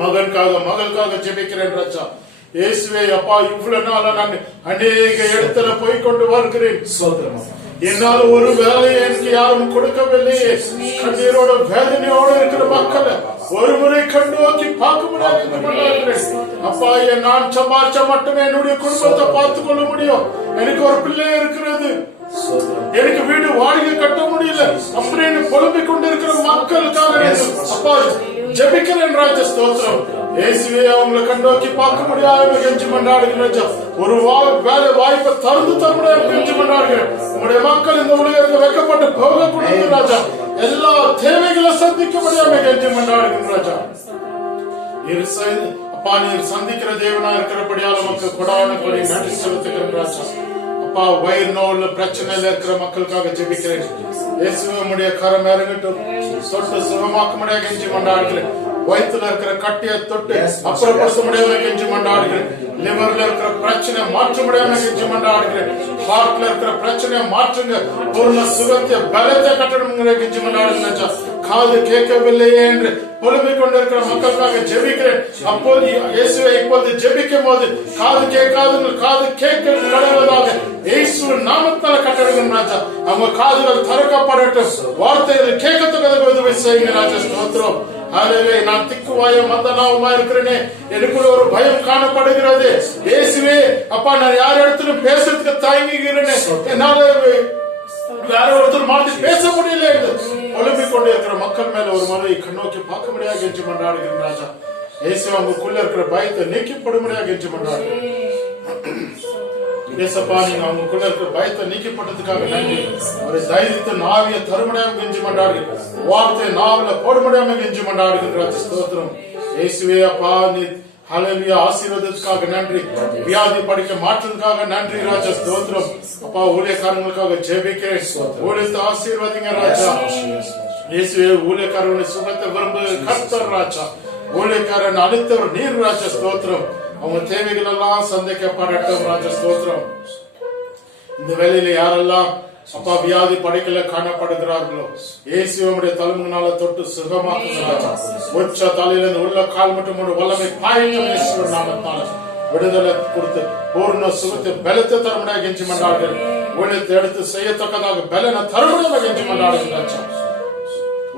மகனுக்காக மகளுக்காக ஜெபிக்கிறேன் ராஜா. இயேசுவே அப்பா இவ்வளவு நாள நான் அநேக இடத்துல போய் கொண்டு வருகிறேன். என்னால் ஒரு வேலையை எனக்கு யாரும் கொடுக்கவில்லையே. கண்ணீரோட வேதனையோடு இருக்கிற மக்களை ஒரு முறை கண்டு நோக்கி பார்க்க முடியாது. அப்பா நான் சம்பாரிச்சா மட்டுமே என்னுடைய குடும்பத்தை பார்த்துக் கொள்ள முடியும். எனக்கு ஒரு பிள்ளை இருக்கிறது. எனக்கு வீடு வாடகை கட்ட முடியல அப்படின்னு புலம்பிக் கொண்டிருக்கிற மக்களுக்காக அப்பா ஜெபிக்கிறேன் ராஜா. ஸ்தோத்திரம். இயேசுவே அவங்களை கண்டோக்கி பார்க்க முடியாம கெஞ்சி மண்டாடுகிறேன். ஒரு வேலை வாய்ப்பை தந்து தர முடியாம கெஞ்சி மண்டாடுகிறேன். உங்களுடைய மக்கள் இந்த உலகத்தில் வைக்கப்பட்டு போகக்கூடாது ராஜா. எல்லா தேவைகளை சந்திக்க முடியாம கெஞ்சி மண்டாடுகிறேன் ராஜா. அப்பா நீர் சந்திக்கிற தேவனா இருக்கிறபடியால மக்கள் கொடான கொடி நன்றி செலுத்துகிறேன் ராஜா. அப்பா வயிறு நோவுல பிரச்சனையில இருக்கிற மக்களுக்காக ஜெபிக்கிறேன். இயேசுவே கரம் இறங்கட்டும். தொட்டு சுகமாக்க முடியாது கெஞ்சி மண்டாடுகிறேன். வயிற்றுல இருக்கிற கட்டியை தொட்டு அப்புறப்படுத்த முடியாம கெஞ்சி மண்டாடுகிறேன். லிவர்ல இருக்கிற பிரச்சனை மாற்ற முடியாம கெஞ்சி மண்டாடுகிறேன். ஹார்ட்ல இருக்கிற பிரச்சனையை மாற்றுங்க. பூர்ண சுகத்தை பலத்தை கட்டணும் கெஞ்சி மண்டாடுகிறேன். காது கேட்கவில்லையே என்று புலம்பிக் கொண்டிருக்கிற மக்களுக்காக ஜெபிக்கிறேன். அப்போது இயேசுவை இப்போது ஜெபிக்கும் போது காது கேட்காது காது கேட்க கடவுளாக இயேசுவின் நாமத்தால கட்டளையிடும் ராஜா. அவங்க காதுகள் திறக்கப்படட்டும். வார்த்தைகள் கேட்கத்தக்கதை உதவி செய்யுங்க ராஜா. ஸ்தோத்திரம். ஹல்லேலூயா. நான் திக்குவாய மந்தனாவுமா இருக்கிறேனே, எனக்குள்ள ஒரு பயம் காணப்படுகிறது. இயேசுவே அப்பா நான் யார் இடத்திலும் பேசுறதுக்கு தயங்குகிறேனே, என்னால வேற ஒருத்தர் மாதிரி பேச முடியல என்று புலம்பிக் கொண்டு இருக்கிற மக்கள் மேல ஒரு முறை கண்ணோக்கி பார்க்க முடியாது கெஞ்சி மன்றாடுகிறேன் ராஜா. இயேசு அவங்களுக்குள்ள இருக்கிற பயத்தை நீக்கப்பட முடியாது கெஞ்சி மன்றாடுகிறேன். ஏசப்பா நீங்க அவங்களுக்குள்ள இருக்கிற பயத்தை நீக்கப்பட்டதுக்காக நன்றி. ஒரு தைரியத்தை நாவிய தருமடையாம கெஞ்சி மண்டாடுகிறேன். வார்த்தை நாவில போடுமடையாம கெஞ்சி மண்டாடுகின்ற ஸ்தோத்திரம் இயேசுவே. அப்பா நீ ஹல்லேலூயா ஆசீர்வாதத்துக்காக நன்றி. வியாதி படிக்க மாற்றதுக்காக நன்றி ராஜா ஸ்தோத்திரம். அப்பா ஊழியக்காரங்களுக்காக ஜெபிக்கிறேன். ஊழியத்தை ஆசீர்வாதிங்க ராஜா இயேசுவே. ஊழியக்காரர்களுடைய சுகத்தை விரும்பு கர்த்தர் ராஜா. ஊழியக்காரன் அளித்தவர் நீர் ராஜா ஸ்தோத்திரம். அவங்க தேவைகள் எல்லாம் சந்திக்கப்படட்டும் ராஜா ஸ்தோத்திரம். இந்த வேளையில யாரெல்லாம் அப்பா வியாதி படைக்கல காணப்படுகிறார்களோ இயேசுவுடைய தலைமுனால தொட்டு சுகமாக்குகிறார். உச்ச தலையிலிருந்து உள்ள கால் மட்டும் வல்லமை பாய்க்கும் இயேசுவின் நாமத்தால விடுதலை கொடுத்து பூர்ண சுகத்தை பலத்தை தருமனாக கெஞ்சி மன்றாடுகிறேன். ஊழியத்தை எடுத்து செய்யத்தக்கதாக பலனை தருமனாக கெஞ்சி மன்றாடுகிறார்.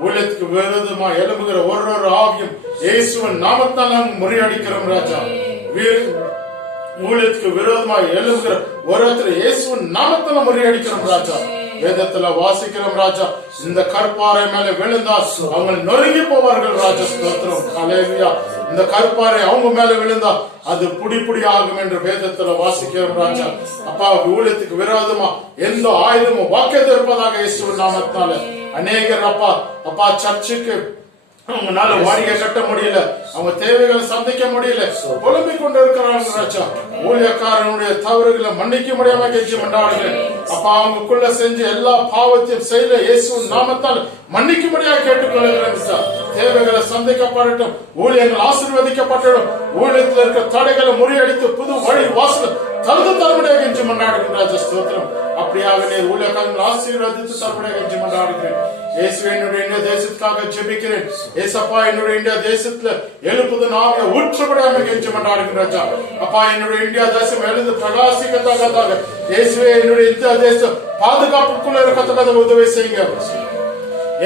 ஊழியத்துக்கு விரோதமா எழும்புகிற ஒரு ஆவியும் இயேசுவின் நாமத்தால் நாங்கள் முறியடிக்கிறோம் ராஜா. ஊழியத்துக்கு விரோதமா எழும்புகிற ஒருத்தர் இயேசுவின் நாமத்தால முறியடிக்கிறோம் ராஜா. வேதத்துல வாசிக்கிறோம் ராஜா. இந்த கற்பாறை மேல விழுந்தால் அவங்க நொறுங்கி போவார்கள் ராஜா ஸ்தோத்திரம் ஹல்லேலூயா. இந்த கற்பாறை அவங்க மேல விழுந்தா அது புடி புடி ஆகும் என்று வேதத்துல வாசிக்கிறோம் ராஜா. அப்பா ஊழியத்துக்கு விரோதமா எந்த ஆயுதமும் வாக்கியது இருப்பதாக இயேசுவின் நாமத்தால அநேகர் அப்பா சர்ச்சுக்கு அவங்களால வாடிக்கை கட்ட முடியல, அவங்க தேவைகளை சந்திக்க முடியல, புலம்பிக் கொண்டு இருக்கிறாங்க ராஜா. ஊழியக்காரனுடைய தவறுகளை மன்னிக்க முடியாம கெஞ்சி மன்றாடுகிறேன். அப்பா அவங்களுக்குள்ள செஞ்ச எல்லா பாவத்தையும் செய்யல இயேசுவின் நாமத்தால் மன்னிக்க முடியாம கேட்டுக்கொள்கிறேன். தேவைகளை சந்திக்கப்படட்டும், ஊழியர்கள் ஆசீர்வதிக்கப்பட்டடும், ஊழியத்தில் இருக்கிற தடைகளை முறியடித்து புது வழி வாசல் தகுந்த தருமடையாக கெஞ்சி மன்றாடுகிறேன் ராஜா ஸ்தோத்திரம். அப்படியாக நீர் ஊழியக்காரர்கள் ஆசீர்வதித்து தருமடையாக கெஞ்சி மன்றாடுகிறேன். இயேசுவே என்னுடைய இந்திய தேசத்துக்காக ஜெபிக்கிறேன். ஏசப்பா என்னுடைய இந்தியா தேசத்துல எழுப்புது நாவிய ஊற்றப்படாம கெஞ்சி மன்றாடுகிறேன் ராஜா. அப்பா என்னுடைய இந்தியா தேசம் எழுந்து பிரகாசிக்கத்தக்கதாக இயேசுவே என்னுடைய இந்தியா தேசம் பாதுகாப்புக்குள்ள இருக்கத்தக்கதாக உதவி செய்யுங்க.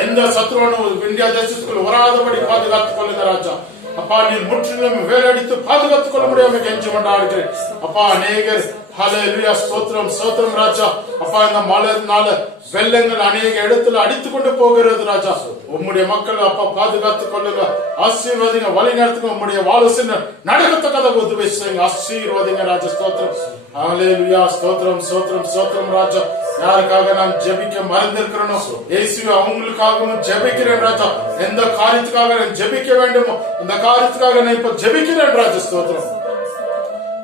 எந்த சத்ருவனும் இந்தியா தேசத்துக்குள் வராதபடி பாதுகாத்துக் கொள்ளுங்க ராஜா. அப்பா நீர் முற்றிலும் வேலையடித்து பாதுகாத்துக் கொள்ள முடியாம கெஞ்சி கொண்டாடுகிறேன். அப்பா அநேகர் ஹல்லேலூயா ஸ்தோத்திரம் ஸ்தோத்திரம் ராஜா. அப்பா இந்த மழைனால வெள்ளங்கள் அநேக இடத்துல அடித்துக் கொண்டு போகிறது ராஜா. உம்முடைய மக்கள் அப்பா பாதுகாத்துக் கொள்ளுங்க, ஆசீர்வாதிங்க, வழி நடத்துங்க. உம்முடைய வாலசின் நடக்கத்தக்கத உதவி செய்யுங்க, ஆசீர்வாதிங்க ராஜா ஸ்தோத்திரம் ஹல்லேலூயா ஸ்தோத்திரம் ஸ்தோத்திரம் ஸ்தோத்திரம் ராஜா. யாருக்காக நான் ஜெபிக்க மறந்திருக்கிறேனோ இயேசுவே அவங்களுக்காகவும் ஜெபிக்கிறேன் ராஜா. எந்த காரியத்துக்காக நான் ஜெபிக்க வேண்டுமோ அந்த காரியத்துக்காக நான் இப்ப ஜெபிக்கிறேன் ராஜா ஸ்தோத்திரம்.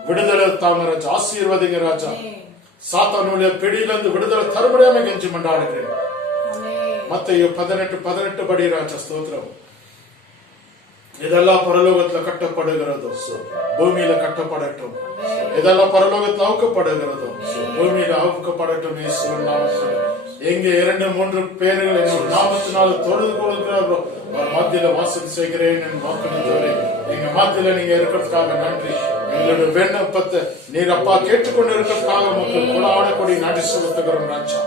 விடுதலை தாங்க ராஜா, ஆசீர்வாதிங்க ராஜா. சாத்தானுடைய பிடியிலிருந்து விடுதலை தருபடியாம கெஞ்சி மன்றாடுகிறேன். மத்தேயு 18:18 படி ராஜா ஸ்தோத்திரம். இதெல்லாம் பரலோகத்துல கட்டப்படுகிறதோ பூமியில கட்டப்படட்டும். இதெல்லாம் பரலோகத்துல அவுக்கப்படுகிறதோ பூமியில அவுக்கப்படட்டும். இயேசுவின் நாமத்தில் எங்க 2-3 பேர்கள் என்னோட நாமத்தினால தொழுது கொள்கிறார்களோ அவர் மத்தியில வாசம் செய்கிறேன் என்று வாக்குறுதி. எங்க மத்தியில நீங்க இருக்கிறதுக்காக நன்றி. எங்களுடைய விண்ணப்பத்தை நீர் அப்பா கேட்டுக்கொண்டு இருக்கிறதுக்காக மக்கள் கொடான கொடி நன்றி செலுத்துகிறோம் ராஜா.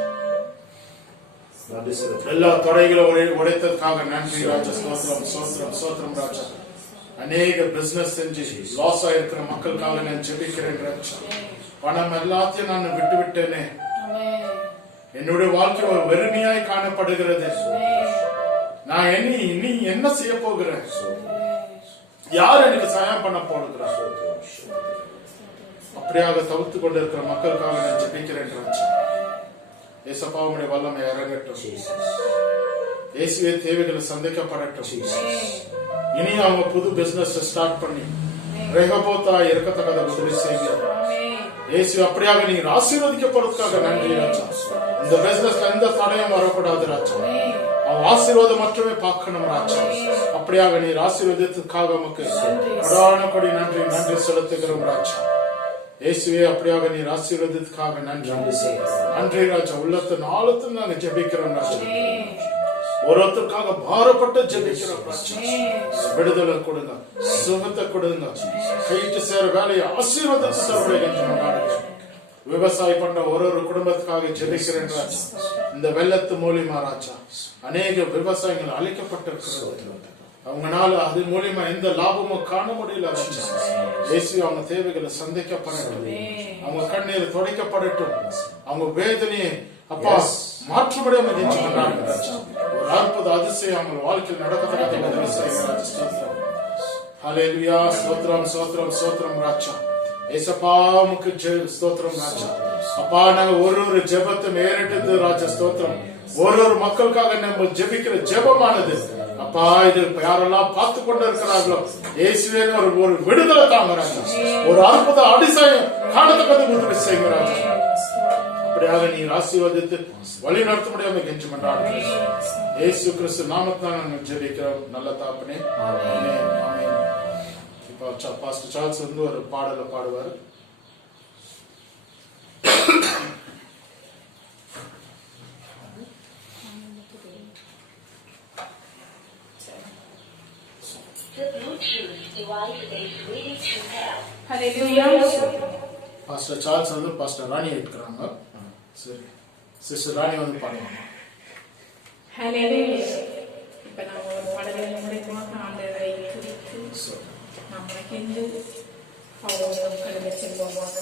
எல்லா தொடைகளும் உடைத்ததுக்காக நன்றி ராஜா ஸ்தோத்திரம் ஸ்தோத்திரம் ஸ்தோத்திரம் ராஜா. அநேக பிசினஸ் செஞ்சு லாஸ் ஆயிருக்கிற மக்களுக்காக நான் ஜெபிக்கிறேன் ராஜா. பணம் எல்லாத்தையும் நான் விட்டு விட்டேனே, என்னுடைய வாழ்க்கை ஒரு வெறுமையாய் காணப்படுகிறது. நான் இனி என்ன செய்ய போகிறேன்? யார் எனக்கு சகாயம் பண்ண போடுகிறார்? அப்படியாக தவிர்த்து கொண்டிருக்கிற மக்களுக்காக நான் ஜெபிக்கிறேன் ராஜா. ஏசப்பா உம்முடைய வல்லமை இறங்கட்டும். இயேசுவே தேவைகளை சந்திக்கப்படட்டும். இனி அவங்க புது பிசினஸ் ஸ்டார்ட் பண்ணி ரெகபோத்தா இருக்கத்தக்கத உதவி செய்யுங்க இயேசு. அப்படியாக நீங்க ஆசீர்வதிக்கப்படுவதற்காக நன்றி ராஜா. இந்த பிசினஸ்ல எந்த தடையும் வரக்கூடாது ராஜா. அவன் ஆசீர்வாதம் மட்டுமே பார்க்கணும் ராஜா. அப்படியாக நீர் ஆசீர்வாதத்துக்காக நமக்கு கொடான கொடி நன்றி நன்றி செலுத்துகிறோம் ராஜா. இயேசுவே அப்படியாக நீர் ஆசீர்வாதத்துக்காக நன்றி நன்றி ராஜா. உள்ளத்தின் ஆழத்தில் நாங்க ஜெபிக்கிறோம் ராஜா. ஒருத்தருக்காக பாரப்பட்டு ஜெபிக்கிறோம் ராஜா. விடுதலை கொடுங்க, சுகத்தை கொடுங்க, கைட்டு சேர வேலையை ஆசீர்வாதத்தை தருவீங்க. விவசாய பண்ண ஒரு குடும்பத்துக்காக ஜெபிக்கிறேன் ராஜா. இந்த வெள்ளத்து மூலியமா ராஜா அநேக விவசாயிகள் அழிக்கப்பட்டிருக்கிறது. அவங்களால அது மூலியமா எந்த லாபமும் காண முடியல ராஜா. இயேசு அவங்க தேவைகளை சந்திக்கப்படட்டும், அவங்க கண்ணீர் துடைக்கப்படட்டும், அவங்க வேதனையை அப்பா மாற்றுபடியாக கெஞ்சி கொண்டாங்க ராஜா. ஒரு அற்புத அதிசயம் அவங்க வாழ்க்கையில் நடக்கத்தக்க உதவி செய்யுங்க ராஜா. ஹல்லேலூயா ஸ்தோத்திரம் ஸ்தோத்திரம் ஸ்தோத்திரம் ராஜா. ஏசப்பா உமக்கு ஸ்தோத்திரம் ராஜா. அப்பா நாங்க ஒரு ஜெபத்தை நேரிட்டது ராஜா ஸ்தோத்திரம். ஒரு மக்களுக்காக நம்ம ஜெபிக்கிற ஜெபமானது அப்பா இது யாரெல்லாம் பார்த்து கொண்டு இருக்கிறார்களோ இயேசுவே ஒரு விடுதலை தாங்க ராஜா. ஒரு அற்புத அதிசயம் காணத்தக்கது உதவி செய்யுங்க ராஜா. அப்படியாக நீர் ஆசீர்வதித்து வழி நடத்த முடியாம கெஞ்சி மன்றாடுகிறேன். இயேசு கிறிஸ்து நாமத்தினால் நாங்கள் ஜெபிக்கிறோம் நல்ல தாப்பனே. ஆமென். ஆமென். இப்போ பாஸ்டர் சார்ல்ஸ் வந்து ஒரு பாடலை பாடுவார். பாஸ்டர் சார்ல்ஸ் வந்து பாஸ்டர் ராணி எடுக்கிறாங்க. சரி சிஸ்டர் ராணி வந்து பாடுவாங்க. இப்ப நம்ம ஒரு பாடலை மூலமாக ஆண்டவரை குறித்து நம்மளுக்கு அவங்க கடமை செல்வோமாக.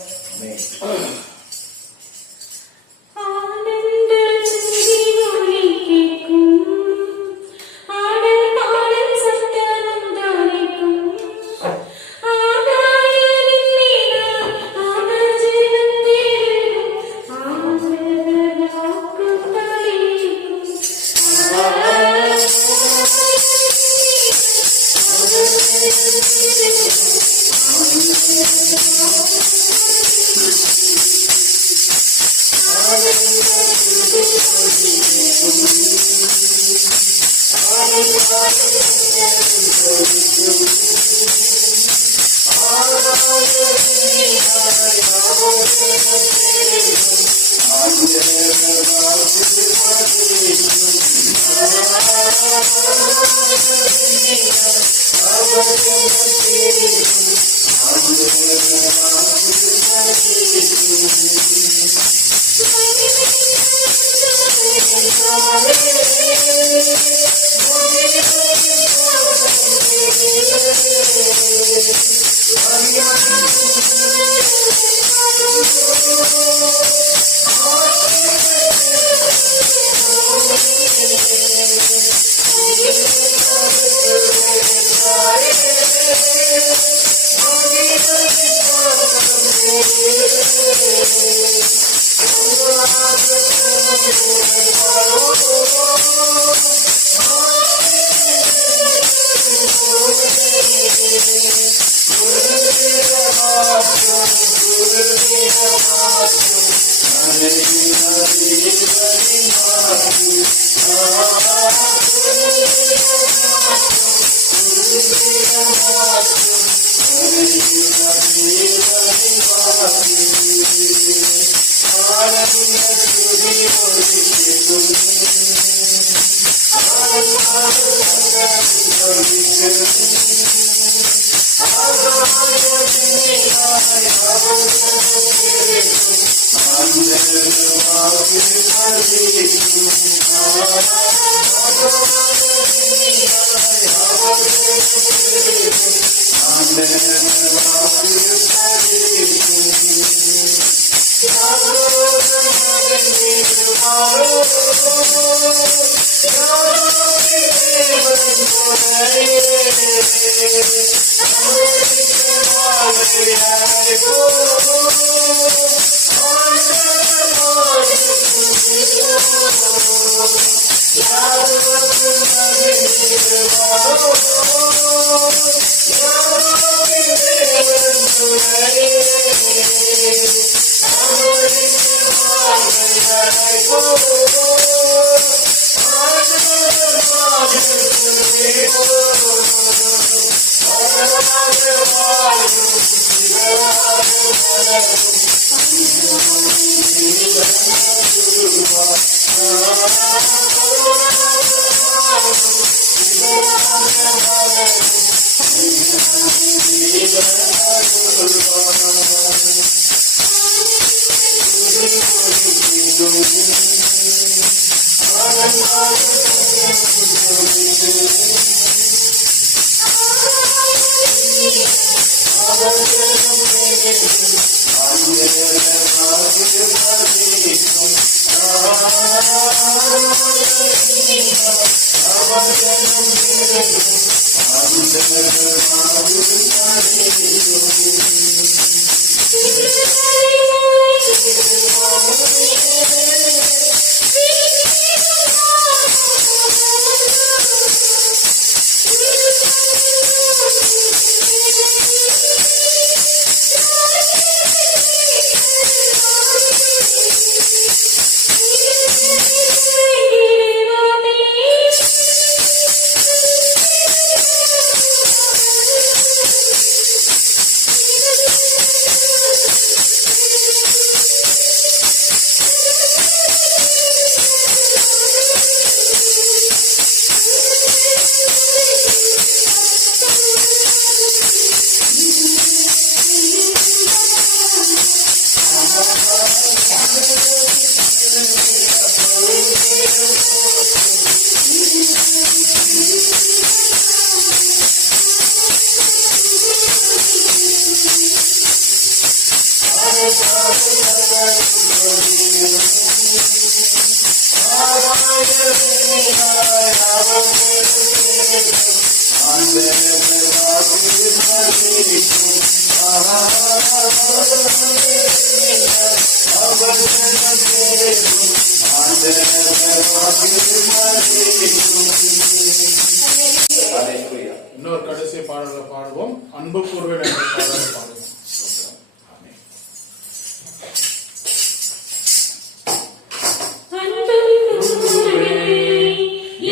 இன்னொரு கடைசி பாடலை பாடுவோம். அன்பு கூறுவேன் என்ற பாடலை பாடுவோம்.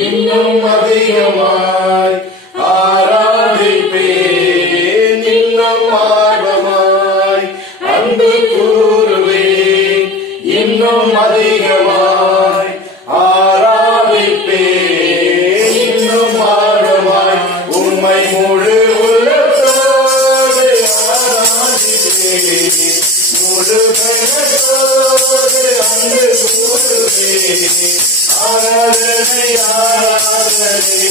இன்னும் அதிகமாய் ஆராதிப்பேன், இன்னும் ஆர்வமாய் அன்பு கூறுவேன், இன்னும் அதிகமாய் ஆராதிப்பேன், இன்னும் ஆர்வமாய் உம்மை முழு உள்ளத்தோடு ஆராதிப்பேன், முழு பெயரோடு அன்பு கூறுவேன். ஆராதனை ஆராதனை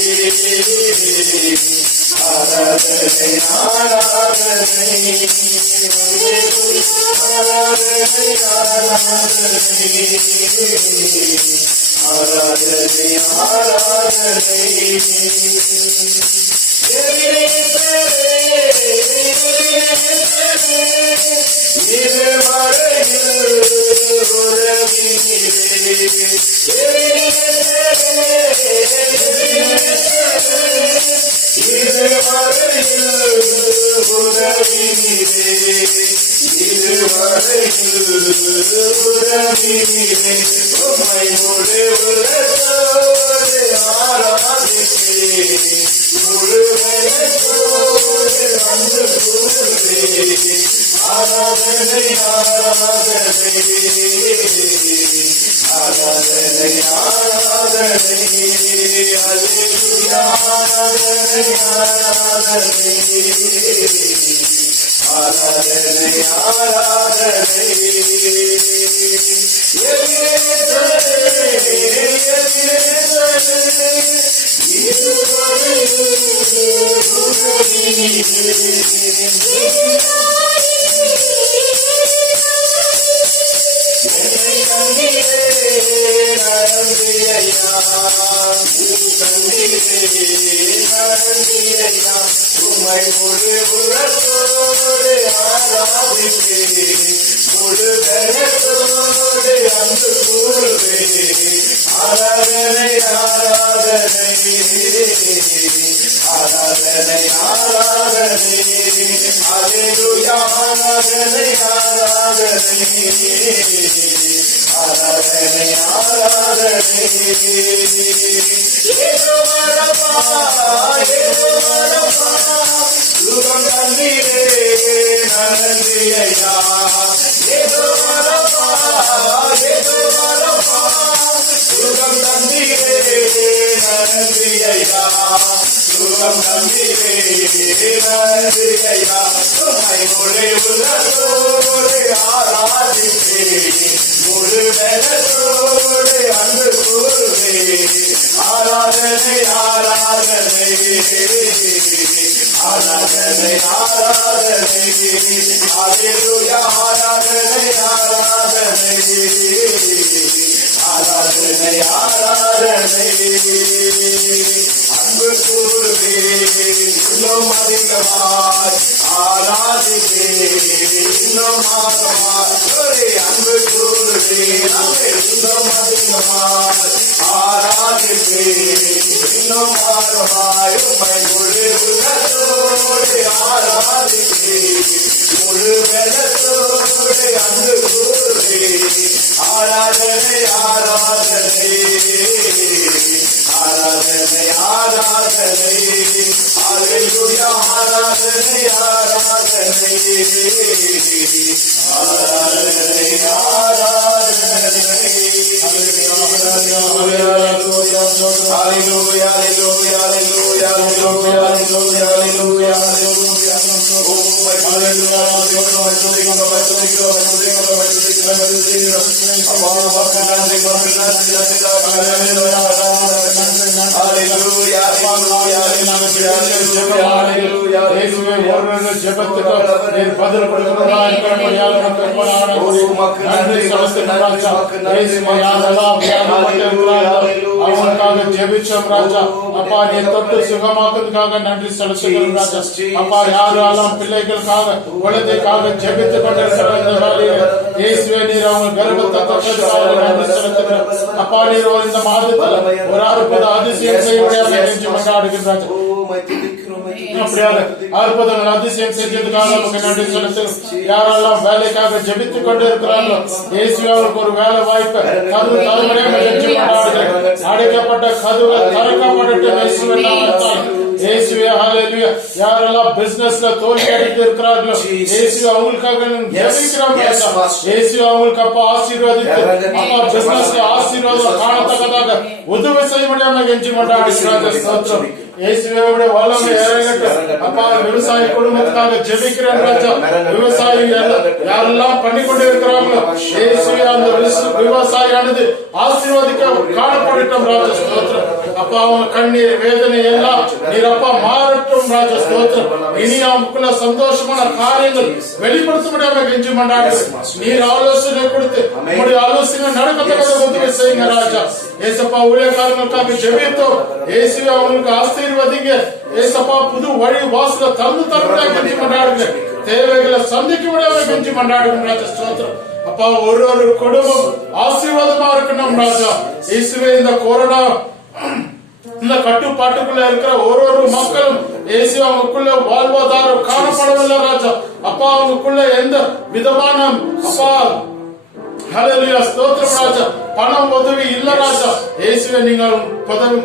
ஆராதனை ஆராதனை ஆராதனை ஆராதனை ஆராதனை அன்பு கூறுவேன் இன்னும் அதிகமாய் ஆராதிப்பேன் இன்னும் அதிகமாய் அன்பு கூறுவேன் இன்னும் அதிகமாய் ஆராதிப்பேன் இன்னும் அதிகமாய் உம்மை முழு உள்ளத்தோடு ஆராதிப்பேன் முழு வெள்ளத்தோடு அன்பு கூறுவேன் ஆராதனை ஆராதனை ஆராதனை ஆராதனை அல்லேலூயா ஆராதனை ஆராதனை ஆராதனை ஆராதனை ஹalleluya hallelujah hallelujah hallelujah hallelujah hallelujah hallelujah oh my hallelujah அவனுக்காக ஜெபிச்சோம் ராஜா. அப்பா நீ தொட்டு சுகமாக்குறதுக்காக நன்றி செலுத்துகிறோம் ராஜா. அப்பா யாரெல்லாம் பிள்ளைகளுக்காக குழந்தைக்காக ஜெபித்துக் கொண்டிருக்கிற இந்த வேளையிலே இயேசுவே நீர் அவங்க கர்ப்பத்தை தொட்டதுக்காக நன்றி செலுத்துகிறோம். அப்பா நீர் இந்த மாதத்துல ஒரு அற்புத அதிசயம் செய்ய முடியாத நெஞ்சு கொண்டாடுகின்றார். அப்படியாக அற்புதங்கள் அதிசயம் செஞ்சதுக்காக நமக்கு நன்றி செலுத்துகிறோம். யாரெல்லாம் வேலைக்காக ஜெபித்துக் கொண்டு இருக்கிறார்களோ இயேசுவே அவருக்கு ஒரு வேலை வாய்ப்பு கதவு தருமடையாக நெஞ்சு கொண்டாடுகிறேன். அடைக்கப்பட்ட கதவுகள் திறக்கப்படட்டும் இயேசுவின் நாமத்தால். இயேசுவே ஹalleluya. யாரெல்லாம் பிசினஸ்ல தோல்வி அடைந்து இருக்கிறார்களோ இயேசுவே அவங்களுக்காக ஜெபிக்கிறோம் ராஜா. இயேசுவே அவங்களுக்கு அப்பா ஆசீர்வதித்து அப்பா பிசினஸ்ல ஆசீர்வாதம் காணத்தக்கதாக உதவி செய்ய முடியாம கெஞ்சி கொண்டாடுகிறார்கள். ஸ்தோத்திரம் இயேசுவே வல்லமை இறங்கட்டும். அப்பா விவசாய குடும்பத்துக்காக ஜெபிக்கிறேன் ராஜா. விவசாயி யாரெல்லாம் பண்ணி கொண்டு இருக்கிறாங்களோ இயேசுவே அந்த விவசாயியானது ஆசீர்வதிக்க காணப்படட்டும் ராஜா. ஸ்தோத்திரம் அப்பா அவங்க கண்ணீர் வேதனை எல்லாம் நீர் அப்பா மாறட்டும் ராஜா. ஸ்தோத்திரம் இனி அவங்களுக்குள்ள சந்தோஷமான காரியங்கள் வெளிப்படுத்த முடியாம கெஞ்சி கொண்டாடு. நீர் ஆலோசனை கொடுத்து உங்களுடைய ஆலோசனை நடக்கத்தக்க உதவி செய்யுங்க ராஜா. ஏசப்பா ஊழியக்காரங்களுக்காக ஜெபித்தோம் இயேசுவே அவங்களுக்கு ஆசீர்வதிங்க. ஏசப்பா புது வழி வாசல திறந்து தரமுடியாக கெஞ்சி கொண்டாடுங்க. தேவைகளை சந்திக்க முடியாம கெஞ்சி கொண்டாடுங்க ராஜா. ஸ்தோத்திரம் அப்பா ஒரு குடும்பம் ஆசீர்வாதமா இருக்கணும் ராஜா. இயேசுவே இந்த கொரோனா இந்த கட்டுப்பாட்டுக்குள்ள இருக்கிற ஒரு மக்களும் இயேசு அவங்களுக்குள்ள வாழ்வாதாரம் காணப்படவில்லை ராஜா. அப்பா அவங்களுக்குள்ள எந்த விதமான அப்பா ஹalleluya ஸ்தோத்திரம் ராஜா. பணம் உதவி இல்ல ராஜா. இயேசுவே நீங்கள்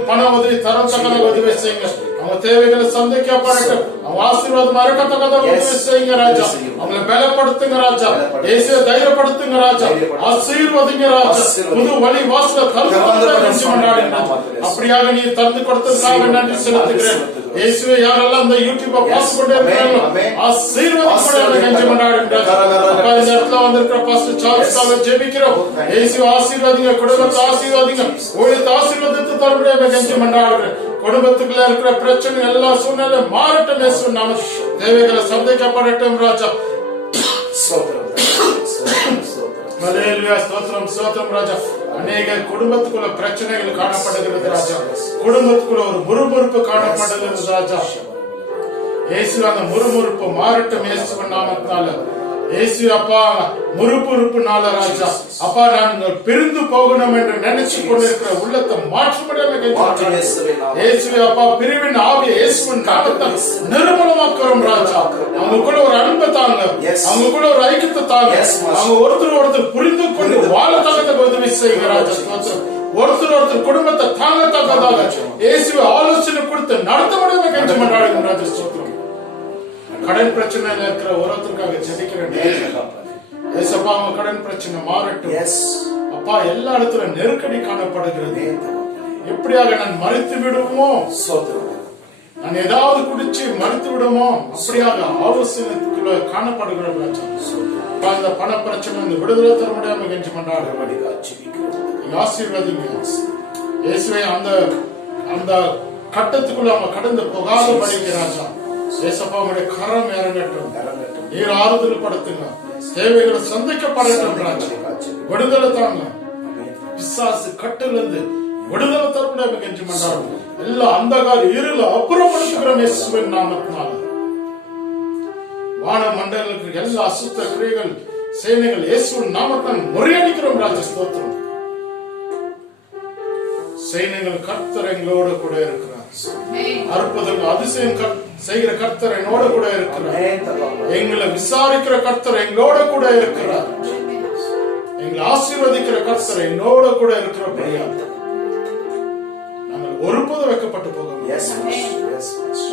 பண உதவி தரத்தக்க உதவி செய்யுங்க. அவங்க தேவைகளை சந்திக்கப்படட்டும். அவங்க ஆசீர்வாதம் இருக்கத்தக்க உதவி செய்யுங்க ராஜா. அவங்களை பலப்படுத்துங்க ராஜா. இயேசுவை தைரியப்படுத்துங்க ராஜா. ஆசீர்வதிங்க ராஜா. புது வழி வாசல அப்படியாக நீ தந்து கொடுத்ததுக்காக நன்றி செலுத்துகிறேன். இயேசுவை யாரெல்லாம் இந்த யூடியூப பார்த்து கொண்டே இருக்கிறாங்களோ ஆசீர்வாதம் கெஞ்சி கொண்டாடுகிறார். இந்த இடத்துல வந்திருக்கிற பாஸ்டர் சார்ல்ஸ்க்காக ஜெபிக்கிறோம். இயேசு ஆசீர்வாதிங்க, குடும்பத்தை ஆசீர்வாதிங்க, ஊழியத்தை ஆசீர்வாதத்தை தரமுடியாம கெஞ்சி கொண்டாடுகிறேன். குடும்பத்துக்குள்ள இருக்கிற பிரச்சனை எல்லா சூழ்நிலை மாறட்டும் இயேசுவின் நாமத்தில். தேவைகளை சந்திக்கப்படட்டும் ராஜா. ஹalleluya ஸ்தோத்திரம் ஸ்தோத்திரம் ராஜா. அநேக குடும்பத்துக்குள்ள பிரச்சனைகள் காணப்படுகிறது ராஜா. குடும்பத்துக்குள்ள ஒரு முறுமுறுப்பு காணப்படுகிறது ராஜா. இயேசு அந்த முறுமுறுப்பு மாறட்டும் இயேசுவின் நாமத்தால. இயேசு அப்பா முறுமுறுப்புனால ராஜா அப்பா நாங்கள் பிரிந்து போகணும் என்று நினைச்சு கொண்டிருக்கிற உள்ளத்தை மாற்ற முடியாம இயேசுவே அப்பா பிரிவின் ஆவிய இயேசுவின் நாமத்தால் நிர்மூலமாக்குறோம் ராஜா. அவங்களுக்குள்ள ஒரு அன்பை தாங்க, அவங்களுக்குள்ள ஒரு ஐக்கியத்தை தாங்க, அவங்க ஒருத்தர் புரிந்து கொண்டு வாழ தகத்த உதவி செய்யுங்க ராஜா. ஒருத்தர் குடும்பத்தை தாங்கத்தக்கதாக இயேசுவை ஆலோசனை கொடுத்து நடத்த முடியாம கெஞ்சி கொண்டாடுங்க ராஜா. கடன் பிரச்சனையில இருக்கிற ஒருத்தருக்காக ஜெபிக்கிறேன். ஏசப்பா அவங்க கடன் பிரச்சனை மாறட்டும். அப்பா எல்லா இடத்துல நெருக்கடி காணப்படுகிறது. எப்படியாக நான் மறித்து விடுமோ, நான் ஏதாவது குடிச்சு மறித்து விடுமோ அப்படியாக ஆலோசனைக்குள்ள காணப்படுகிறது. அந்த பண பிரச்சனை இந்த விடுதலை தர முடியாம கெஞ்சி கொண்டாடுறபடி ஆசீர்வதிங்க இயேசுவை. அந்த கட்டத்துக்குள்ள அவங்க கடந்து போகாதபடிக்கு ராஜா ஏசப்பாவுடைய கரம் இறங்கட்டும். நீர் ஆறுதல் படுத்துங்க. தேவைகளை சந்திக்கப்படட்டும் ராஜா. விடுதலை தாங்க. பிசாசு கட்டிலிருந்து விடுதலை தர முடியாம கெஞ்சி கொண்டாடுங்க. எல்லா அந்தகார இருள அப்புறப்படுத்த முறியடிக்கிறோம் இயேசுவின் நாமத்தினால. வான மண்டலங்களுக்கு எல்லா அசுத்த கிரியைகள் சேனைகள் இயேசுவின் நாமத்தால் முறியடிக்கிறோம் ராஜா. ஸ்தோத்திரம். சேனைகள் கர்த்தர் எங்களோடு கூட இருக்கிறார். அற்புதங்கள் அதிசயம் செய்கிற கர்த்தர் என்னோட கூட இருக்கிறார். எங்களை விசாரிக்கிற கர்த்தர் எங்களோட கூட இருக்கிறார். எங்களை ஆசீர்வதிக்கிற கர்த்தர் என்னோட கூட இருக்கிறபடியா நாங்கள் ஒருபோதும் வைக்கப்பட்டு போக மாட்டோம்.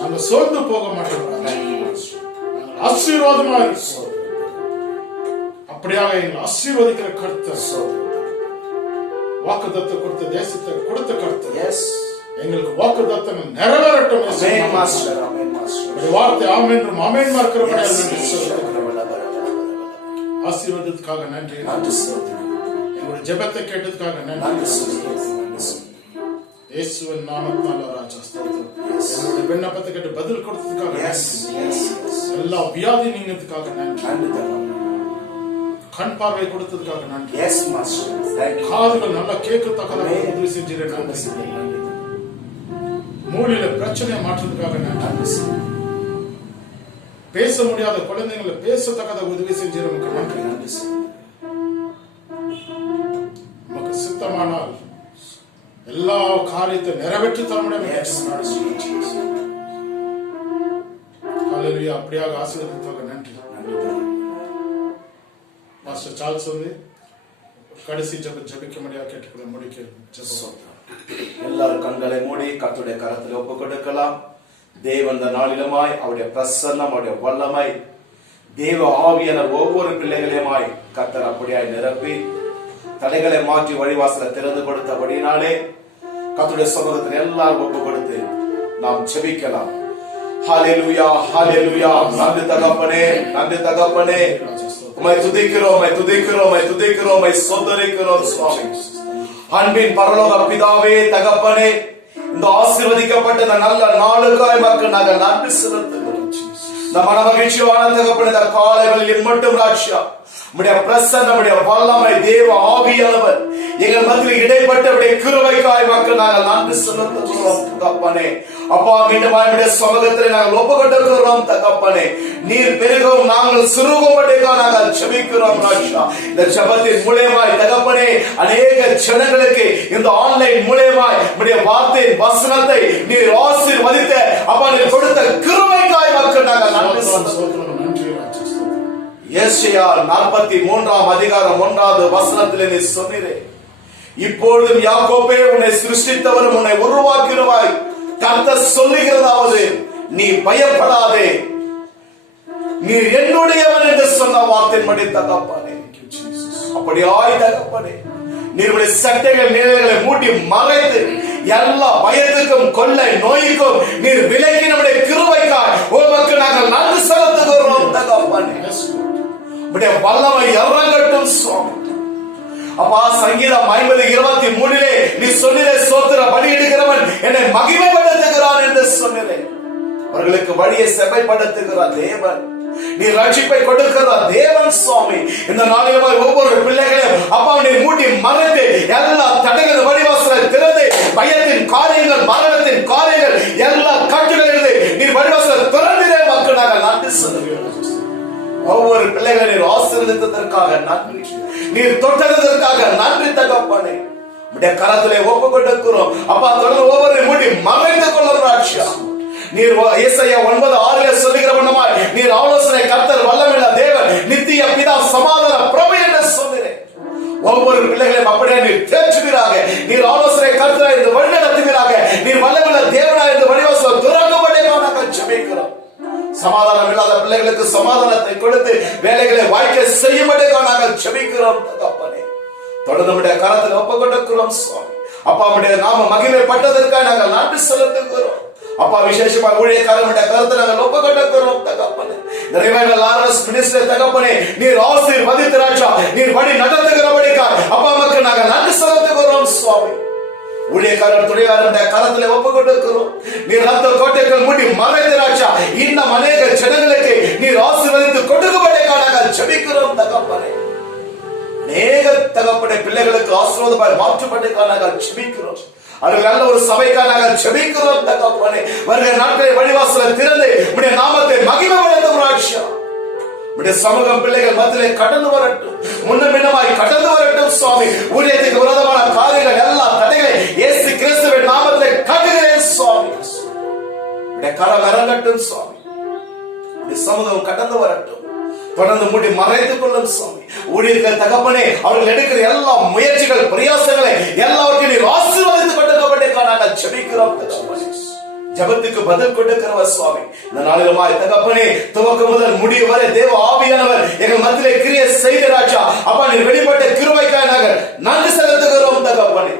நாங்கள் சோர்ந்து போக மாட்டோம். நாங்கள் ஆசீர்வாதமா இருக்கிறோம். அப்படியாக எங்களை ஆசீர்வதிக்கிற கர்த்தர், வாக்குத்தத்தம் கொடுத்த தேசத்தை கொடுத்த கர்த்தர் எங்களுக்கு வாக்குத்தத்தங்கள் நிறைவேறட்டும். வார்த்தை ஆமென் என்றும் ஆமென் இருக்கிறபடியால் நன்றி செலுத்துகிறோம். ஆசீர்வாதத்துக்காக நன்றி. எங்களுடைய ஜெபத்தை கேட்டதுக்காக நன்றி. இயேசுவின் நாமத்தினால ராஜா ஸ்தோத்திரம். எங்களுடைய விண்ணப்பத்தை கேட்டு பதில் கொடுத்ததுக்காக நன்றி. எல்லா வியாதி நீங்கிறதுக்காக நன்றி. கண் பார்வை கொடுத்ததுக்காக நன்றி. காதுகள் நல்லா கேட்கத்தக்கதாக உதவி செஞ்சீர்கள். மூளையில பிரச்சனையை மாற்றுறதுக்காக நன்றி. பேச முடியாத குழந்தைங்களை பேசத்தக்கத உதவி செஞ்சீர்கள். நன்றி. நமக்கு சித்தமானால் எல்லா காரியத்தை நிறைவேற்றி தர முடியும். அப்படியாக ஆசீர்வதித்ததாக நன்றி. மாஸ்டர் சார்ல்ஸ் வந்து கடைசி ஜபிக்க முடியாது கேட்டுக்கொள்ள முடிக்க. எல்லாரும் கண்களை மூடி கர்த்தருடைய கரத்தில் ஒப்பு கொடுக்கலாம். தேவன் இந்த நாளிலுமாய் அவருடைய பிரசன்னம், அவருடைய வல்லமை, தேவ ஆவியானவர் ஒவ்வொரு பிள்ளைகளையுமாய் கர்த்தர் அப்படியாய் நிரப்பி தடைகளை மாற்றி வழிவாசலை திறந்து கொடுத்தபடினாலே கர்த்தருடைய சமூகத்தில் எல்லாரும் ஒப்பு கொடுத்து நாம் ஜெபிக்கலாம். ஹல்லேலூயா, ஹல்லேலூயா. நன்றி தகப்பனே, நன்றி தகப்பனே. உம்மை துதிக்கிறோம், உம்மை துதிக்கிறோம், உம்மை துதிக்கிறோம், உம்மை ஸ்தோத்திரிக்கிறோம் சுவாமி. அன்பின் பரலோக பிதாவே தகப்பனே, இந்த ஆசீர்வதிக்கப்பட்ட இந்த நல்ல நாளுக்காய் மக்கள் நாங்கள் நன்றி செலுத்துகிறோம். இந்த மன மகிழ்ச்சியான தகப்பனே, இந்த காலைகளில் மட்டும் ராஜ்யா நம்முடைய பிரசன்னம், நம்முடைய வல்லமை, தேவ ஆவியானவர் எங்கள் மத்தியில் இடைப்பட்ட கிருபைக்காய் மக்கள் நாங்கள் நன்றி செலுத்துகிறோம் தகப்பனே. அப்பா, மீண்டும் நம்முடைய சமூகத்தில் நாங்கள் ஒப்புக்கொண்டிருக்கிறோம் தகப்பனே. நீர் பெருகவும் நாங்கள் சிறுகும்படிக்காக நாங்கள் ஜெபிக்கிறோம் ராஜா. இந்த ஜெபத்தின் மூலமாய் தகப்பனே அநேக ஜனங்களுக்கு இந்த ஆன்லைன் மூலமாய் நம்முடைய வார்த்தையின் வசனத்தை நீர் ஆசீர்வதித்த அப்பா நீர் கொடுத்த கிருபைக்காய் மக்கள் நாங்கள் நன்றி செலுத்துகிறோம். ஏசாயா 43ஆம் அதிகாரம் 1வது வசனத்திலே நீ சொன்னீரே, இப்பொழுதும் யாக்கோபே உன்னை சிருஷ்டித்தவரும் உன்னை உருவாக்கினவாய் கர்த்தர் சொல்லுகிறதாவது, நீ பயப்படாதே, நீ என்னுடையவன் என்று சொன்ன வார்த்தையின்படி தகப்பனே. அப்படியாய் தகப்பனே, நீருடைய சட்டைகள் நிழல்களை மூடி மறைத்து எல்லா பயத்துக்கும் கொள்ளை நோய்க்கும் நீர் விலக்கி நம்முடைய கிருபைக்காய் உமக்கு நாங்கள் நன்றி செலுத்துகிறோம் தகப்பனே. உம்முடைய வல்லமை இறங்கட்டும் சுவாமி. அப்பா, சங்கீதம் 50:23 நீ சொன்னிலே, சோத்திர பலியிடுகிறவன் என்னை மகிமைப்படுத்துகிறான் என்று சொன்னிலே. அவர்களுக்கு வழியை செவ்வைப்படுத்துகிறார் தேவன், நீ ரட்சிப்பை கொடுக்கிறார் தேவன் சுவாமி. இந்த நாளில் ஒவ்வொரு பிள்ளைகளையும் அப்பா நீ மூடி மறைத்து எல்லா தடைகள் வழிவாசலை திறந்து பயத்தின் காரியங்கள், மரணத்தின் காரியங்கள், எல்லா கட்டுகளிலிருந்து நீ வழிவாசலை திறந்திலே மக்கள் நாங்கள் நன்றி சொல்லுகிறோம். ஒவ்வொரு பிள்ளைகளை நீர் ஆசீர்வதித்ததற்காக நன்றி, நீர் தொட்டதற்காக நன்றி தகப்பனே. உடைய கரத்திலே ஒப்பு கொடுக்கிறோம் அப்பா. தொடர்ந்து ஒவ்வொரு மூடி மறைத்துக் கொள்ளும் ராஜா. நீர் ஏசாயா 9:6 சொல்லுகிறவனமாய் நீர் ஆலோசனை கர்த்தர், வல்லமையுள்ள தேவன், நித்திய பிதா, சமாதான பிரபு என்று சொன்னீரே. ஒவ்வொரு பிள்ளைகளையும் அப்படியே நீர் தேற்றுவீராக. நீர் ஆலோசனை கர்த்தரா என்று வழிநடத்துவீராக. நீர் வல்லமையுள்ள தேவனா என்று வழிவாசல் துறங்கும்படியாக நாங்கள் ஜெபிக்கிறோம். சமாதானம் இல்லாத பிள்ளைகளுக்கு சமாதானத்தை கொடுத்து வேலைகளை வாய்க்க செய்யும்படியாக நாங்கள் ஜெபிக்கிறோம் தகப்பனே. தொடர்ந்து நம்முடைய கரத்தில் ஒப்புக்கொண்டிருக்கிறோம் சுவாமி. அப்பா, நம்முடைய நாம மகிமைப்பட்டதற்காக நாங்கள் நன்றி செலுத்துகிறோம் அப்பா. விசேஷமாக ஊழியக்காரனுடைய கருத்தை நாங்கள் ஒப்புக்கொண்டிருக்கிறோம் தகப்பனே. இந்த ரிவைவல் ஆர்எஸ் மினிஸ்ட்ரி தகப்பனே, நீர் ஆசீர்வதித்து ராஜா, நீர் வழி நடத்துகிறபடிக்காக அப்பா மக்கள் நாங்கள் நன்றி செலுத்துகிறோம் சுவாமி. ஊழியக்காரர் துணையாளருடைய கரத்திலே ஒப்புக்கொண்டிருக்கிறோம். நீர் ரத்த கோட்டைகள் மூடி மறைத்து ராஜா, இன்னும் அநேக ஜனங்களுக்கு நீர் ஆசீர்வதித்து கொடுக்கும்படியாக நாங்கள் ஜெபிக்கிறோம் தகப்பனே. அநேக தகப்பனே பிள்ளைகளுக்கு ஆசீர்வாதமாய் மாற்றும்படியாக நாங்கள் ஜெபிக்கிறோம். அவர்கள் நல்ல ஒரு சபைக்காக நாங்கள் ஜெபிக்கிறோம் தகப்பனே. வருகிற நாட்களை வழிவாசல் உடைய சமூகம் பிள்ளைகள் மத்தியிலே கடந்து வரட்டும், முன்னும் பின்னமாய் கடந்து வரட்டும் சுவாமி. ஊழியத்துக்கு விரோதமான காரியங்கள் எல்லா தடைகளை இயேசு கிறிஸ்துவின் நாமத்திலே கட்டுகிறேன் சுவாமி. உடைய கரம் இறங்கட்டும் சுவாமி. உடைய சமூகம் கடந்து வரட்டும், தொடர்ந்து மூடி மறைத்துக் கொள்ளும் சுவாமி. ஊழியர்கள் தகப்பனே, அவர்கள் எடுக்கிற எல்லா முயற்சிகள் பிரயாசங்களை எல்லாவற்றையும் நீர் ஆசீர்வதித்துக் கொண்டிருக்கப்பட்டே நாங்கள் ஜெபிக்கிறோம் தகப்பனே. ஜெபத்துக்கு பதில் கொடுக்கிறவர் சுவாமி. இந்த நாளிலுமாய் தகப்பனே, துவக்கம் முதல் முடிவு வரை தேவ ஆவியானவர் எங்கள் மத்தியிலே கிரியை செய்த ராஜா. அப்பா, நீர் வெளிப்பட்ட கிருபைக்காக நாங்கள் நன்றி செலுத்துகிறோம் தகப்பனே.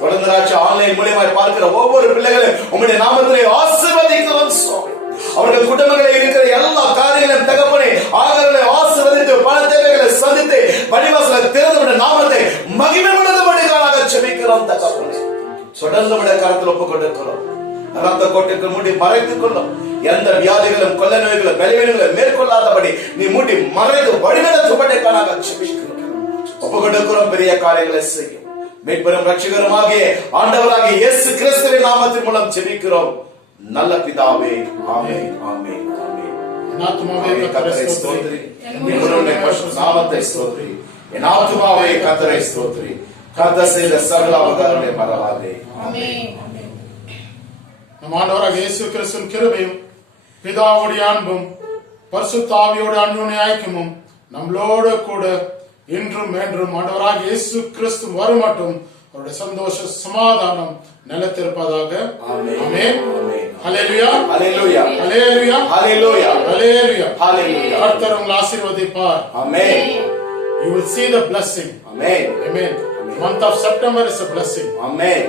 தொடர்ந்து ராஜா ஆன்லைன் மூலியமாய் பார்க்கிற ஒவ்வொரு பிள்ளைகளும் உம்முடைய நாமத்திலே ஆசீர்வதிக்கிறோம் சுவாமி. அவர்கள் குடும்பங்களில் இருக்கிற எல்லா காரியங்களையும் தகப்பனே ஆகாரங்களை ஆசீர்வதித்து பல தேவைகளை சந்தித்து பள்ளிவாசலை திறந்து நாமத்தை மகிமைப்படுத்தும்படியாக ஜெபிக்கிறோம் தகப்பனே. தொடர்ந்து விட கரத்தில் ஒப்புக் கொண்டிருக்கிறோம். ரத்த கோட்டுக்கு மூடி மறைத்துக் கொள்ளும். எந்த வியாதிகளும் கொள்ள நோய்களும் பலவீனங்களும் மேற்கொள்ளாதபடி நீ மூடி மறைத்து வழிநடத்தப்பட்டேக்காக ஜெபிக்கிறோம். ஒப்புக் கொண்டிருக்கிறோம். பெரிய காரியங்களை செய்யும் மீட்பெரும் ரட்சகருமாகிய ஆண்டவராகிய இயேசு கிறிஸ்துவின் நாமத்தின் மூலம் ஜெபிக்கிறோம் நல்ல பிதாவே. ஆமென், ஆமென், ஆமென். என் ஆத்துமாவே கர்த்தரை ஸ்தோத்திரி, என்னுடைய பரிசுத்த நாமத்தை ஸ்தோத்திரி. என் ஆத்துமாவே கர்த்தரை ஸ்தோத்திரி, கர்த்தர் செய்த சகல உபகாரங்களை மறவாதே. ஆமென். நம் ஆண்டவராக இயேசு கிறிஸ்துவின் கிருபையும் பிதாவுடைய அன்பும் பரிசுத்த ஆவியோட அன்பின் ஐக்கியமும் நம்மளோடு கூட இன்றும் என்றும் ஆண்டவராக இயேசு கிறிஸ்து வரும் மட்டும் அவருடைய சந்தோஷ சமாதானம் நிலைத்திருப்பதாக. ஆமென். ஹல்லேலூயா, ஹல்லேலூயா, ஹல்லேலூயா, ஹல்லேலூயா, ஹல்லேலூயா, ஹல்லேலூயா. கர்த்தர் உங்களை ஆசீர்வதிப்பார். ஆமென். You will see the blessing. Amen. Amen. Month of September is a blessing. Amen.